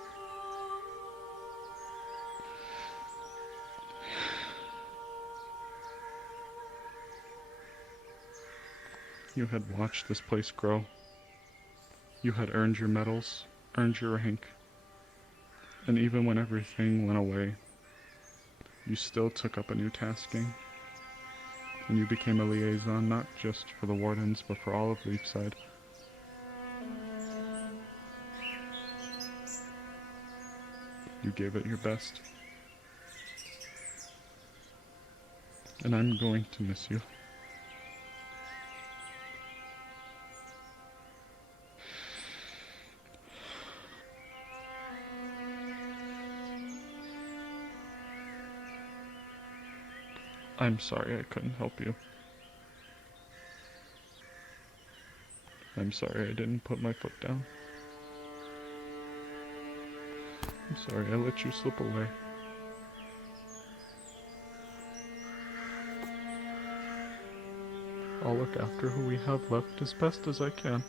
You had watched this place grow. You had earned your medals, earned your rank, and even when everything went away, you still took up a new tasking, and you became a liaison not just for the Wardens, but for all of Leafside. You gave it your best, and I'm going to miss you. I'm sorry I couldn't help you. I'm sorry I didn't put my foot down. I'm sorry I let you slip away. I'll look after who we have left as best as I can.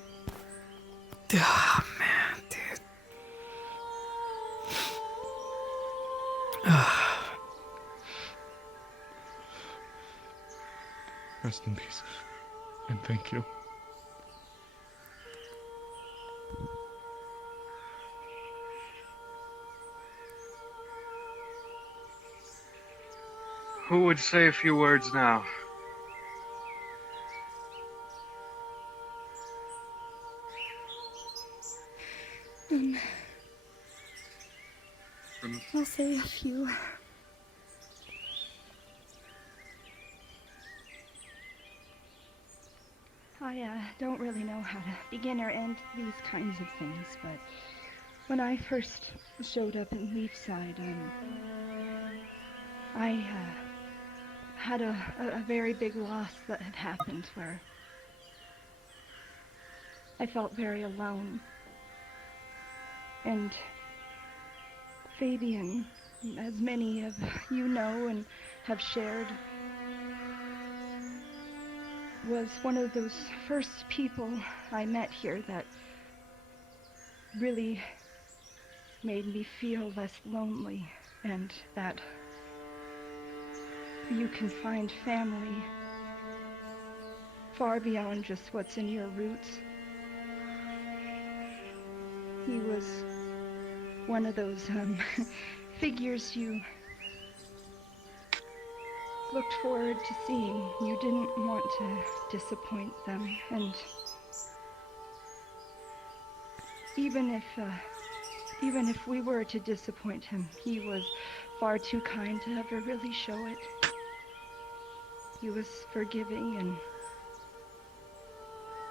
Oh, man, dude. Rest in peace, and thank you. Who would say a few words now? I'll say a few. I don't really know how to begin or end these kinds of things, but when I first showed up in Leafside, I had a very big loss that had happened where I felt very alone. And Fabian, as many of you know and have shared, was one of those first people I met here that really made me feel less lonely, and that you can find family far beyond just what's in your roots. He was one of those figures you looked forward to seeing. You didn't want to disappoint them, and even if we were to disappoint him, he was far too kind to ever really show it. He was forgiving, and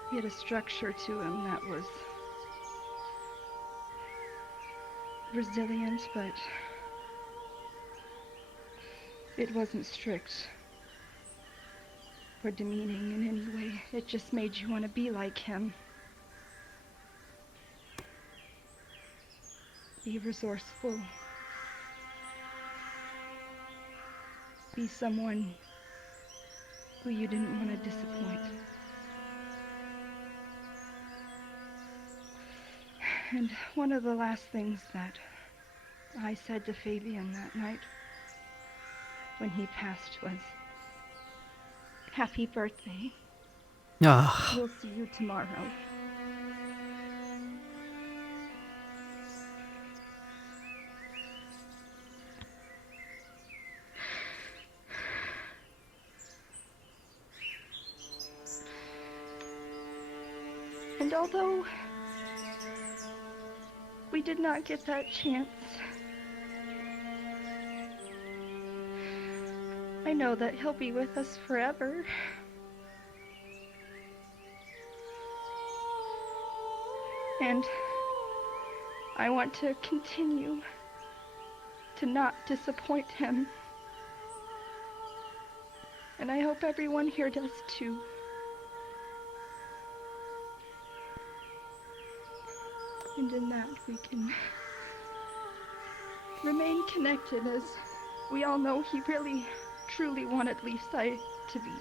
He had a structure to him that was resilient, but it wasn't strict or demeaning in any way. It just made you want to be like him. Be resourceful. Be someone who you didn't want to disappoint. And one of the last things that I said to Fabian that night when he passed was, "Happy birthday. Ah. We'll see you tomorrow." And although we did not get that chance, I know that he'll be with us forever. And I want to continue to not disappoint him. And I hope everyone here does too. And in that we can remain connected, as we all know he really, truly wanted Leafside to be.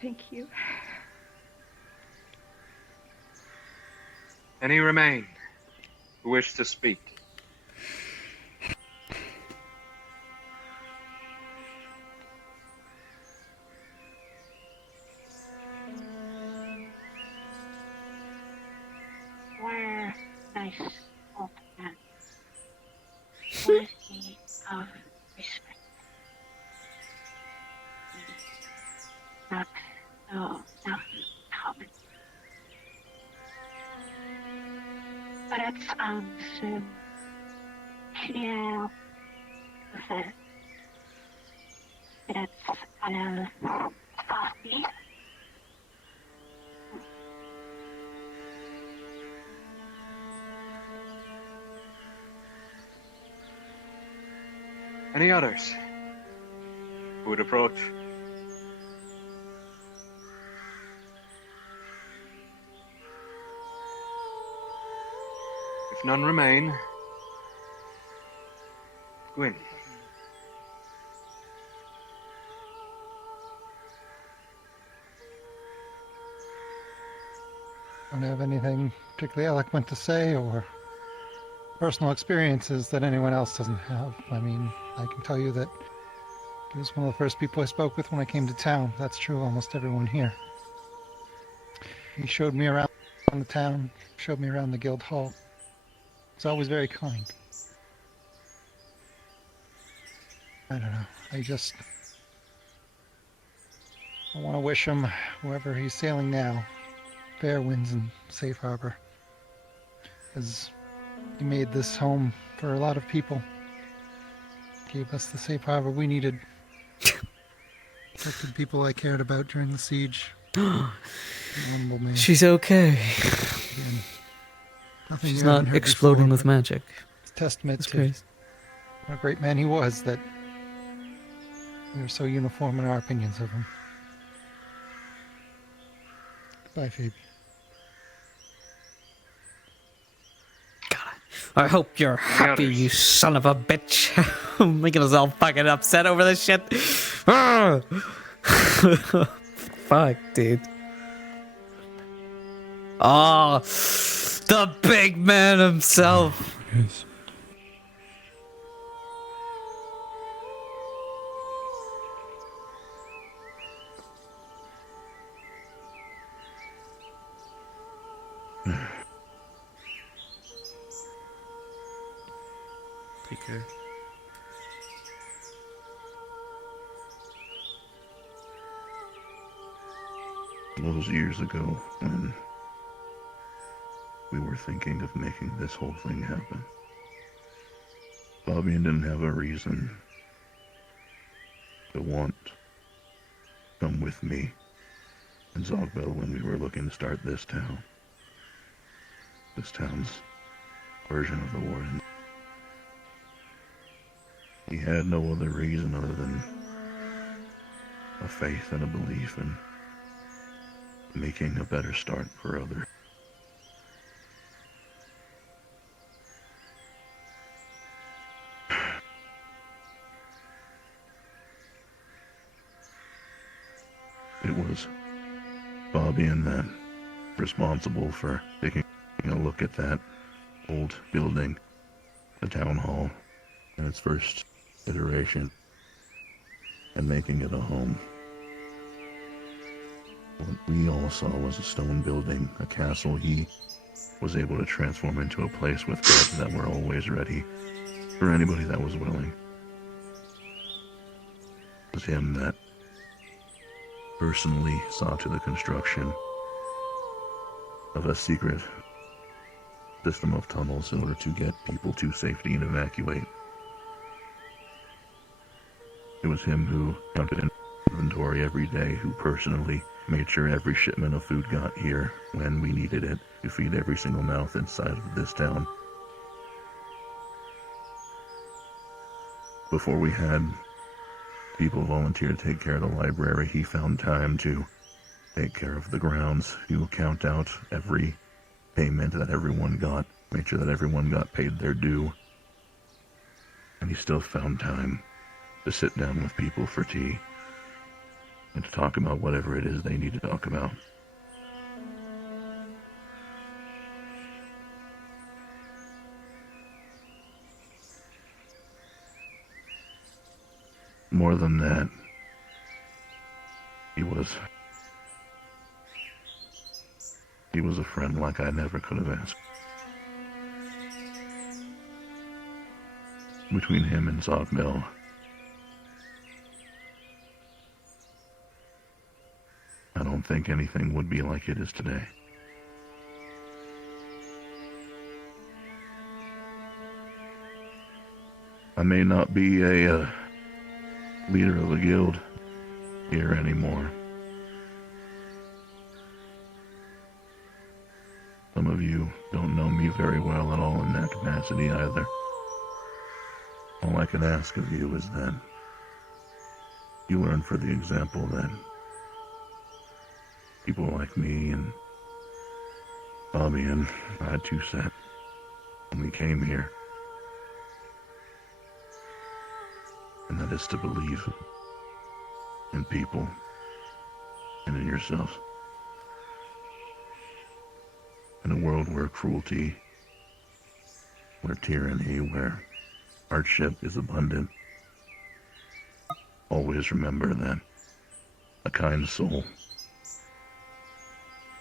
Thank you. Any remain who wish to speak? We're nice old men, worthy of respect. Not so common. But it's so genial that it's saucy. Any others who would approach? If none remain, Gwyn. Don't have anything particularly eloquent to say or personal experiences that anyone else doesn't have. I mean, I can tell you that he was one of the first people I spoke with when I came to town. That's true of almost everyone here. He showed me around the town, showed me around the guild hall. He's always very kind. I don't know. I want to wish him, wherever he's sailing now, fair winds and safe harbor. Because he made this home for a lot of people. Gave us the safe harbor we needed. Protected people I cared about during the siege. Honorable man. She's okay. Again, nothing She's you haven't not heard exploding before, with but magic. It's a testament That's to great. what a great man he was, that we were so uniform in our opinions of him. Bye, Phoebe. I hope you're happy, you son of a bitch. I'm making us all fucking upset over this shit. Ah! Fuck, dude. Oh, the big man himself. Yes. Take care. Those years ago when we were thinking of making this whole thing happen, Fabian didn't have a reason to want come with me and Zogbel when we were looking to start this town. This town's version of the Wardens. He had no other reason other than a faith and a belief in making a better start for others. It was Fabian that responsible for taking a look at that old building, the town hall, in its first iteration, and making it a home. What we all saw was a stone building, a castle. He was able to transform into a place with gods that were always ready for anybody that was willing. It was him that personally saw to the construction of a secret system of tunnels in order to get people to safety and evacuate. It was him who counted inventory every day, who personally made sure every shipment of food got here when we needed it to feed every single mouth inside of this town. Before we had people volunteer to take care of the library, he found time to take care of the grounds. He will count out every payment that everyone got, make sure that everyone got paid their due. And he still found time to sit down with people for tea and to talk about whatever it is they need to talk about. More than that, he was a friend like I never could have asked. Between him and Zogbel, I don't think anything would be like it is today. I may not be a leader of a guild here anymore. Some of you don't know me very well at all in that capacity either. All I can ask of you is that you learn for the example that people like me and Fabian had to set when we came here. And that is to believe in people and in yourselves. In a world where cruelty, where tyranny, where hardship is abundant, always remember that a kind soul,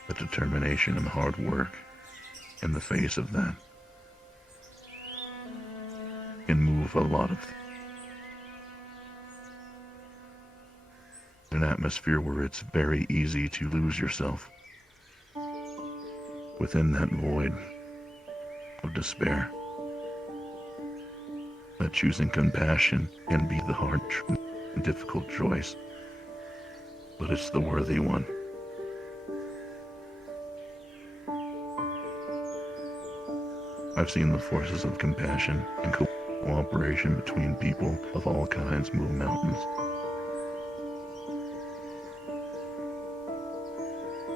the determination and hard work in the face of that can move a lot of things. An atmosphere where it's very easy to lose yourself within that void of despair. That choosing compassion can be the hard and difficult choice, but it's the worthy one. I've seen the forces of compassion and cooperation between people of all kinds move mountains.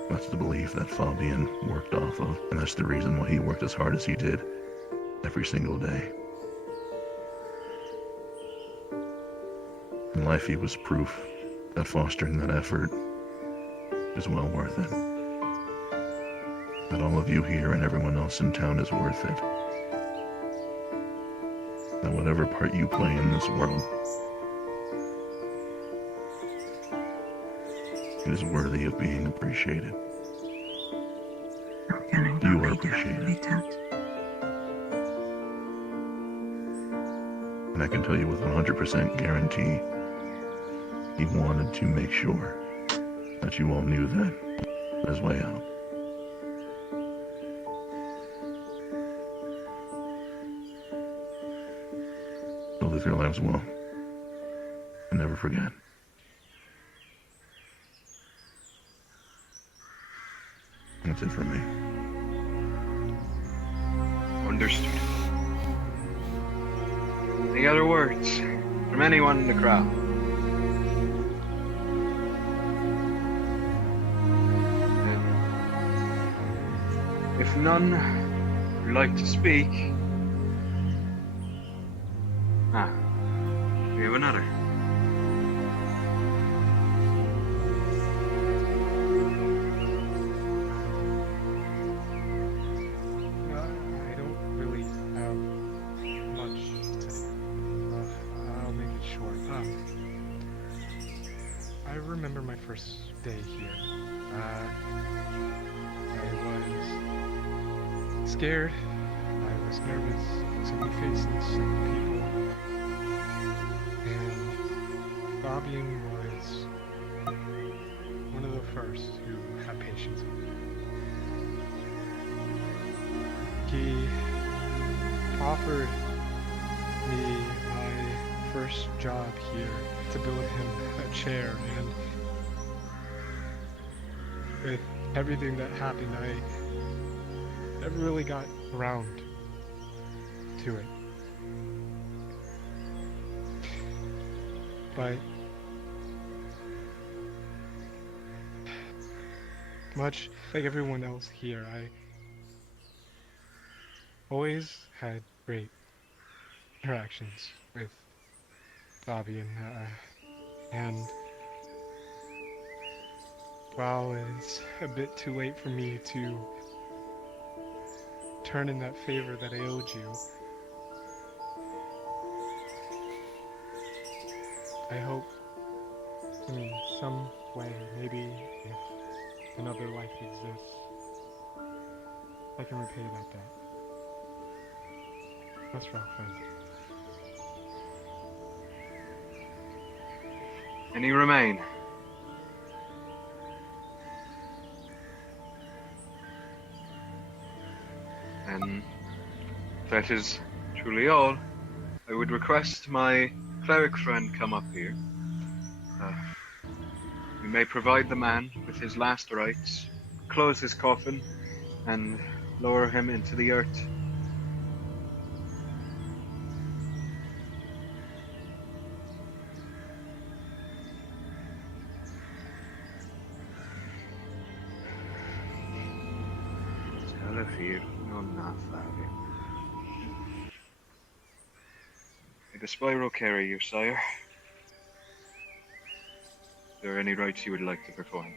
That's the belief that Fabian worked off of, and that's the reason why he worked as hard as he did every single day. In life, he was proof that fostering that effort is well worth it. That all of you here and everyone else in town is worth it. That whatever part you play in this world, it is worthy of being appreciated. You are appreciated. And I can tell you with 100% guarantee, he wanted to make sure that you all knew that on his way out. So live your lives well, and never forget, That's it from me. Understood. Any other words from anyone in the crowd? If none would like to speak, we have another. I don't really have much to say. I'll make it short. I remember my first day here. I was scared. I was nervous. So many faces, so many people. And Fabian was one of the first who had patience with me. He offered me my first job here to build him a chair, and with everything that happened, I never really got around to it. But much like everyone else here, I always had great interactions with Fabian, and while it's a bit too late for me to turn in that favor that I owed you, I hope, some way, maybe if another life exists, I can repay that debt. That's rough, friend. Any remain? And if that is truly all, I would request my cleric friend come up here. We may provide the man with his last rites, close his coffin, and lower him into the earth. May the spiral carry you, sire. Are there any rites you would like to perform?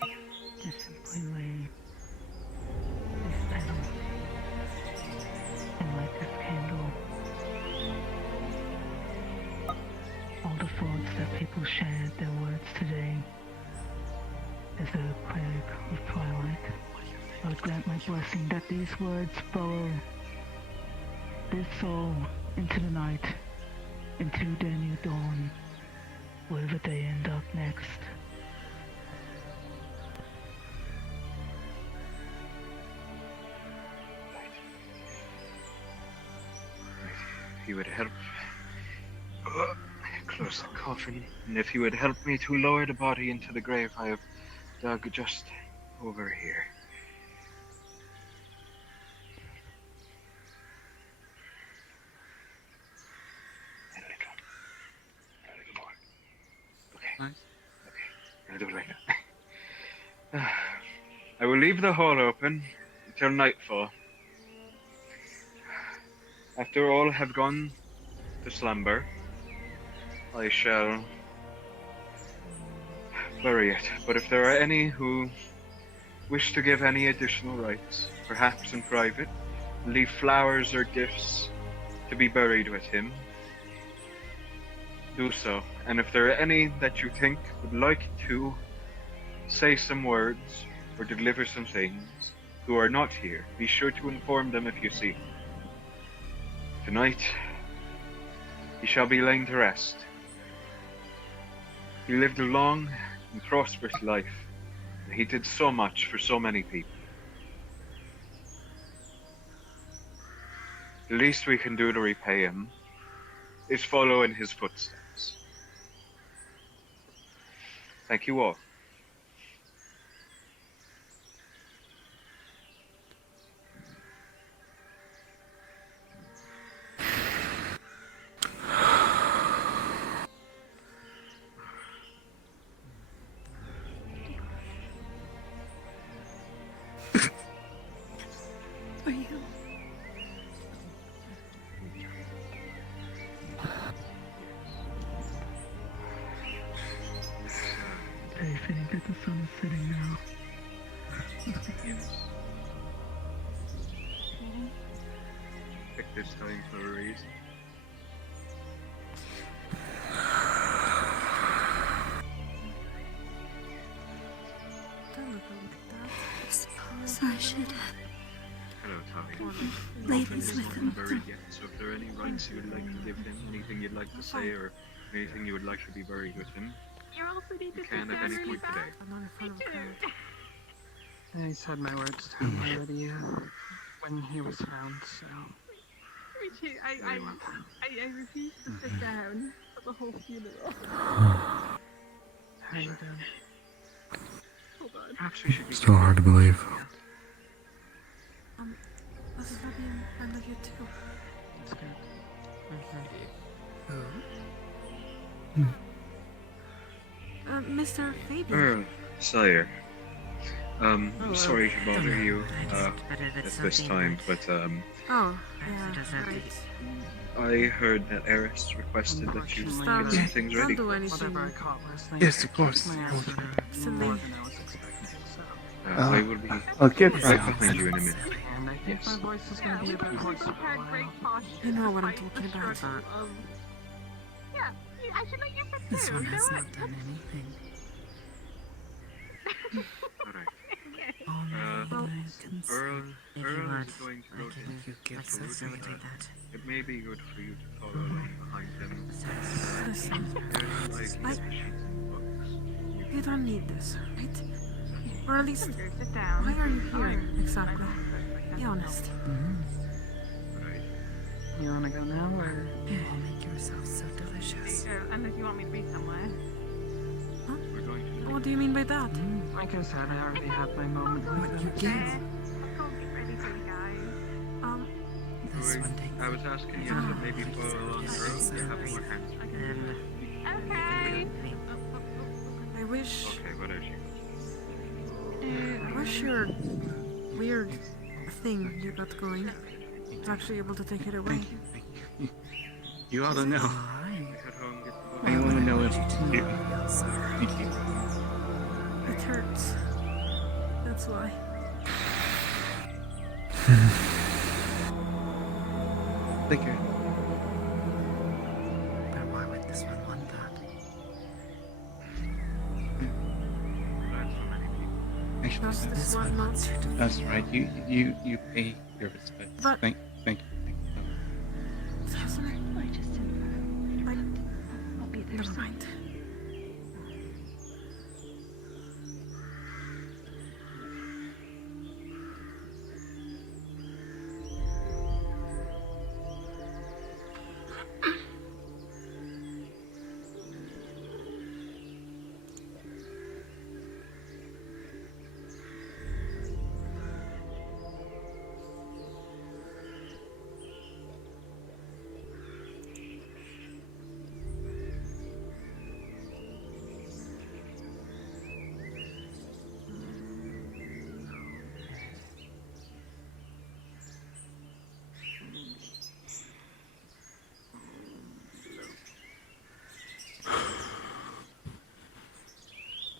To simply lay this petal and light this candle. All the thoughts that people shared their words today. As a cleric of Twilight, I would grant my blessing that these words follow this soul into the night, into their new dawn, wherever they end up next. If you would help close the coffin, and if you would help me to lower the body into the grave I have dug just over here. A little more. Okay. Nice. Okay. I'll do it like that. I will leave the hall open until nightfall. After all have gone to slumber, I shall bury it. But if there are any who wish to give any additional rites, perhaps in private, leave flowers or gifts to be buried with him, do so. And if there are any that you think would like to say some words or deliver some things who are not here, be sure to inform them if you see them. Tonight, he shall be laid to rest. He lived a long and prosperous life, and he did so much for so many people. The least we can do to repay him is follow in his footsteps. Thank you all. safe and that the sun is setting now. Yes. Pick this time for a reason. I suppose I should Hello, Tommy. lay these with him. Buried yet, so if there are any rites you would like to give him, anything you'd like to say, or anything you would like to be buried with him, You also need to you can at any point today. I said my words to him already when he was around, so. Me too. I refuse to sit down for the whole funeral. How are you doing? Hold on. Perhaps we should be Still hard to believe. This is Fabian. I love you too. That's good. Mr. Fabian. Earl, Sire. Sorry to bother you at this time, but Oh, yeah, right. I heard that Eris requested that you get some things ready. Don't do anything. Whatever I caught last night. Yes, of course. My answer Silly. more than I was expecting, so. I will be I'll get right right behind you in a minute. And I think Yes. my voice is going to be a bit hoarse for a while. You know what I'm talking about. Yeah, I should let you sit This too. one Do has it. not done anything. Alright. All my Earl, Americans. Earl If you is would, going to I go can to let's the facilitate Ruby. that. It may be good for you to follow along behind him. Listen, There's like sheets and books. you don't need this, right? Or at least, Sit down. why are you here exactly? Be honest. You want to go now, or? You will make yourself so delicious. Unless you want me to be somewhere. Huh? What do you mean by that? Like I said, I already had my moment with him. You Let's go get ready for the guys. This one takes. I was asking you to maybe follow along, Earl. You have more hands. Okay. I wish. Okay, what is you? I wish your weird thing you got going was actually able to take it away. You ought to know. Head home, get the book. I want to know if Thank you. It hurts. That's why. Liquor. But why would this one want that? Actually, Does this one not? that's right. You pay your respect. But- Thank you. Doesn't it? I just didn't. I'll be there Never soon. mind.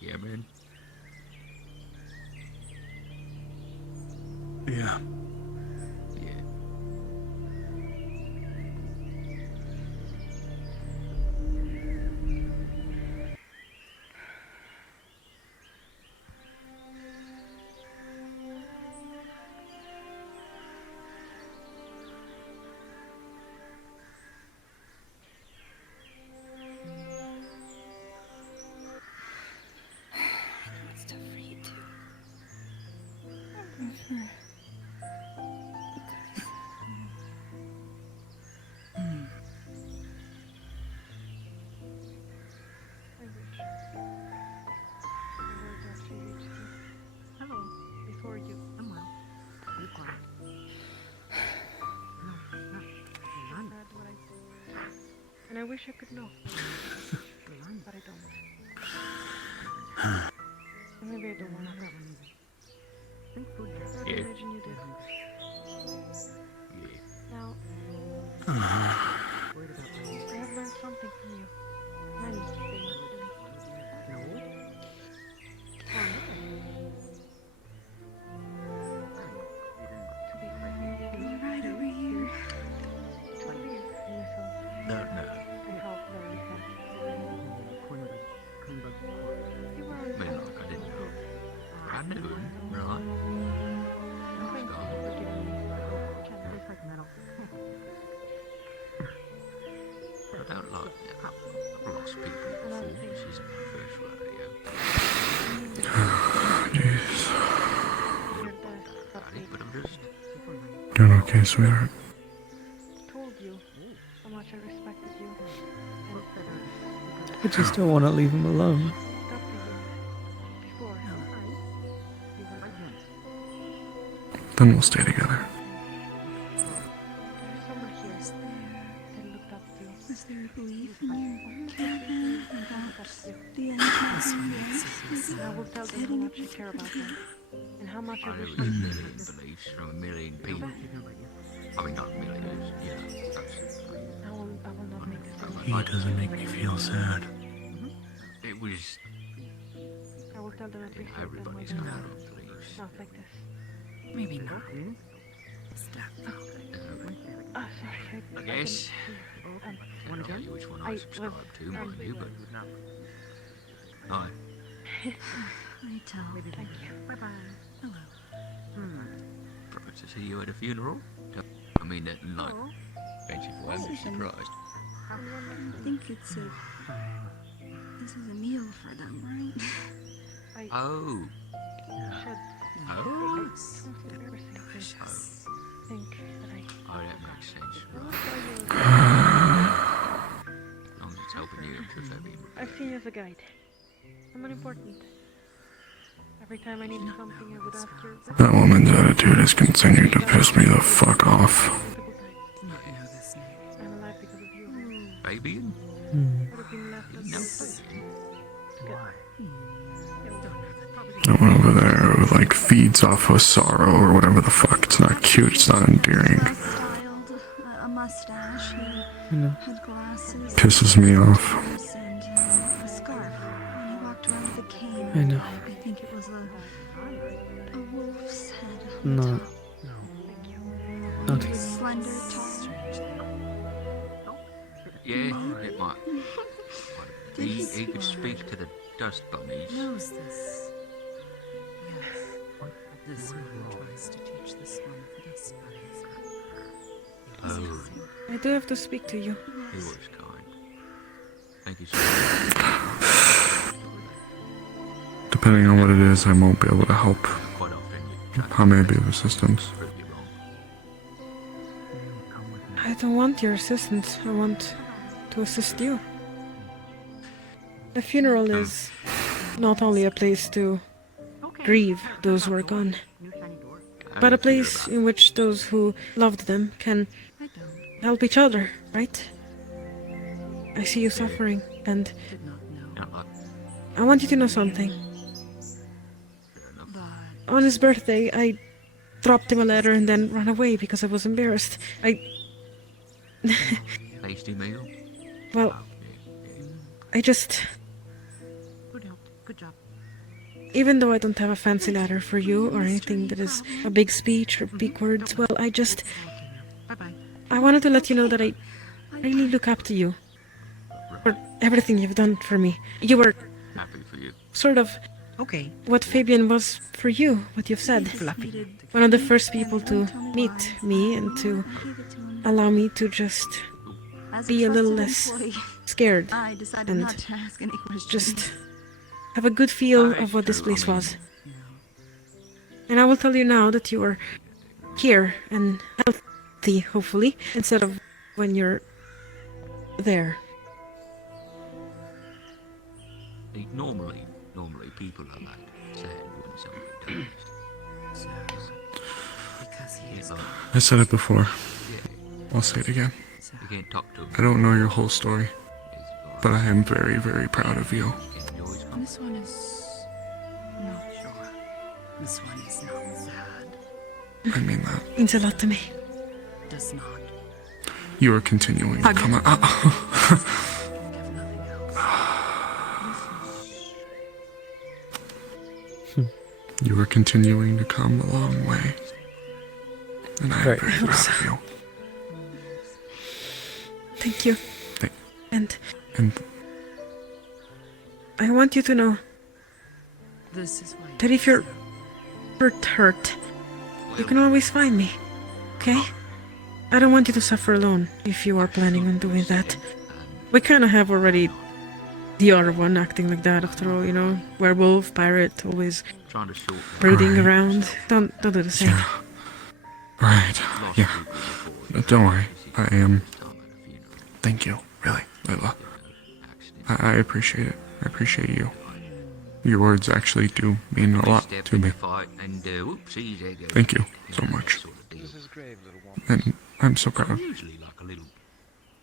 Yeah, man. Yeah. Yeah. Stuff for you too. Hello. Before you. I'm well. Be quiet. No. That's what I said. And I wish I could know. But I don't. And maybe I don't want to know. But I Yeah. imagine you did. Now, I have learned something from you. Many things, really. doing, right? I don't like that. I've lost people before. This isn't my first rodeo. Jeez. But I'm just... Doing okay, sweetheart. Told you how much I respected you. I just don't want to leave him alone. Then we'll stay together. Was there a belief in your campaign about the intentions? I will tell them how much I care about them. And how much I I know respect there's a them. million beliefs from a million people. I mean, not millions, you know. I will not make this He doesn't make me feel sad. It was... I will tell them I appreciate them. Everybody's got their own beliefs. Not like this. Maybe not. Step. Oh, sorry. I guess. I can't tell you which one I subscribe to, mind you, but... Hi. I tell. Thank you. Bye-bye. Hello. Surprised to see you at a funeral. I mean that in like... Fancy for I'm surprised. I think it's a... This is a meal for them, right? Oh. Oh. Delicious. Think that Oh, that makes sense. Right. As long as it's helping you, I'm sure Fabian. I've seen you as a guide. I'm unimportant. Every time I needed something, I would ask you. That woman's attitude has continued to piss me the fuck off. I'm alive because of you. Fabian? Would have been left No, as Fabian. That one over there who, like, feeds off of sorrow or whatever the fuck. It's not cute, it's not endearing. Styled, a mustache. He had glasses. Pisses me off. And a scarf. And he walked around with a cane. I know. I think it was a wolf's head. No. Not He was slender, tall. Yeah, it might. He could speak to the dust bunnies. Knows this. Yes. This one tries to teach this one the dust bunnies. Oh, I do have to speak to you. he was kind. Thank you so much. Depending on what it is, I won't be able to help. Quite often, I may be of assistance. prove you wrong. I don't want your assistance. I want to assist you. The funeral is not only a place to grieve those who are gone, but a place in which those who loved them can help each other, right? I see you suffering, and I want you to know something. On his birthday, I dropped him a letter and then ran away because I was embarrassed. Tasty meal? Well, I just... Good job. Even though I don't have a fancy letter for you or anything that is a big speech or big words, well, I just... I wanted to let you know that I really look up to you for everything you've done for me. You were Happy for you. sort of what Fabian was for you, what you've said. One of the first people to meet me and to allow me to just be a little less scared and just have a good feel of what this place was. And I will tell you now that you are here and healthy, hopefully, instead of when you're there. Normally people are like sad when somebody dies. Because he is I said it before. I'll say it again. You can't talk to him. I don't know your whole story, but I am very, very proud of you. This one is not sure. This one is not sad. I mean that. Means a lot to me. Does not. You are continuing to come You are continuing to come a long way. And I am very proud of you. Thank you. And And I want you to know This is why that if you're hurt, you can always find me. Okay? I don't want you to suffer alone if you are planning on doing that. We kind of have already the other one acting like that after all, you know? Werewolf, pirate, always brooding around. Don't do the same. Yeah. Right. Yeah. Don't worry. I am. Thank you, really, Layla. I appreciate it. I appreciate you. Your words actually do mean a lot to me. Thank you so much. And I'm so proud.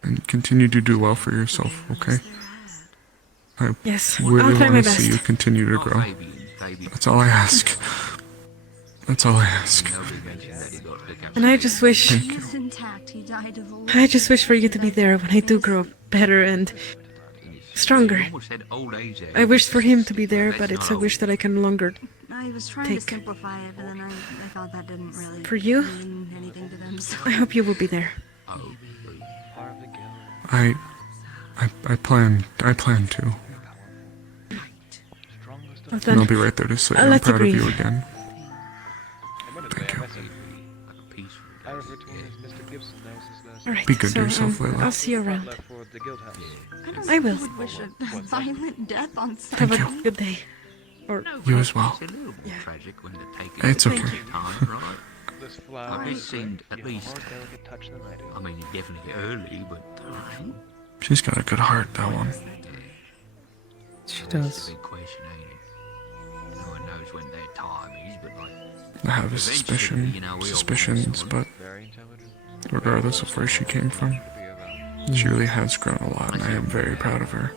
And continue to do well for yourself, okay? I Yes, really I'll try my want to see best. you continue to grow. That's all I ask. That's all I ask. And I just wish... Thank you. I just wish for you to be there when I do grow better and stronger. I wish for him to be there, but it's a wish that I can no longer I was trying take. to simplify it, but then I thought that didn't really For you, mean anything to them. So I hope you will be there. I plan to. Well, And I'll then, be right there to say I'm let's proud agree. of you again. Thank you. Alright, Be good so, to yourself, Layla. I'll see you around. I I will. would wish a violent death on Have someone. a good day. Or You as well. Yeah. Tragic when they take It's it okay. time, right? Like, it seemed at least. I mean, it definitely early, but. She's got a good heart, that one. She It's a does. big question, ain't it? No one knows when their time is, but like. I have a suspicions, but regardless of where she came from, she really has grown a lot, and I am very proud of her.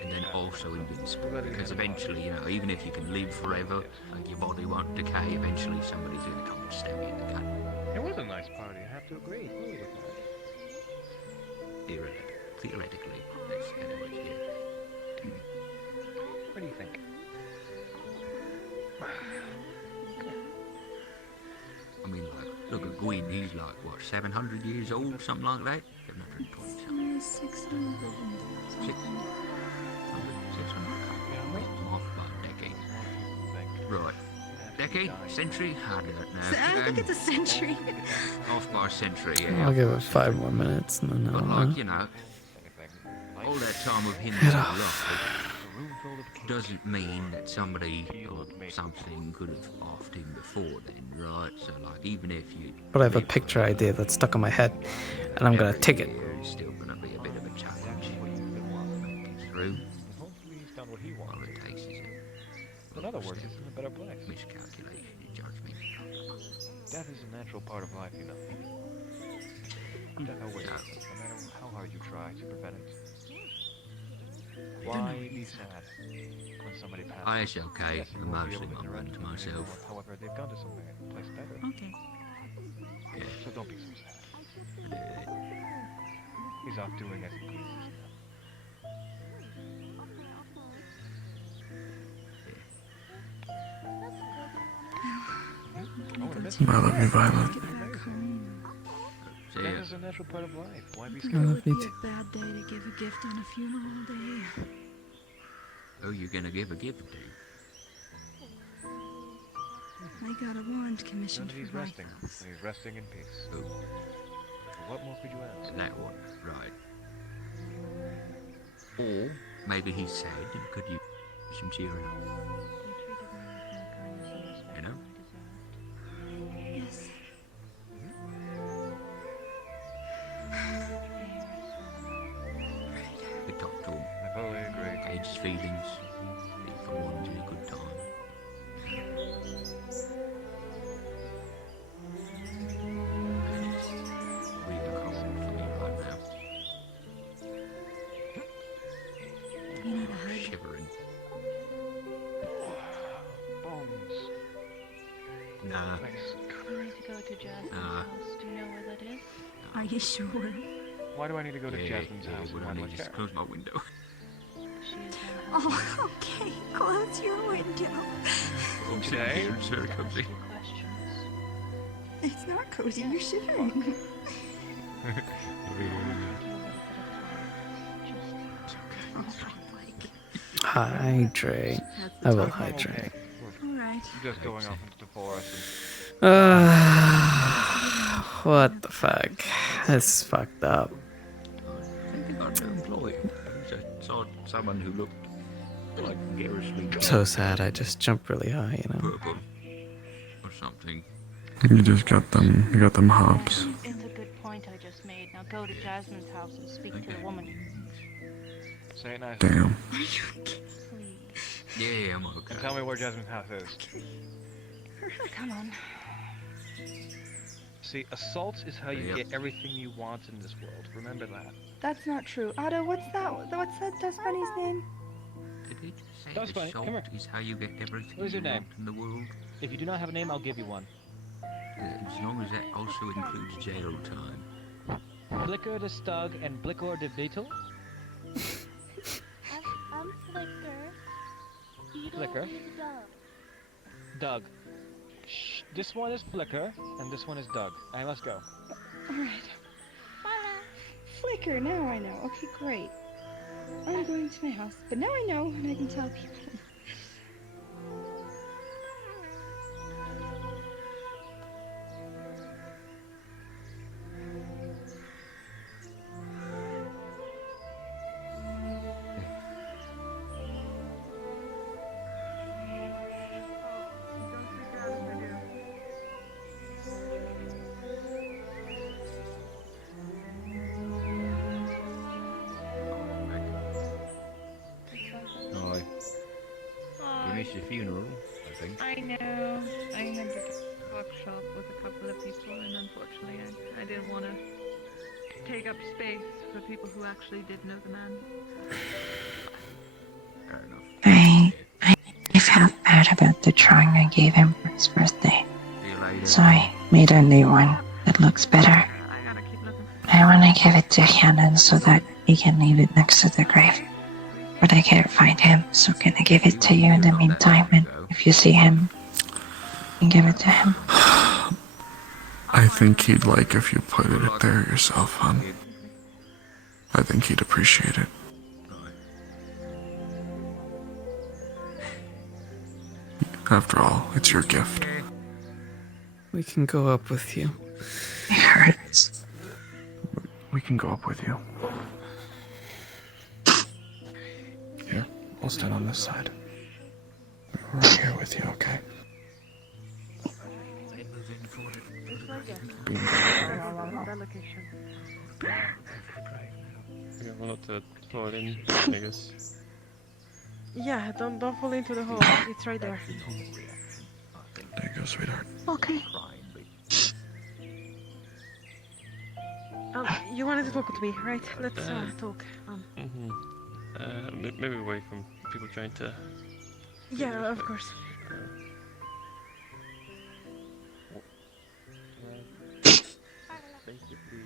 And then also invincible, because eventually, you know, even if you can live forever, like your body won't decay, eventually somebody's gonna come and stab you in the gut. It was a nice party, I have to agree. Theoretically, that's anyways, yeah. What do you think? I mean, like, look at Gwyn, he's like, what, 700 years old, something like that? 720 something. 600. Off by a decade. Right. Decade? Century? I don't know. I think it's a century. Off by a century, yeah. I'll give it 5 more minutes and then But I'll like, you know, all that time of him Head to off. life doesn't mean that somebody or something could have offed him before then, right? So like, even if you But I have a picture idea that's stuck in my head, and I'm gonna take it. it's still gonna be a bit of a challenge. Make it through. All it takes is In other words, it's in a better place. miscalculation in judgment. Death is a natural part of life, you know. Death always happens, no matter how hard you try to prevent it. Why be sad when somebody passes? It's okay. Yes, you I'm won't be mostly able to mumbling to interact with myself. anyone, however, they've gone to somewhere, a place better. Okay. Yeah. So don't be so sad. He's off doing as he pleases I love you, Violet. See Death ya. is a natural part of life. Why be I scared? love you Be too. a bad day to give a gift on a funeral day. Who you gonna give a gift to? I got a warrant commissioned He's for resting. rifles. He's resting in peace. Who? What more could you ask? That one, right. Or maybe he's sad and could use some cheering up. You know? Yes. We talk to him, I totally agree. gauge his feelings, see if everyone's in a good time. Really cold for me right now. You need a hug. Shivering. Bones. Nah. Nice. We need to go to Jasmine's Nah. house. Do you know where that is? Are you sure? Why do I need to go to Yeah, Jasmine's yeah, house? but Why I do I need to just care? close my window. She is Oh, okay. Close your window. Okay. It's very cozy. It's not cozy. You're shivering. hydrate. I will hydrate. Alright. Just going off into the forest. What the fuck? That's fucked up. I think I'd employ someone who looked like garishly So sad. I just jumped really high, you know. purple or something. You just got them. You got them hops. It's a good point I just made. Now go to Jasmine's house and speak to the woman. Say it nice. Damn. Yeah, I'm okay. Tell me where Jasmine's house is. Come on. See, assault is how you get everything you want in this world. Remember that. That's not true. Otto, what's that Dust Bunny's name? Did he just say Dust Bunny, assault come here. is how you get everything What is your you name? want in the world? If you do not have a name, I'll give you one. As long as that also includes jail time. Blicker the Stug and Blicker the Beetle? I'm Flicker. Flicker. Doug. Shh, this one is Flicker, and this one is Doug. I must go. Alright. Flicker, now I know. Okay, great. I'm going to my house, but now I know and I can tell people. Hi. You missed your funeral, I think. I know. I had to workshop with a couple of people, and unfortunately, I didn't want to take up space for people who actually did know the man. Fair enough. I felt bad about the drawing I gave him for his birthday, See you later. so I made a new one that looks better. I want to give it to Hannon so that he can leave it next to the grave. But I can't find him, so can I give it to you in the meantime? And if you see him, you can give it to him. I think he'd like if you put it there yourself, hon. I think he'd appreciate it. After all, it's your gift. We can go up with you. It hurts. We can go up with you. Here, I'll stand on this side. We're right here with you, okay? Yeah, we'll have to throw it in, I guess. Yeah, don't fall into the hole. It's right there. There you go, sweetheart. Okay. You wanted to talk with me, right? Let's talk. Maybe away from people trying to... Yeah, of course. Basically,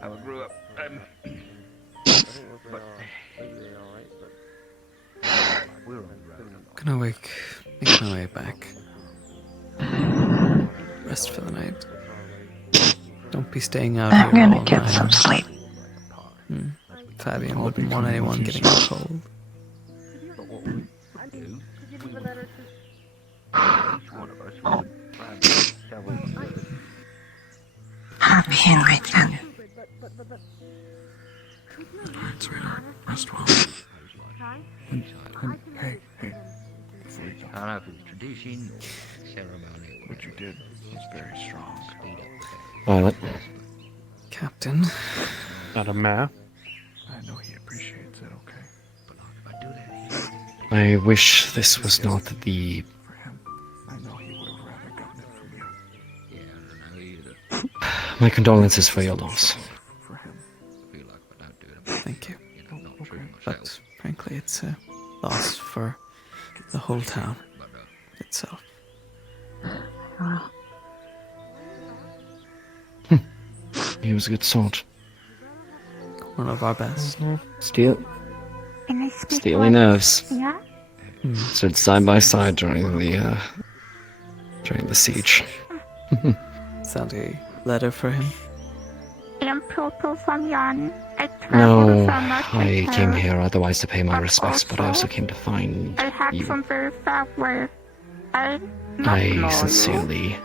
How I grew up. Gonna make my way back. Rest for the night. Don't be staying out I'm here gonna all get night. some sleep. Fabian wouldn't want anyone getting cold. each one of us would perhaps travel together. Happy and wait then. Alright, sweetheart. Rest well. And, hey, before you go. I don't know if it's tradition or ceremony or What you did was very strong. Violet. Captain. Madam Mayor. I know he appreciates it, okay? I wish this was not the... I know he would have rather gotten it from you. Yeah, I don't know either. My condolences for your loss. For him. I feel like if I don't do it, Thank you. not true to myself. But frankly, it's a loss for the whole town itself. He was a good sort. One of our best. Steely nerves. Yeah? Stood side by side during the siege. Is that a letter for him? No, I came here otherwise to pay my respects, but I also came to find you. I sincerely...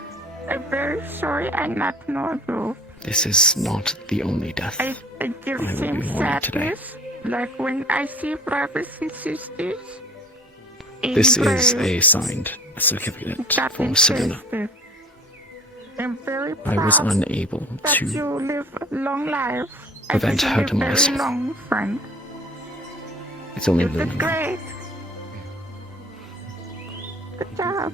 I'm very sorry I not know you. This is not the only death I give will be same mourning today. sadness, like when I see brothers and sisters. This is a signed certificate for Selena. I'm very I was proud unable that to you live a long life. prevent I her think you live demise. very long, friend. It's only You did Luna. great. Good job.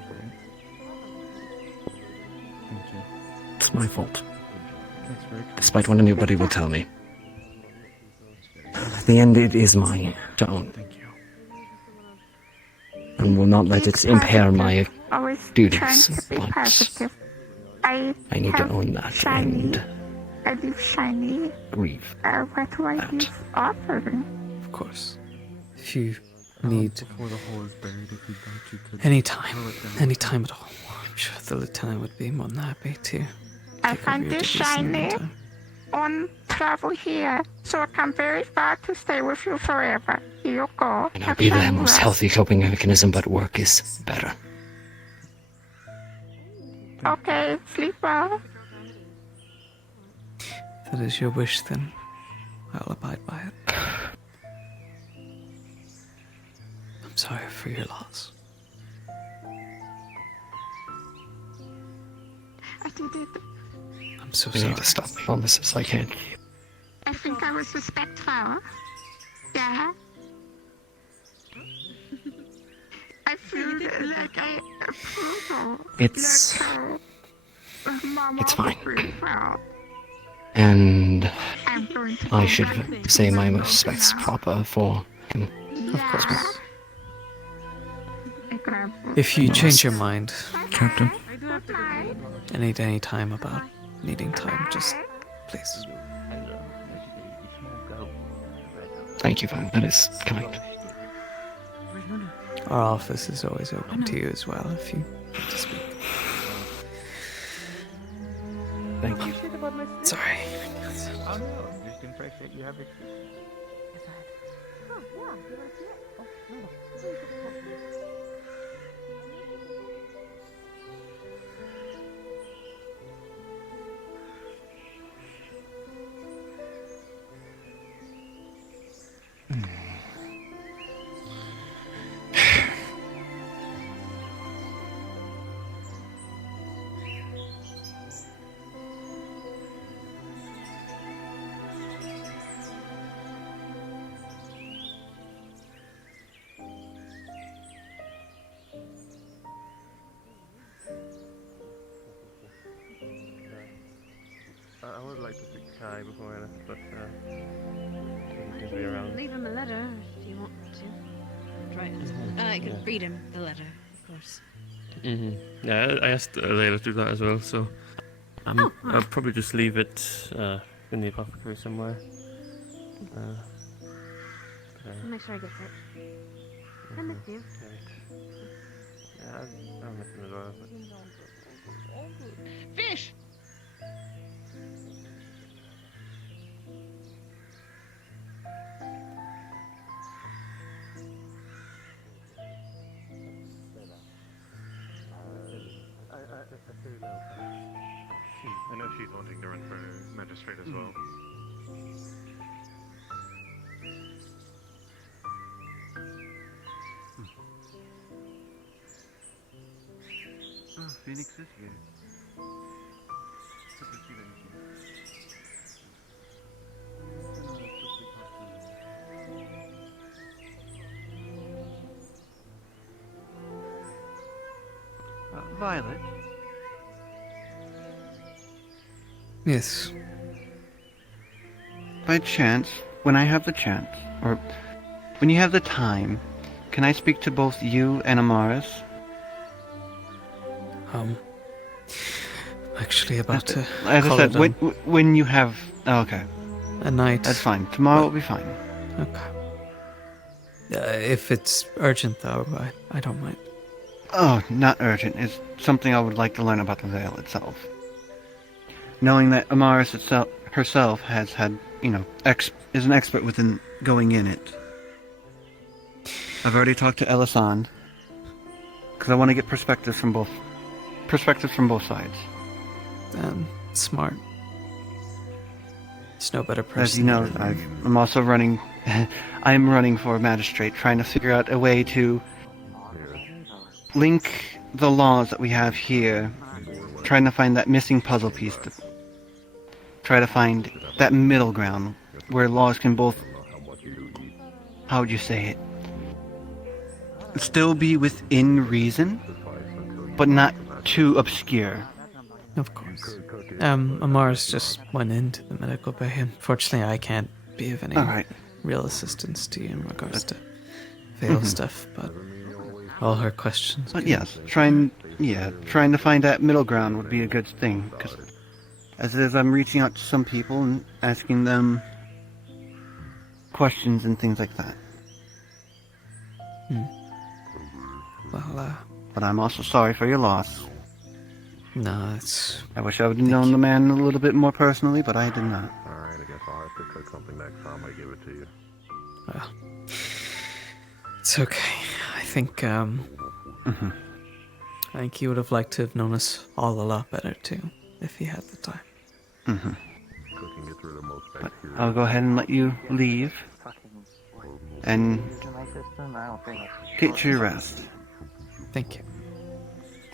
It's my fault. That's very kind. Despite what anybody will tell me. At the end, it is mine to own. Thank you. And will not let it impair my Always trying duties, to be but positive. I need to have own that shiny. and I live shiny. grieve. What do I give offering? Of course. If you need Before the hole is buried, if you'd like, you could... any time at all, I'm sure the lieutenant would be more than happy to I take over find your this duties in the shiny meantime. on travel here, so I come very far to stay with you forever. Here you go. May not be the most healthy coping mechanism, but work is better. Okay, sleep well. If that is your wish, then I'll abide by it. I'm sorry for your loss. I did it. I'm so We sorry. need to stop promises I can't keep. I think I was respectful. Yeah. I feel like I approve. It's Mama it's fine. really proud. And I'm going to I go should back to say my the respects house. proper for him. Of course. If you change your mind, Captain. any time about needing time, just please. Thank you, Van. That is kind. Our office is always open to you as well if you want to speak. Thank you. Sorry. Oh no, just impressed that you have it. I would like to speak to Kai before I left, but he's to be around. Leave him a letter if you want to. Try it. I could Yeah. read him the letter, of course. Yeah, I asked Layla to do that as well, so I'll probably just leave it in the apothecary somewhere. I'll make sure I get it. I miss you. Yeah, I'll miss him as well. Fish! I know she's wanting to run for magistrate as well. Oh, Phoenix is here. Good to see that you're here. Violet? Yes. By chance, when I have the chance, or when you have the time, can I speak to both you and Amaris? I'm actually about to As I call said, it when you have... Oh, okay. a night. That's fine. Tomorrow will be fine. Okay. If it's urgent, though, I don't mind. Oh, not urgent. It's something I would like to learn about the Veil itself. Knowing that Amaris herself has had, is an expert within going in it. I've already talked to Elisan, because I want to get perspectives from both sides. Smart. There's no better person. As you know, I'm also running. I'm running for magistrate, trying to figure out a way to link the laws that we have here, trying to find that missing puzzle piece to try to find that middle ground where laws can both, how would you say it, still be within reason, but not too obscure. Of course. Amaris just went into the medical bay. Unfortunately, I can't be of any real assistance to you in regards to veil stuff, but all her questions. But yes, trying to find that middle ground would be a good thing, because as it is, I'm reaching out to some people and asking them questions and things like that. Well, but I'm also sorry for your loss. No, it's... I wish I would have known the man a little bit more personally, but I did not. Alright, I guess I'll have to cook something next time I give it to you. Well, it's okay. I think, I think he would have liked to have known us all a lot better, too, if he had the time. Cooking gets rid of most bacteria. I'll go ahead and let you leave. And get your rest. Thank you.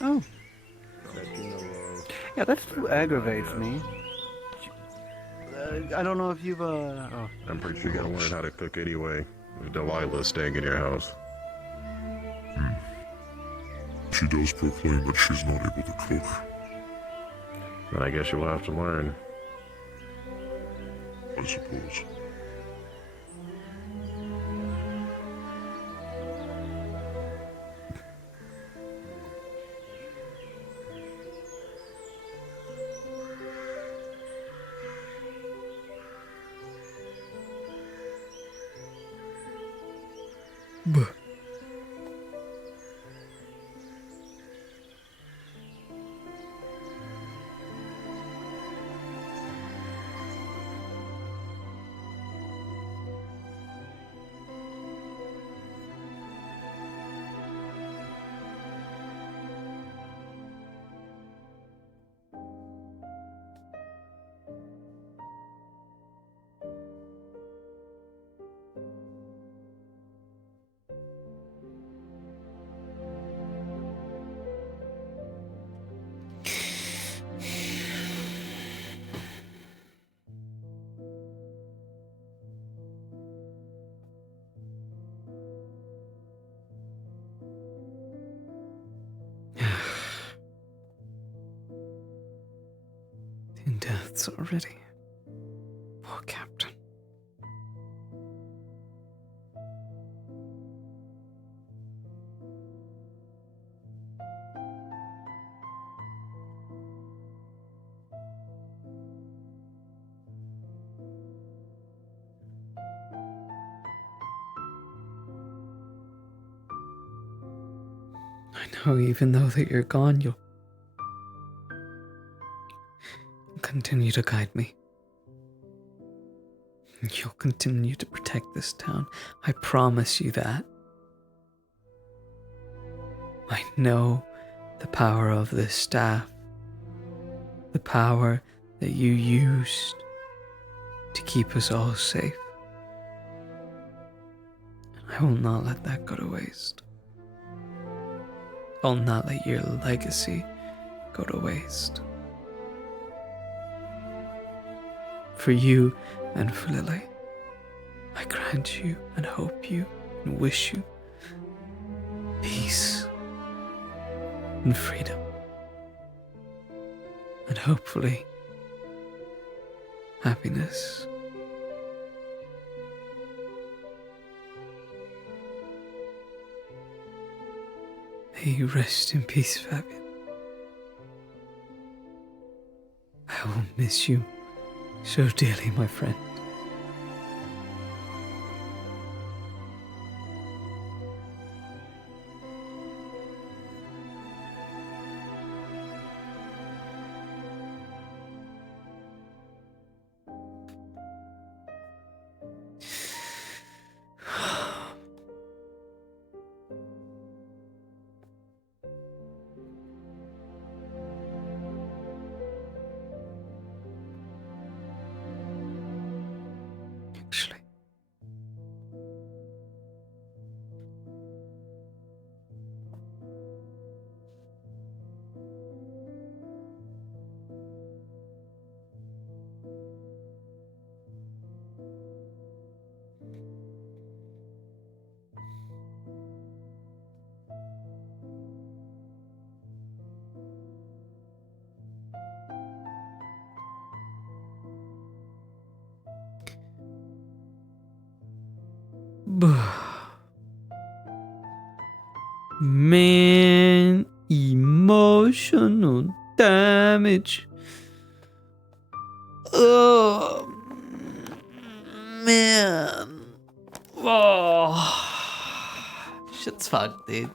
Oh. Yeah, that still aggravates me. I don't know if you've, I'm pretty sure you're gonna learn how to cook anyway. If Delilah's staying in your house. She does proclaim that she's not able to cook. Then I guess you'll have to learn. I suppose. In deaths already. Poor Captain. I know even though that you're gone, you'll continue to guide me. You'll continue to protect this town. I promise you that. I know the power of this staff the power that you used to keep us all safe. I will not let that go to waste. I'll not let your legacy go to waste. For you and for Lily, I grant you and hope you and wish you peace and freedom. And hopefully, happiness. May you rest in peace, Fabian. I will miss you so dearly, my friend. Actually, man, emotional damage. Oh, man. Oh, shit's fucked, dude.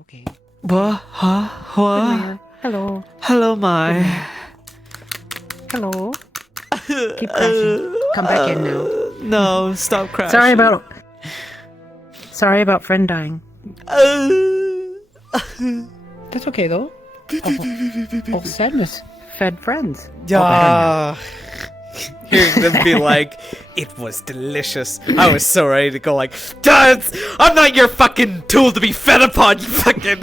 Okay. What? Huh? What? Hello. Hello, my. Hello. Keep crashing. Come back in now. No, stop crashing. Sorry about friend dying. That's okay though. All sadness fed friends. Yeah. Hearing them be like, it was delicious. I was so ready to go like, Dad, I'm not your fucking tool to be fed upon, you fucking.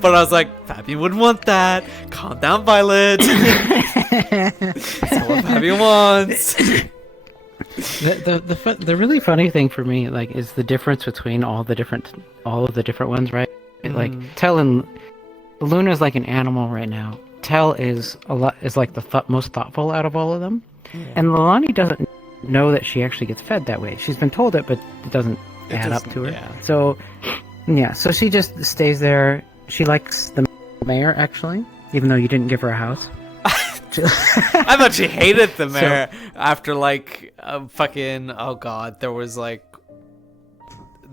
But I was like, Fabian wouldn't want that. Calm down, Violet. That's what Fabian wants. The really funny thing for me, like, is the difference between all of the different ones, right? Like, Tell and Luna's like an animal right now. Tell is like the most thoughtful out of all of them, and Lilani doesn't know that she actually gets fed that way. She's been told it, but it doesn't add up to her. Yeah. So, yeah, so she just stays there. She likes the mayor, actually, even though you didn't give her a house. I thought she hated the mayor after like fucking, oh god, there was like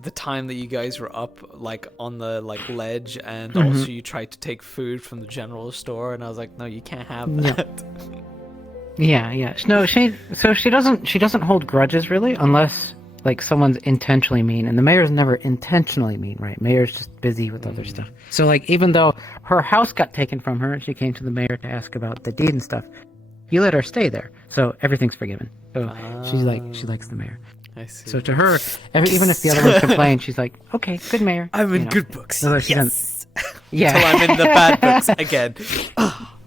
the time that you guys were up like on the like ledge, and also you tried to take food from the general store, and I was like, no, you can't have that. Yeah. No, she doesn't hold grudges really, unless like someone's intentionally mean, and the mayor's never intentionally mean, right? Mayor's just busy with other stuff. So like, even though her house got taken from her and she came to the mayor to ask about the deed and stuff, you let her stay there, so everything's forgiven. So she likes the mayor. I see. So to her, even if the other ones complain, she's like, okay, good mayor. I'm in good books. Yes. Yeah. Till I'm in the bad books again.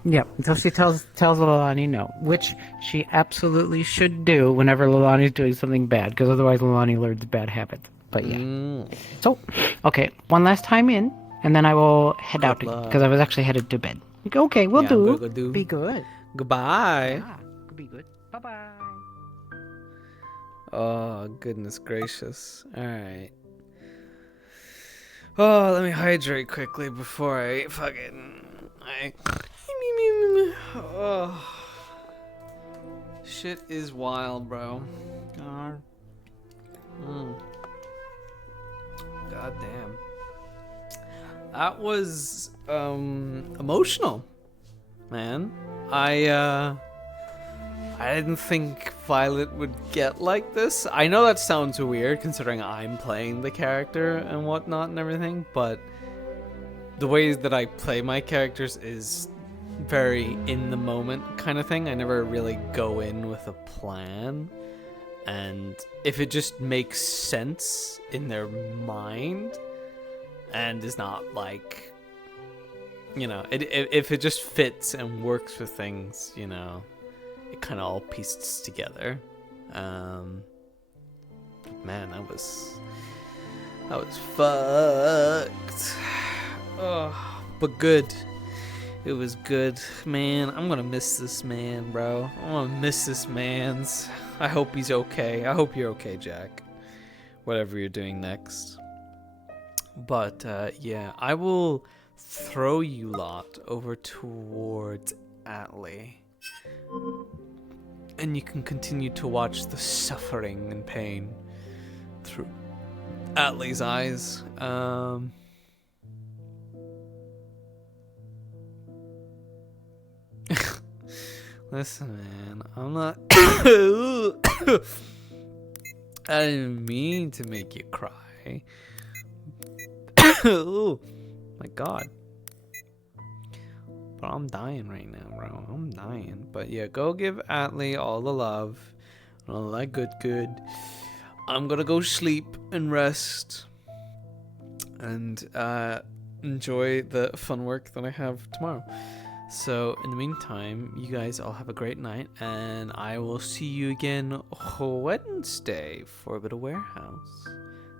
Yep. Until she tells Lilani no, which she absolutely should do whenever Lilani's doing something bad, because otherwise Lilani learns bad habits. But yeah. So, okay, one last time in, and then I will head out because I was actually headed to bed. Okay, we'll do. Be good. Goodbye. Be good. Bye-bye. Oh, goodness gracious. Alright. Oh, let me hydrate quickly before I Oh. Shit is wild, bro. God. God damn. That was emotional, man. I didn't think Violet would get like this. I know that sounds weird considering I'm playing the character and whatnot and everything, but the ways that I play my characters is very in the moment kind of thing. I never really go in with a plan. And if it just makes sense in their mind and is not like, you know, if it just fits and works with things, you know, it kind of all pieces together. Man, that was fucked. Oh, but good. It was good. Man, I'm gonna miss this man, bro. I'm gonna miss this man's. I hope he's okay. I hope you're okay, Jack. Whatever you're doing next. But, yeah, I will throw you lot over towards Atlee. And you can continue to watch the suffering and pain through Atlee's eyes. Listen, man, I'm not. I didn't mean to make you cry. Oh my god. But I'm dying right now, bro. I'm dying. But yeah, go give Atlee all the love and all that good. I'm gonna go sleep and rest and enjoy the fun work that I have tomorrow. So in the meantime, you guys all have a great night, and I will see you again Wednesday for a bit of warehouse.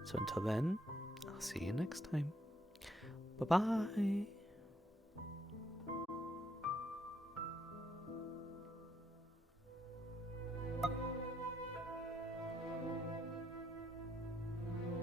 So until then, I'll see you next time. Bye-bye.